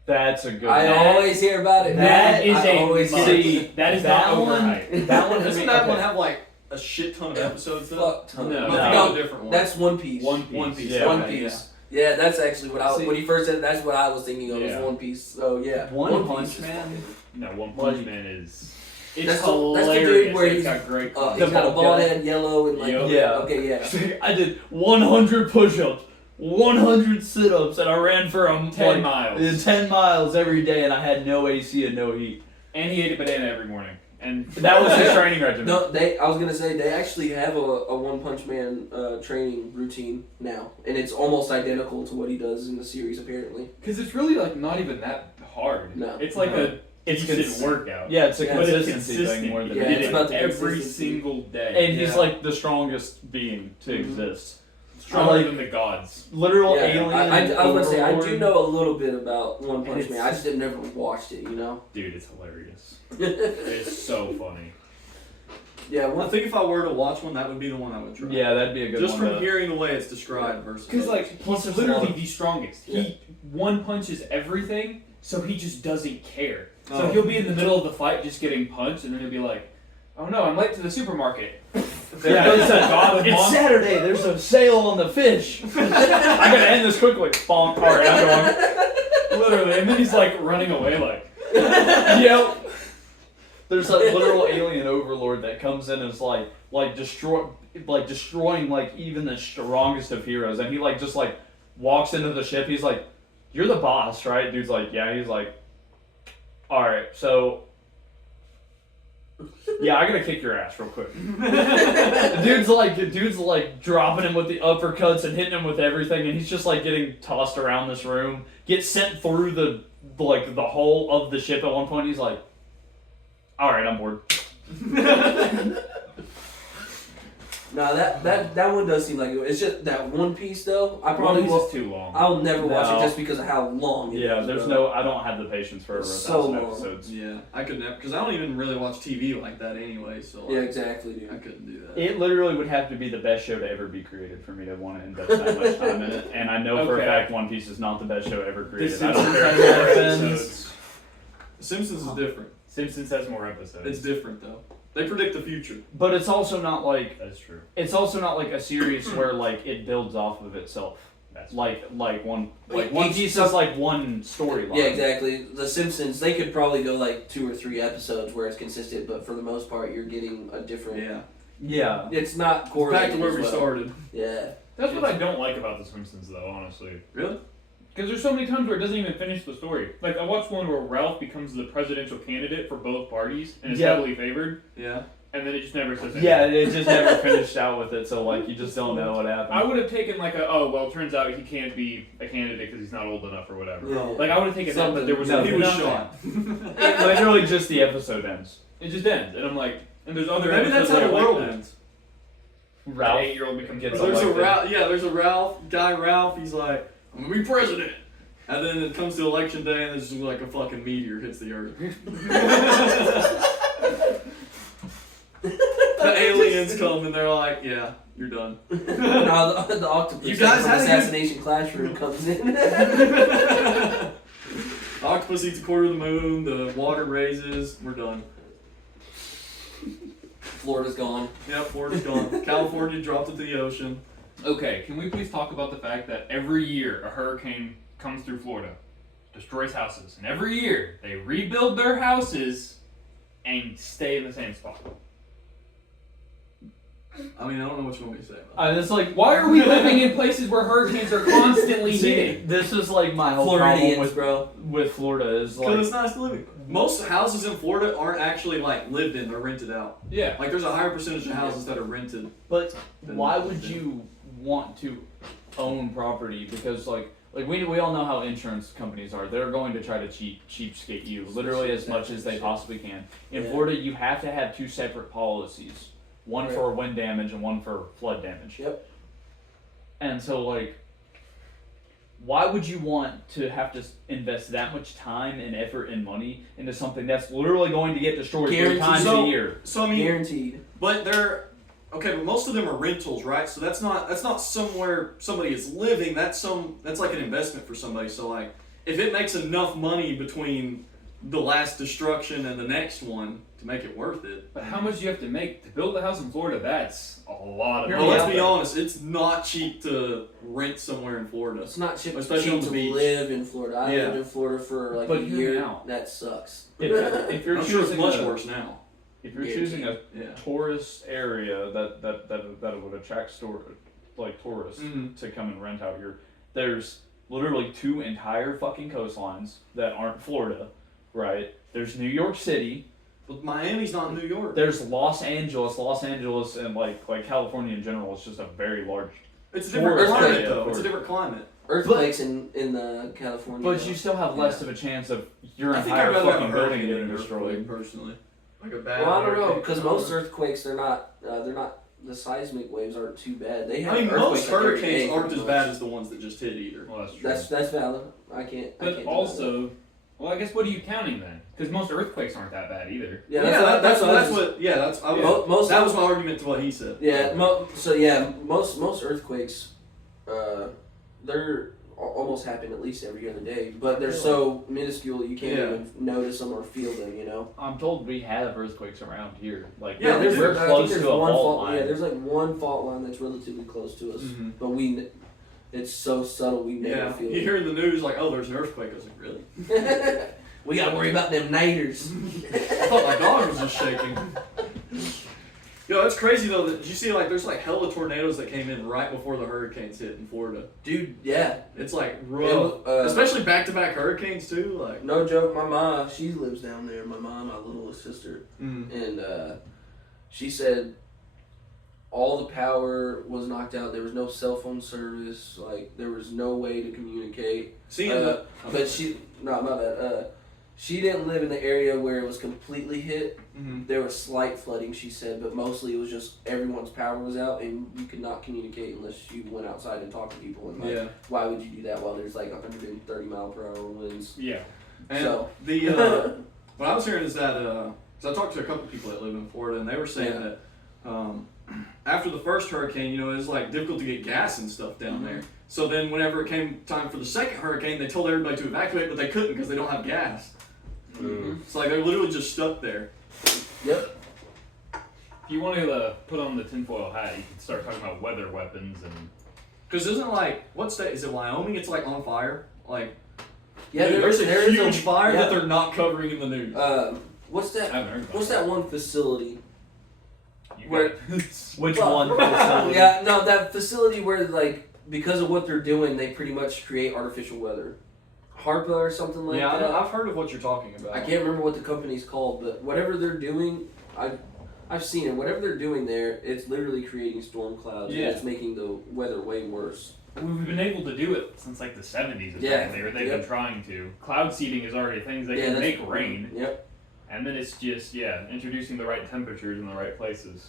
That's a good. I one. always hear about it. That man. is I a always must. hear See, That is that not one- overhyped. That one Doesn't okay. that one have like a shit ton of episodes though? fuck ton. No. I'm No. thinking of a different one. That's One Piece. One Piece. One Piece. Yeah. One okay, Piece. Yeah, that's actually what I See- when he first said. That's what I was thinking of. Yeah. Was One Piece. So yeah, One Piece Punch is Man. fucking- No, One Punch Like- Man is. It's That's the hilarious. dude where It's he's- got great. He's The got a bald bald guy. head, yellow, and like Yeah. Okay, yeah. I did 100 push-ups, 100 sit-ups, and I ran for 10 miles. 10 miles every day, and I had no AC and no heat. And he ate a banana every morning. And That was his training regimen. No, I was gonna say they actually have a One Punch Man training routine now, and it's almost identical to what he does in the series apparently. because it's really like not even that hard. No. It's like No. a decent workout. Yeah, it's a Yeah, But it's consistency consistent. thing more than Yeah, He it's did anything. about the every consistency. single day. And he's Yeah. like the strongest being to Mhm. exist. stronger like- than the gods. Literal Yeah, alien. I was gonna say I do overlord. know a little bit about One Punch it's- Man. I just have never watched it, you know. Dude, it's hilarious. yeah, It's so funny. I one think if I were to watch one, that would be the one I would try. Yeah, that'd be a good Just one. from to- hearing the way it's described versus. Because others. like Plus, he's there's a literally lot of- the strongest. Yeah. He one punches everything, so he just doesn't care. So Oh. he'll be in the middle of the fight, just getting punched, and then he'll be like, "Oh no, I'm late to the supermarket." Yeah, There's a god of it's monsters. Saturday. There's a sale on the fish. I gotta end this quickly. Bonk. All right, I'm going. Literally, and then he's like running away, like. Yep. There's a literal alien overlord that comes in and is destroying like even the strongest of heroes, and he like just like walks into the ship. He's like, "You're the boss, right?" Dude's like, "Yeah." He's like, "All right, so." Yeah, I gotta kick your ass real quick. dude's like dropping him with the uppercuts and hitting him with everything, and he's just like getting tossed around this room. Gets sent through the whole of the ship at one point. He's like, "All right, I'm bored." No, that one does seem like it. It's just that One Piece though. I One probably Piece will. is too long. I'll never watch No. it just because of how long it is. Yeah, there's bro. I don't have the patience for over It's 1,000 so long. episodes. Yeah, I could never, because I don't even really watch TV like that anyway. So like, Yeah, exactly, I dude. couldn't do that. It literally would have to be the best show to ever be created for me to want to invest that much time in it. And I know for a Okay. fact One Piece is not the best show ever The created. I Simpsons don't care has if it more happens. episodes. The Simpsons is different. Simpsons has more episodes. It's different though. They predict the future. But it's also not like That's true. a series where like it builds off of itself. like One Each Piece sub- is like one storyline. Yeah, exactly. The Simpsons, they could probably go like 2 or 3 episodes where it's consistent, but for the most part, you're getting a different. Yeah. Yeah. It's not Back correlated. to where as we well. started. Yeah. That's what I don't like about The Simpsons, though, honestly. Really? Because there's so many times where it doesn't even finish the story. Like, I watched one where Ralph becomes the presidential candidate for both parties and is Yeah. heavily favored, Yeah. and then it just never says anything. Yeah, it just never finished out with it, so like you just don't know what happened. I would have taken like it turns out he can't be a candidate because he's not old enough or whatever. Yeah. Like, I would have taken that, but there was No, He was nothing. shot. Literally just the episode ends. It just ends, and I'm like, and there's other Maybe that's episodes how the where I like world that. ends. Ralph An 8-year-old becomes gets president. There's a elected. Ralph, he's like, I'm gonna be president. And then it comes to election day and there's just like a fucking meteor hits the earth. The aliens come and they're like, yeah, you're done. Now the octopus You guys from had a good- assassination classroom comes in. The octopus eats a quarter of the moon, the water raises, we're done. Florida's gone. Yeah, Florida's gone. California dropped into the ocean. Okay, can we please talk about the fact that every year a hurricane comes through Florida, destroys houses, and every year they rebuild their houses and stay in the same spot? I mean, I don't know what you want me to say about It's like, Why are we living in places where hurricanes are constantly see, hitting? this is like my whole problem Floridians, bro. with Florida is because like it's nice to live in. Most houses in Florida aren't actually like lived in, they're rented out. Yeah. Like there's a higher percentage of houses that are rented. But than why lived would in. you want to own property? Because like we all know how insurance companies are. They're going to try to cheapskate you literally as much as they possibly can. In Yeah. Florida, you have to have 2 separate policies. One Right. for wind damage and one for flood damage. Yep. And so like why would you want to have to invest that much time and effort and money into something that's literally going to get destroyed 3 Guaranteed. times So- a year? So I mean, Guaranteed. but they're okay. But most of them are rentals, right? So that's not somewhere somebody is living. That's like an investment for somebody. So like, if it makes enough money between the last destruction and the next one to make it worth it. But how much do you have to make to build a house in Florida? That's a lot of Well, money. let's be honest. It's not cheap to rent somewhere in Florida. It's not cheap, Especially on the to beach. live in Florida. I Yeah. lived in Florida for like But a hear me year. out. That sucks. If you're I'm sure it's choosing much a- worse now. If you're Yeah, choosing a Yeah. tourist area that would attract tourists Mhm. to come and rent out here, there's literally 2 entire fucking coastlines that aren't Florida, right? There's New York City. But Miami's not New York. There's Los Angeles. Los Angeles and like California in general is just a very large. It's a different Tourist climate area, though. of It's a course. different climate. Earthquakes in the California. But you still have less of a chance of your I think I'd entire rather have a fucking building hurricane than getting an destroyed. earthquake, personally. Like a bad. Well, I don't know hurricane. because most earthquakes they're not the seismic waves aren't too bad. They have I mean, earthquakes most like every hurricanes day, aren't pretty as much. bad as the ones that just hit either. Well, that's true. That's valid. I can't. But deny also, well, I guess what are you counting then? Because most earthquakes aren't that bad either. that. yeah, that's what I was just- that's I was, most that was my argument to what he said. Yeah, most earthquakes, they're almost happen at least every other day, but they're so minuscule that you can't Yeah. even notice them or feel them. You know. I'm told we have earthquakes around here. Like Yeah, there's we're I think close there's to a one fault fault. line. Yeah, there's like one fault line that's relatively close to us, Mhm. but it's so subtle we never Yeah, feel you it. hear in the news like, oh, there's an earthquake. I was like, really? We gotta worry about them nighters. I thought my dog was just shaking. Yo, it's crazy though. That you see, like, there's like hella tornadoes that came in right before the hurricanes hit in Florida. Dude, yeah. It's like It rough, was, especially back-to-back hurricanes too. Like, No joke, my mom, she lives down there. My mom, my littlest sister. mm. And she said all the power was knocked out. There was no cell phone service. Like, there was no way to communicate. Seeing But she, no, my bad. She didn't live in the area where it was completely hit. Mhm. There was slight flooding, she said, but mostly it was just everyone's power was out and you could not communicate unless you went outside and talked to people. And like, Yeah. why would you do that while there's like 130 mile per hour winds? Yeah. And So- the what I was hearing is that because I talked to a couple people that live in Florida, and they were saying Yeah. that after the first hurricane, it was like difficult to get gas and stuff down Mhm. there. So then, whenever it came time for the second hurricane, they told everybody to evacuate, but they couldn't because they don't have gas. Mm-hmm. It's like they're literally just stuck there. Yep. If you want to put on the tinfoil hat, you can start talking about weather weapons and Because isn't like what state is it? Wyoming? It's like on fire. Like Yeah, dude, there there's a is huge fire yeah. that they're not covering in the news. What's I that? haven't heard about What's that one facility? You where- got- Which Well, one? Facility? Yeah, no, that facility where like because of what they're doing, they pretty much create artificial weather. HARPA or something like yeah, that. I've heard of what you're talking about. I can't remember what the company's called, but whatever they're doing, I've seen it. Whatever they're doing there, it's literally creating storm clouds. Yeah. And it's making the weather way worse. We've been able to do it since like the 70s. Yeah. They've Yep. been trying to. Cloud seeding is already things they can that's- make rain, Yep. and then it's just introducing the right temperatures in the right places.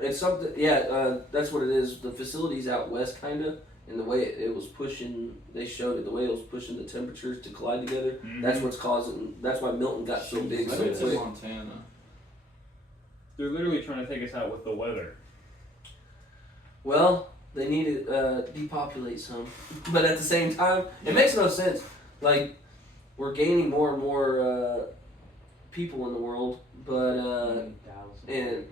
It's something. Yeah, that's what it is. The facility's out west, kinda, and the way it was pushing, they showed it. The way it was pushing the temperatures to collide together. Mhm. That's what's causing. That's why Milton got so big so Maybe it's in quick. Montana. They're literally trying to take us out with the weather. Well, they need to depopulate some, but at the same time, it makes no sense. Like, we're gaining more and more people in the world, but and-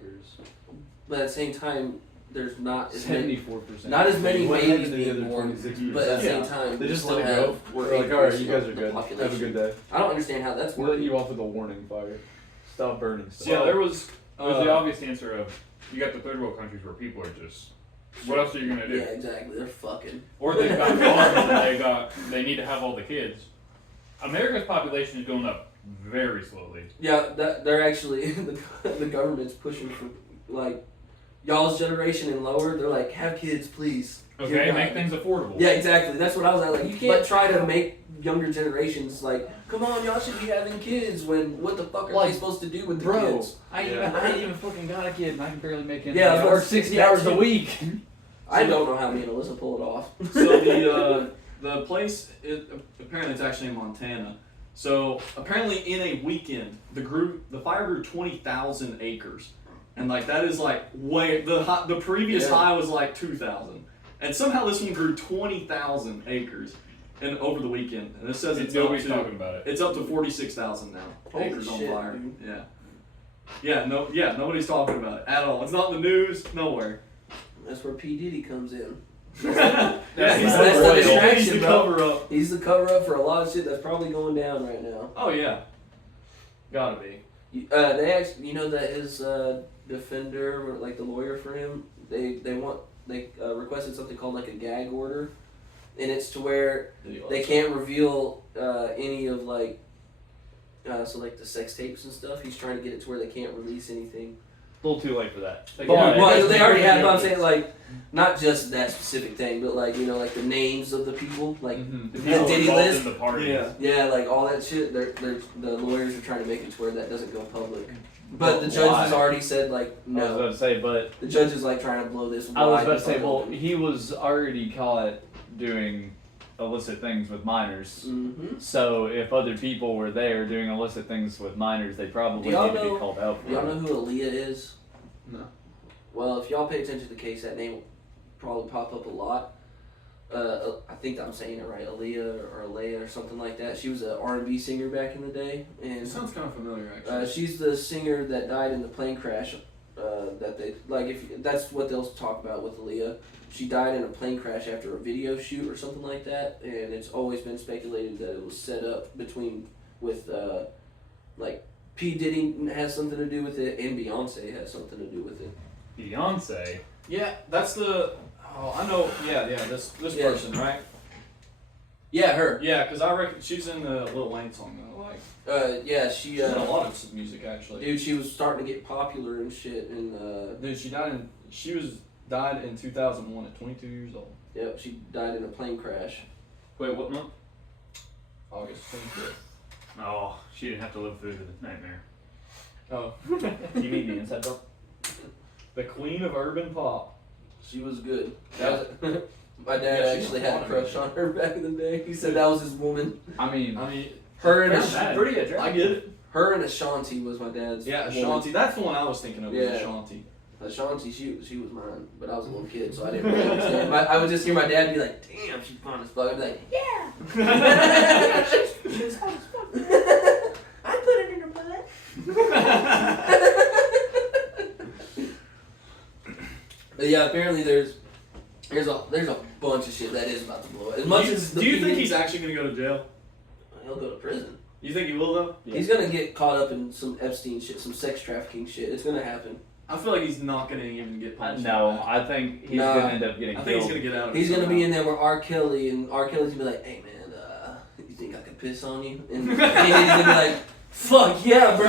but at the same time, there's not as many, 74%. not as many What babies happened to the being other born. 26%? But at the same Yeah. time, They we just still let it have go. we're They're like, all right, you 80% guys of are the good. Have a population. good day. I don't understand how that's We're letting working. you off with a warning fire. Stop burning stuff. So yeah, there was the Uh, obvious answer of you got the third world countries where people are just what else are you gonna do? Yeah, exactly. They're fucking. Or they've got farms and they need to have all the kids. America's population is going up very slowly. Yeah, they're actually the government's pushing for like y'all's generation and lower. They're like, have kids, please. Okay, Dear make God. things affordable. Yeah, exactly. That's what I was at. Like, you can't try to make younger generations like, come on, y'all should be having kids. When what the fuck are Like, they supposed to do with the Bro, kids? I ain't even fucking got a kid and I can barely make it. Yeah, I I was work about to 60 say, hours a too. week. I don't know how me and Alyssa pull it off. So the place apparently it's actually in Montana. So apparently in a weekend the fire grew 20,000 acres, and like that is like way the previous Yeah. high was like 2,000, and somehow this one grew 20,000 acres, and over the weekend, and it says it's up Nobody's to talking about it. it's up to 46,000 now Holy acres shit, on fire. dude. Yeah, nobody's talking about it at all. It's not in the news, nowhere. That's where P Diddy comes in. Yeah, he's That's the the distraction, he's the bro. cover up. He's the cover up for a lot of shit that's probably going down right now. Oh yeah, gotta be. They actually, you know that his defender, or like the lawyer for him, they requested something called like a gag order, and it's to where they can't reveal any of like so like the sex tapes and stuff. He's trying to get it to where they can't release anything. A little too late for that. Like, Well, yeah, well, they already have. yeah. But I'm saying like not just that specific thing, but like you know like the names of the people, like Mhm. The the people Diddy involved list. in the parties. Yeah. Yeah, like all that shit. The lawyers are trying to make it to where that doesn't go public. But the judge has Why? already said like I was no. about to say, but The judge is like trying to blow this. I was wide about to say, the fuck well, open. he was already caught doing illicit things with minors. Mhm. So if other people were there doing illicit things with minors, they probably Do y'all need to know- be called out for Y'all it. know who Aaliyah is? No. Well, if y'all pay attention to the case, that name will probably pop up a lot. I think I'm saying it right, Aaliyah or Alea or something like that. She was an R&B singer back in the day, and It sounds kind of familiar, actually. she's the singer that died in the plane crash. That they like, if that's what they'll talk about with Aaliyah. She died in a plane crash after a video shoot or something like that, and it's always been speculated that it was set up with like P Diddy has something to do with it, and Beyonce has something to do with it. Beyonce. Yeah, that's the. Oh, I know. Yeah, this Yeah. person, right? Yeah, her. Yeah, because I reckon she's in the Lil Wayne song that I like. Yeah, she. She's in a lot of music actually. Dude, she was starting to get popular and shit, and Dude, she died in 2001 at 22 years old. yep, she died in a plane crash. Wait, what month? August 25th. Oh, she didn't have to live through the nightmare. Oh, You mean the inside job? the queen of urban pop. She was good. That was, my dad Yeah, she's actually a had a lot of crush on her back in the day. He said that was his woman. I mean, I mean, Her and Not bad. pretty I attractive. get it. her and Ashanti was my dad's. Yeah, woman. Ashanti. That's the one I was thinking of. Was Yeah. Ashanti. Ashanti, she was mine, but I was a little kid, so I didn't really understand. I would just hear my dad be like, "Damn, she's fine as fuck." I'd be like, "Yeah, she's hot as fuck." I put it in her butt. But yeah, apparently there's There's a bunch of shit that is about to blow up. As much as Do you think he's actually gonna go to jail? he'll go to prison. You think he will though? Yeah. He's gonna get caught up in some Epstein shit, some sex trafficking shit. It's gonna happen. I feel like he's not gonna even get punished. No, I think he's Nah. gonna end up getting I killed. think he's gonna get out of it. He's gonna be somehow. in there with R. Kelly, and R. Kelly's gonna be like, "Hey man, you think I could piss on you?" And he's gonna be like, "Fuck yeah, bro!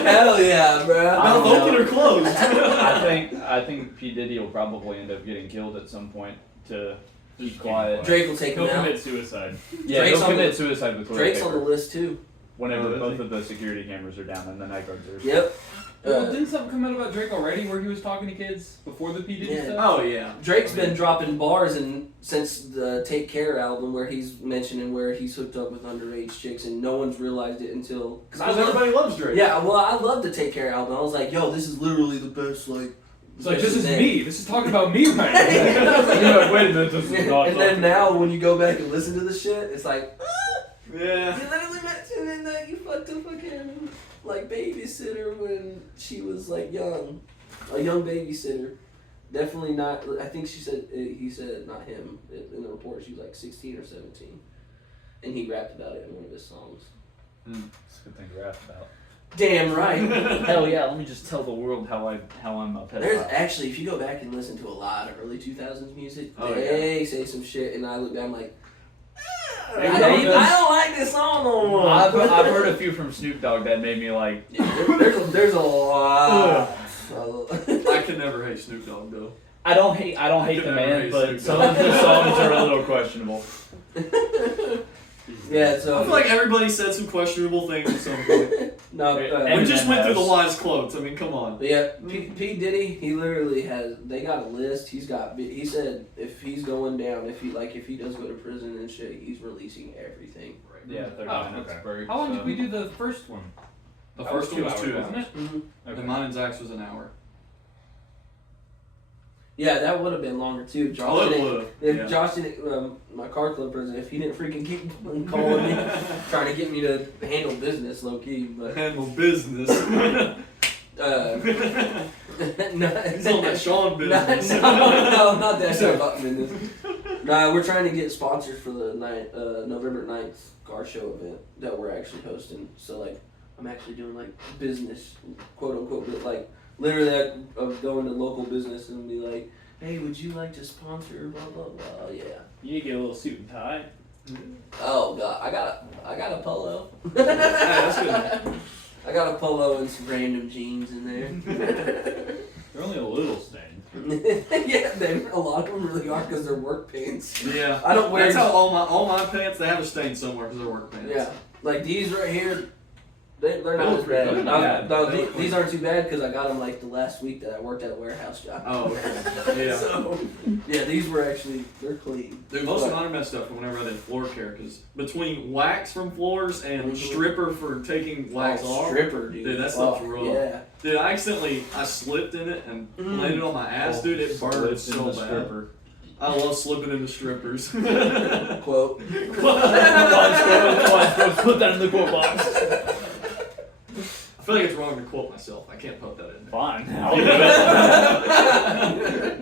Hell yeah, bro!" I don't Mouth know. open or closed? I think P Diddy will probably end up getting killed at some point to keep quiet. Drake will take him He'll out. commit suicide. Yeah, Drake's he'll on commit the- suicide with toilet Drake's on the paper list too. whenever Oh, is both he? of the security cameras are down and the night guards are. Yep. Well, didn't something come out about Drake already where he was talking to kids before the P Diddy Yeah. stuff? Oh yeah. Drake's been dropping bars and since the Take Care album where he's mentioning where he's hooked up with underage chicks and no one's realized it until Because everybody loves Drake. Yeah, well, I love the Take Care album. I was like, yo, this is literally the best, like. It's like, this best is thing. me. This is talking about me right now. You're like, wait a minute, this is not And then now, when you go back and listen to the shit, it's like, Yeah. you literally mentioned that you fucked a fucking like babysitter when she was like young, a young babysitter. Definitely not. I think he said not him in the report. She was like 16 or 17, and he rapped about it in one of his songs. It's a good thing to rap about. Damn right. Hell yeah, let me just tell the world how I'm a pedophile. There's actually, if you go back and listen to a lot of early 2000s music, Oh, they say some shit, and I look down like, Hey, I don't like this song no more. I've heard a few from Snoop Dogg that made me like. There's a lot. I can never hate Snoop Dogg though. I don't hate could the never man, hate but Snoop some Dogg. of his songs are a little questionable. Yeah, I so feel like everybody said some questionable things at some point. no, We Eminem just went through the has. wise quotes. I mean, come on. but yeah, P Diddy, he literally has. They got a list. He said if he's going down, if he does go to prison and shit, he's releasing everything. Yeah, 30 Oh, minutes okay. break. How long so. did we do the first one? The That first one was 2 wasn't hours. it? Mm-hmm. Okay. And mine and Zach's was an hour. Yeah, that would have been longer too. If Oh, Josh it didn't, would. if Yeah. Josh didn't, my car club president, if he didn't freaking keep calling me, trying to get me to handle business low key, but Handle business. It's all that Sean business. no, not that shit about business. Nah, we're trying to get sponsors for the November 9th car show event that we're actually hosting. So like, I'm actually doing like business, quote unquote, but like literally of going to local business and be like, hey, would you like to sponsor blah blah blah? Yeah. You get a little suit and tie. Oh god, I got a polo. that's good. I got a polo and some random jeans in there. They're only a little stained. Yeah, a lot of them really are because they're work pants. Yeah. I don't wear. That's how all my pants, they have a stain somewhere because they're work pants. Yeah, like these right here, they're They not look as pretty bad. good. No, Yeah, no, they look these clean. aren't too bad because I got them like the last week that I worked at a warehouse job. Oh, okay. Yeah. So, yeah, these were actually they're clean. Dude, most of But- mine are messed up from whenever I did floor care because between wax from floors and Mhm. stripper for taking wax Oh, off. stripper, dude. Dude, that stuff's Oh, rough. Yeah. Dude, I slipped in it and Mm. landed on my ass, dude. It burned Slipped in so the bad. stripper. I love slipping into strippers. Quote. Come on, put that in the quote box. I feel like it's wrong to quote myself. I can't put that in there. Fine. I'll do it.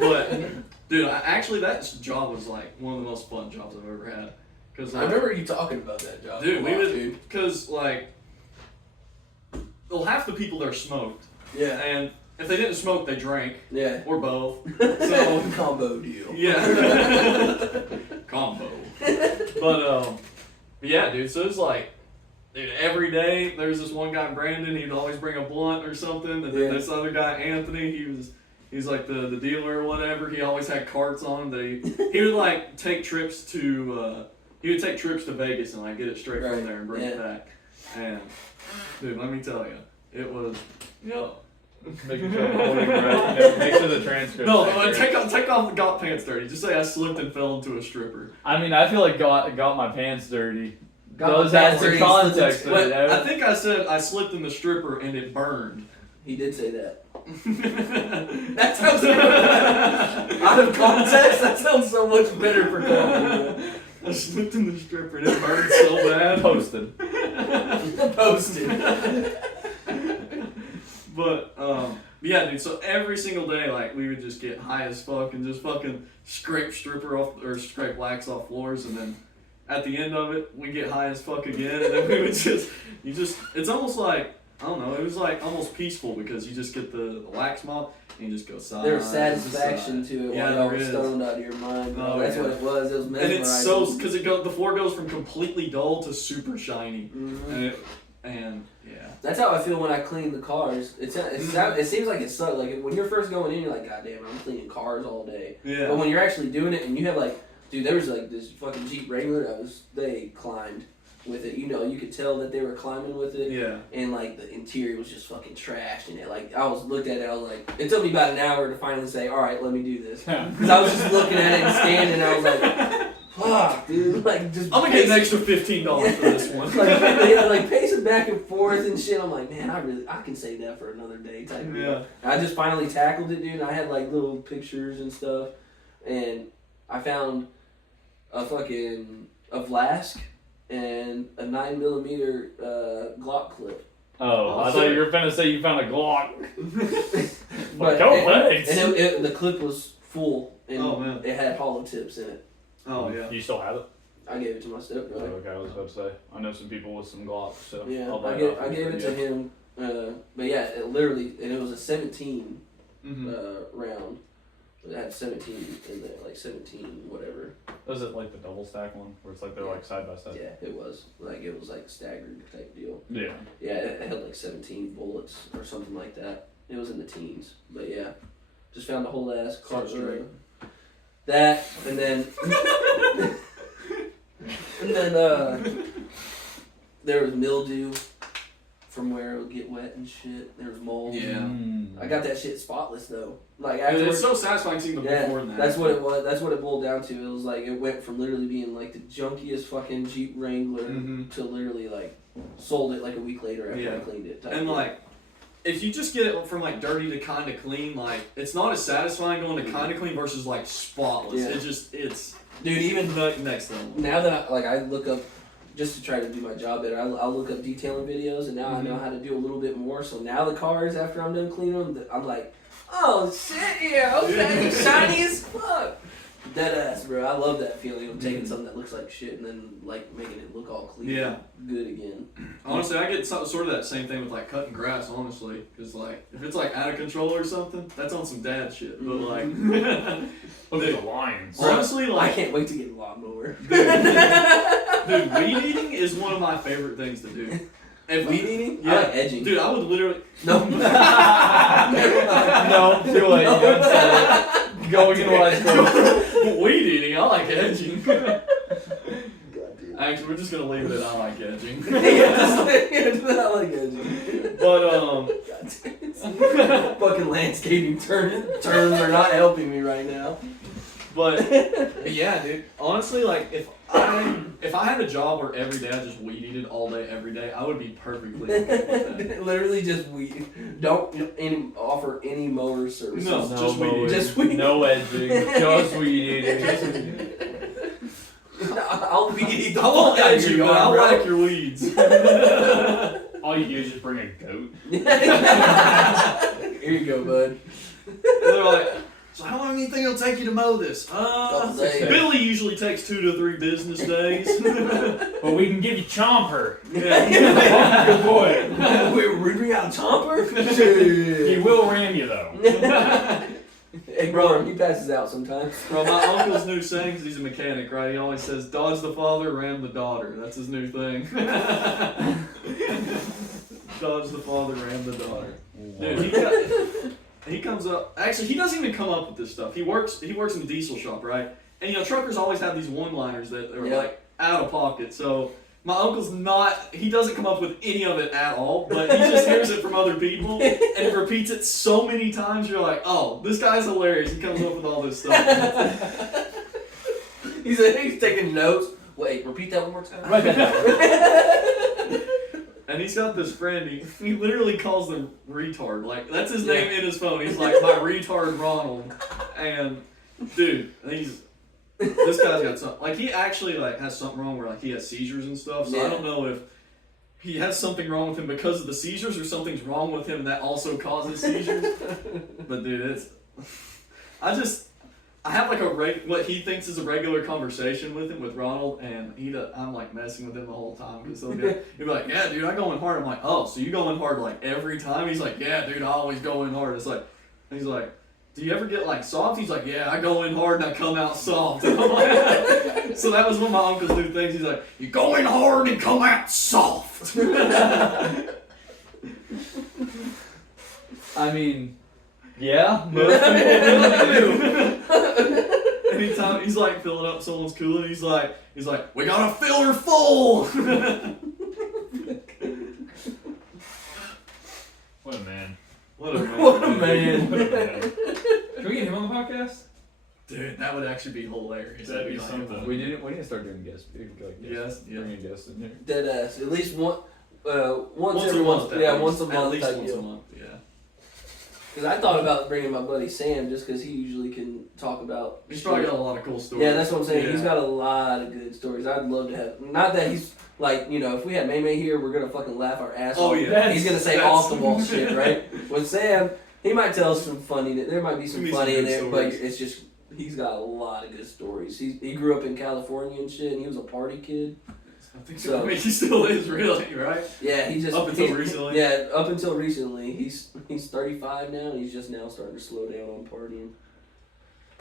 But, dude, actually, that job was like one of the most fun jobs I've ever had. Cause I remember you talking about that job. dude, a we lot, would, dude. because like, well, half the people there smoked, Yeah. and if they didn't smoke, they drank, Yeah. or both. So, Combo deal. yeah, combo. But yeah, dude. So it's like, dude, every day there's this one guy, Brandon. He'd always bring a blunt or something, and then Yeah. this other guy, Anthony. He's like the dealer or whatever. He always had carts on him. He would like take trips to Vegas and like get it straight Right. from there and bring it Yeah. back. And dude, let me tell you, it was Making sure I'm holding your breath. Make sure the transcript. no. Take off the got pants dirty. Just say I slipped and fell into a stripper. I mean, I feel like got my pants dirty. Got Those my have pants some dirty, context slipped to But it. I think I said I slipped in the stripper and it burned. He did say that. That sounds out of context. That sounds so much better for comedy. I slipped in the stripper and it burned so bad. Posted. Posted. But But yeah, dude, so every single day, like, we would just get high as fuck and just fucking scrape scrape wax off floors, and then at the end of it, we get high as fuck again, and then we would it's almost like, I don't know, it was like almost peaceful because you just get the wax mop and you just go side. There's satisfaction to it Yeah, while y'all there were is. stoned out of your mind. Bro. Oh, That's yeah. what it was. It was And mesmerizing. it's so, because the floor goes from completely dull to super shiny. Mhm. And yeah. That's how I feel when I clean the cars. It seems like it sucks. Like when you're first going in, you're like, God damn, I'm cleaning cars all day. Yeah. But when you're actually doing it, and you have like, dude, there was like this fucking Jeep Wrangler they climbed with it. You know, you could tell that they were climbing with it. Yeah. And like the interior was just fucking trashed in it. Like I looked at it, I was like, it took me about an hour to finally say, all right, let me do this. Because I was just looking at it and standing, and I was like, fuck, dude, like just. I'm gonna get an extra $15 for this one. like pacing back and forth and shit. I'm like, man, I can save that for another day type. Yeah. I just finally tackled it, dude. And I had like little pictures and stuff, and I found a flask and a 9mm Glock clip. Oh, I thought you were finna say you found a Glock. But Go thanks. and the clip was full, and Oh, man. it had hollow tips in it. Oh yeah. You still have it? I gave it to my stepbrother. Okay, I was about to say. I know some people with some Glocks, so Yeah, I'll buy I gave it to him. But yeah, it literally, and it was a 17 Mm-hmm. round. It had 17 in there, like 17 whatever. Was it like the double stack one, where it's like they're like side by side? Yeah, it was like staggered type deal. Yeah. Yeah, it had like 17 bullets or something like that. It was in the teens, but yeah, just found a whole ass car. That and then there was mildew from where it would get wet and shit. There was mold. Yeah. I got that shit spotless though. Like And after it's so satisfying seeing the before and that. that's what it was. That's what it boiled down to. It was like it went from literally being like the junkiest fucking Jeep Wrangler Mhm. to literally like sold it like a week later after I Yeah. cleaned it. type And deal. like, if you just get it from like dirty to kind of clean, like it's not as satisfying going to kind of clean versus like spotless. Yeah. It's dude, even next level. now that I look up just to try to do my job better, I'll look up detailing videos, and now I know how to do a little bit more. So now the cars, after I'm done cleaning them, I'm like, oh shit, yeah, okay, shiny as fuck. Dead ass, bro. I love that feeling of taking something that looks like shit and then like making it look all clean, Yeah. good again. Honestly, I get sort of that same thing with like cutting grass. Honestly, because like if it's like out of control or something, that's on some dad shit. But like, Look at the lions. honestly, I like, can't wait to get a lawnmower. dude, weed eating is one of my favorite things to do. If Weed eating? Yeah. I like edging. Dude, I would literally. No. No, too late. You done said it. Going in what I said. Weed eating, I like edging. Actually, we're just gonna leave it at I like edging. I like edging. But Fucking landscaping terms are not helping me right now. But yeah, dude. Honestly, like if I had a job where every day I just weed eated all day, every day, I would be perfectly okay with that. Literally just weed. Don't offer any mower services. No. Just weed eating. Just weed. No edging. Just weed eating. I'll weed eat the I won't fuck out of edge you, your but I'll yard, like your weeds. All you do is just bring a goat. bro. Here you go, bud. They're like, so how long do you think it'll take you to mow this? Couple days. Billy usually takes 2 to 3 business days. But we can give you Chomper. Yeah. Good boy. We bring out a chomper? He will ram you though. Hey, bro, he passes out sometimes. Bro, my uncle's new saying, 'cause he's a mechanic, right? He always says, dodge the father, ram the daughter. That's his new thing. Dodge the father, ram the daughter. Dude, he comes up. Actually, he doesn't even come up with this stuff. He works in the diesel shop, right? And you know, truckers always have these one-liners that are Yeah. like out of pocket. So my uncle's not. He doesn't come up with any of it at all. But he just hears it from other people and he repeats it so many times. You're like, oh, this guy's hilarious. He comes up with all this stuff. He's taking notes. Wait, repeat that one more time. Write that down. And he's got this friend, he literally calls them retard. Like, that's his name in his phone. He's like, my retard Ronald. And, dude, this guy's got something. Like, he actually, like, has something wrong where, like, he has seizures and stuff. So I Yeah. don't know he has something wrong with him because of the seizures, or something's wrong with him that also causes seizures. But dude, I have like what he thinks is a regular conversation with him, with Ronald, and I'm like messing with him the whole time because he'll be like, yeah, dude, I go in hard. I'm like, oh, so you go in hard like every time? He's like, yeah, dude, I always go in hard. It's like, he's like, do you ever get like soft? He's like, yeah, I go in hard and I come out soft. And I'm like, so that was one of my uncle's new things. He's like, you go in hard and come out soft. I mean, yeah, most people do. Anytime he's like filling up someone's cooler, he's like, we got a filler full. What a man. What a man. What a man. What a man. Can we get him on the podcast? Dude, that would actually be hilarious. That'd be like, something. We need to start doing guests. Like Yes, yeah. Bringing guests in here. Dead ass. At least once Once every a month. month. Yeah, at once a least. month. At least type once deal. a month. Yeah. Because I thought about bringing my buddy Sam just because he usually can talk about. He's probably got a lot of cool stories. Yeah, that's what I'm saying. Yeah. He's got a lot of good stories. I'd love to have. Not that he's like, if we had May here, we're gonna fucking laugh our ass Oh off. yeah. He's gonna say off the wall shit, right? With Sam, he might tell us some funny. There might be some Maybe funny some in good there, but stories. it's just he's got a lot of good stories. He grew up in California and shit, and he was a party kid. I think So- I mean, he still is really, right? Yeah, he just Up until he's- recently? Yeah, up until recently. He's 35 now, and he's just now starting to slow down on partying.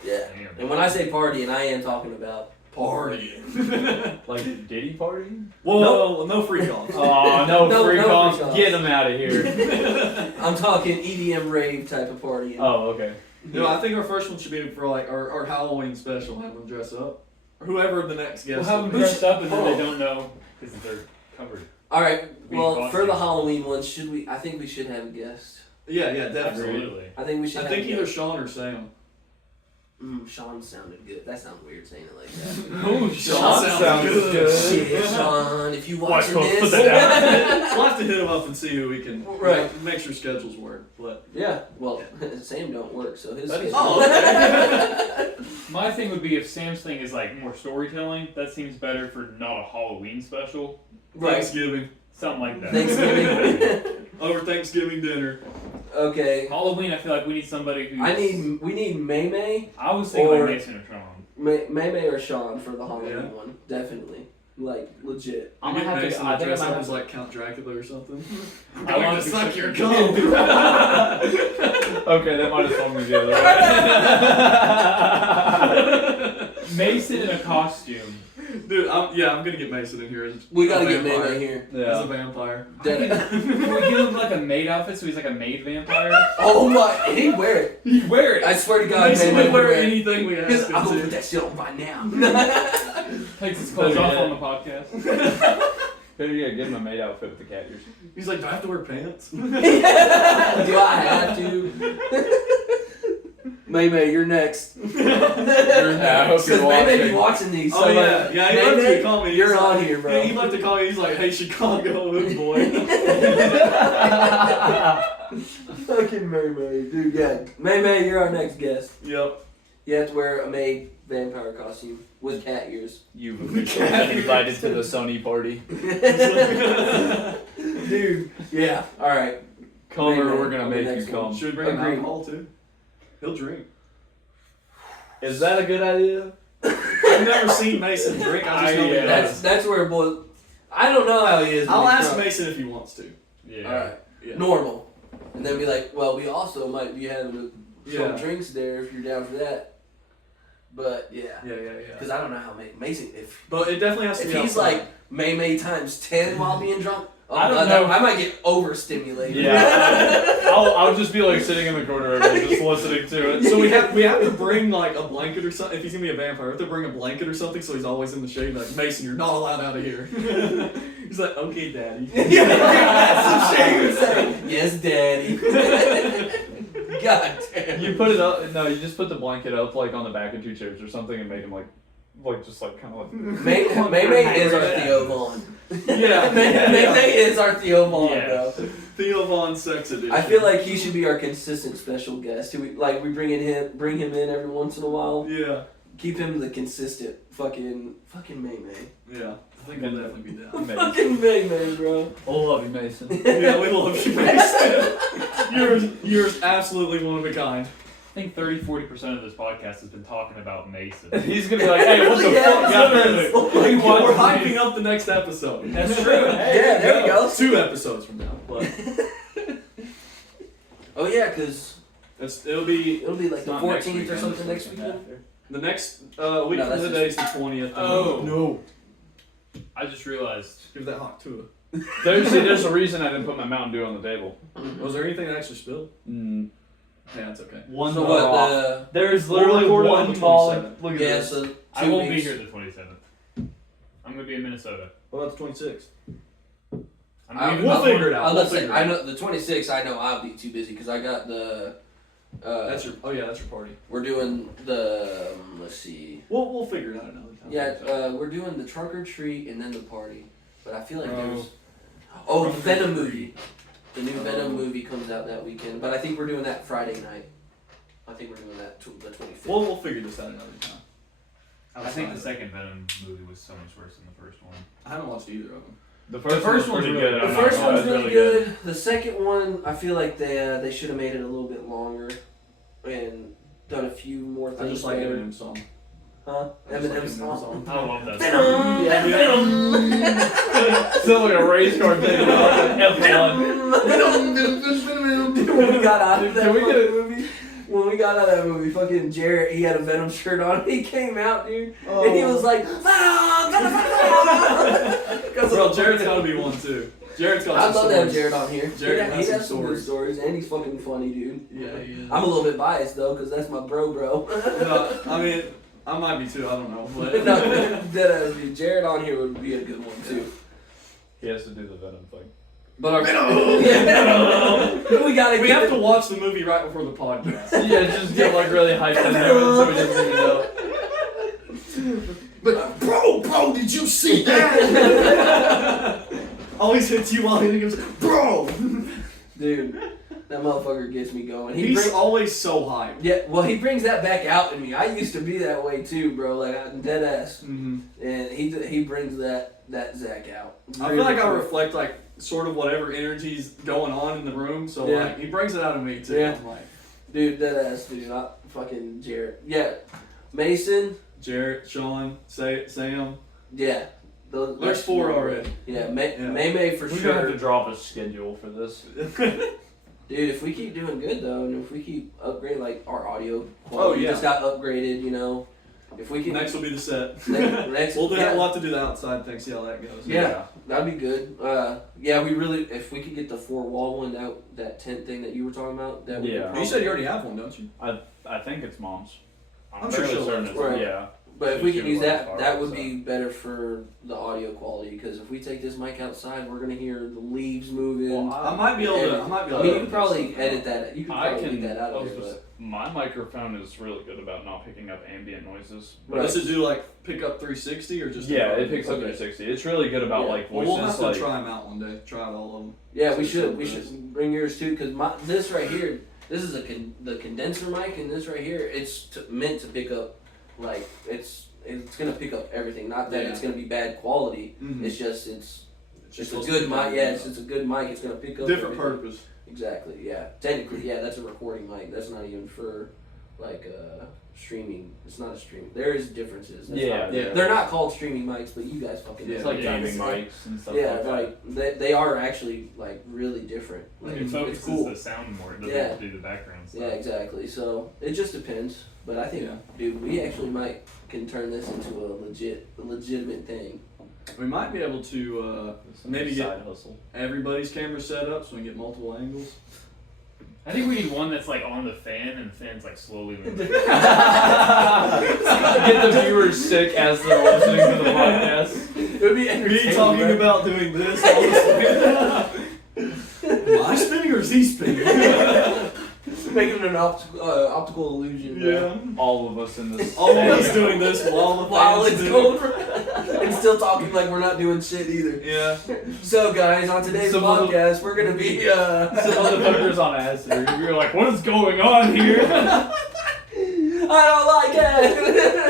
Yeah, Damn. and when I say partying, I am talking about Partying. Like Diddy party? Whoa, no freak offs. Oh, no, No freak freak offs. offs. Get him out of here. I'm talking EDM rave type of partying. Oh, okay. No, I think our first one should be for like our Halloween special. Have them dress up, or whoever the next We'll guest. have them will be. dressed up and then they don't know because they're covered. All right. Being Well, for the costumes. Halloween one, I think we should have a guest. Yeah, definitely. Absolutely. I think we should. I have think a either guest. Sean or Sam. Sean sounded good. That sounds weird saying it like that. Oh, Sean sounds good. Shit, Sean, if you Watch, watching folks, this. put that We'll have to hit him up and see who we can. Right. Make sure schedules work, but. Yeah. Well, Sam don't work, so his. That is- Oh, okay. My thing would be if Sam's thing is like more storytelling, that seems better for not a Halloween special. Right. Thanksgiving. Something like that. Thanksgiving. Over Thanksgiving dinner. Okay. Halloween, I feel like we need somebody who. We need May May. I was thinking or- like Mason or Sean. May May or Sean for the Halloween Yeah. one, definitely, like legit. I'm gonna have to. Mason I think I dress might up have as to. like Count Dracula or something. I'm I going want to to suck be- your cum. Okay, that might have swung me the other way. Mason in a costume. Dude, I'm gonna get Mason in here as We gotta a get May vampire. May here. As a Yeah. vampire. Dead. Can we give him like a maid outfit so he's like a maid vampire? Oh my! He'd wear it. He'd wear it. I swear to God, Mason May May would wear it. anything we ask Because him I'm gonna put to. that shit on right now. Takes his clothes off on the podcast. Better get him a maid outfit with the cat ears. He's like, do I have to wear pants? Do I have to? May May, you're next. I hope Because you're May May be watching. watching these. Oh so yeah, like, yeah. He May left May, to call me. you're He's on like- here, bro. Yeah, he left to call me. He's like, hey, Chicago, good boy. Fucking May May, dude. Yeah, May May, you're our next guest. Yep. You have to wear a maid vampire costume with cat ears. You've officially been invited to the Sony party. Dude. Yeah. All right. Come May or May we're gonna on the make next you come. Should we bring him Agreed. alcohol too? He'll drink. Is that a good idea? I've never seen Mason drink. I just know he yeah. does. That's where boy. I don't know how he is. when I'll he's ask drunk. Mason if he wants to. Yeah. All right. Yeah. Normal. And then be like, well, we also might be having some Yeah. drinks there if you're down for that. But yeah. Yeah. Because I don't know how Mason if But it definitely has to if be he's outside. like May times 10 while being drunk. Oh, I don't God, know. I might get overstimulated. Yeah. I'll just be like sitting in the corner and just listening to it. So we have to bring like a blanket or something. If he's gonna be a vampire, we have to bring a blanket or something so he's always in the shade. Like, Mason, you're not allowed out of here. He's like, okay, daddy. Yeah, that's some shit you would say. Yes, daddy. God damn. You put it up. No, you just put the blanket up like on the back of two chairs or something and make him like just like kind of like. May is our Theo Vaughn. Yeah. May is our Theo Vaughn, Yeah. bro. Theo Von Sex Edition. I feel like he should be our consistent special guest. Who we bring him in every once in a while. Yeah. keep him the consistent fucking May May. Yeah, I think I'll definitely be down. Fucking May May, bro. I love you, Mason. Yeah, we love you, Mason. You're absolutely one of a kind. I think 30-40% of this podcast has been talking about Mason. He's gonna be like, hey, what the Yeah, fuck? yeah, Goddamn oh my it. God. We're hyping up the next episode. That's true. Yeah, there we go. 2 episodes from now. But Oh yeah, cause it'll be it'll be like It's the not next 14th or weekend, something it's next weekend weekend. after. the next week No, from that's today is the 20th. Oh. No. I just realized. Give that hot to There's a reason I didn't put my Mountain Dew on the table. Was there anything that actually spilled? Mm. Yeah, it's okay. One So more what off. There's We'll literally record it on one the ball. 27th. Look at Yeah, this. so 2 I won't weeks. be here the 27th. I'm gonna be in Minnesota. What about the 26th? We'll figure it out. I'll We'll say, figure it I out. know the 26th. I know I'll be too busy because I got the. That's your party. We're doing the. Let's see. We'll figure it out another time. Yeah, we're doing the trunk or treat and then the party. But I feel like Bro. there's. Oh, the Trunk or Venom treat. movie. The new Venom movie comes out that weekend, but I think we're doing that Friday night. I think we're doing that the 25th. We'll figure this out another time. I think the second Venom movie was so much worse than the first one. I haven't watched either of them. The first one's pretty really good. good. The I'm not first gonna lie, one's it's really good. The second one, I feel like they should have made it a little bit longer and done a few more things. I just like better. Eminem's song. Huh? I just like Eminem's Eminem's song. I love that. Venom! song. Venom! Still like a race car thing about F1. When we got out of that Can we get fucking movie, when we got out of that movie, fucking Jarrett, he had a Venom shirt on. He came out, dude, and he was like, Bro, Jared's gotta be one too. Jared's got I'd some love to have stories. Jared on here. Jared he has some has some good stories. stories, and he's fucking funny, dude. Yeah, he is. I'm a little bit biased though, cause that's my bro. No, I mean, I might be too. I don't know. But No, deadass, dude. Jared on here would be a good one too. He has to do the Venom thing. But our we gotta we get have to watch the movie right before the podcast. Yeah, just get like really hyped in there so he doesn't even know. But bro, did you see that? Always hits you while he goes, bro. Dude, that motherfucker gets me going. He's always so hyped. Yeah, well, he brings that back out in me. I used to be that way too, bro. Like I'm dead ass, Mm-hmm. and he brings that Zach out. I feel like I reflect like sort of whatever energy's going on in the room. So Yeah. like he brings it out of me too. Yeah. I'm like dude, dead ass, dude. Not fucking Jared. Yeah, Mason. Jarrett, Sean, Sam. Yeah, There's 4 already. Yeah, Yeah. May for We're sure. gonna have to drop a schedule for this. Dude, if we keep doing good though, and if we keep upgrading like our audio quality, yeah. just got upgraded, you know. If we can Next will be the set. next We'll yeah, have to do the outside thing. See how that goes. Yeah. that'd be good. Yeah, we really if we could get the 4-wall one out, that tent thing that you were talking about, that would be Yeah. You said you already have one, don't you? I think it's mom's. I'm sure fairly she'll certain let it's- us know. Yeah. But if we She can use would that, like that ours, would so. be better for the audio quality. Because if we take this mic outside, we're gonna hear the leaves moving. Well, I might be able to. I might be able mean, to. you could probably edit that. You could I probably can. get that out of there. My microphone is really good about not picking up ambient noises. Right. Does it do like pick up 360 or just? Yeah, it picks up Okay. 360. It's really good about Yeah. like Well, voices. we'll have to like, try them out one day. Try out all of them. Yeah, we So should. We this. should bring yours too. Because this right here, this is the condenser mic, and this right here, it's meant to pick up, like it's gonna pick up everything. Not that Yeah. it's gonna be bad quality. Mhm. It's just it's a supposed good to be mic. good. Yeah, it's a good mic. It's gonna pick up Different everything. purpose. Exactly. Yeah. Technically, yeah, that's a recording mic. That's not even for like streaming. It's not a stream. There is differences. That's Yeah, not- yeah. They're not called streaming mics, but you guys fucking. Yeah. it's know. like Yeah. gaming mics and stuff Yeah, like that. like they are actually like really different. Like It it's focuses cool. the sound more. It doesn't Yeah. do the background stuff. Yeah, exactly. So it just depends. But I think, Yeah. dude, we actually can turn this into a legitimate thing. We might be able to Some maybe side get hustle. everybody's camera set up so we can get multiple angles. I think we need one that's like on the fan and the fan's like slowly moving. Get the viewers sick as they're listening to the podcast. It would be Me entertaining. talking bro. about doing this. All this Am I spinning or is he spinning? Making an optical illusion. bro. Yeah. All of us in this. All of us doing this while the While fans it's do. going, and still talking like we're not doing shit either. Yeah. So, guys, on today's Some of the- podcast, we're gonna be. Some motherfuckers on acid. We were like, what is going on here? I don't like it.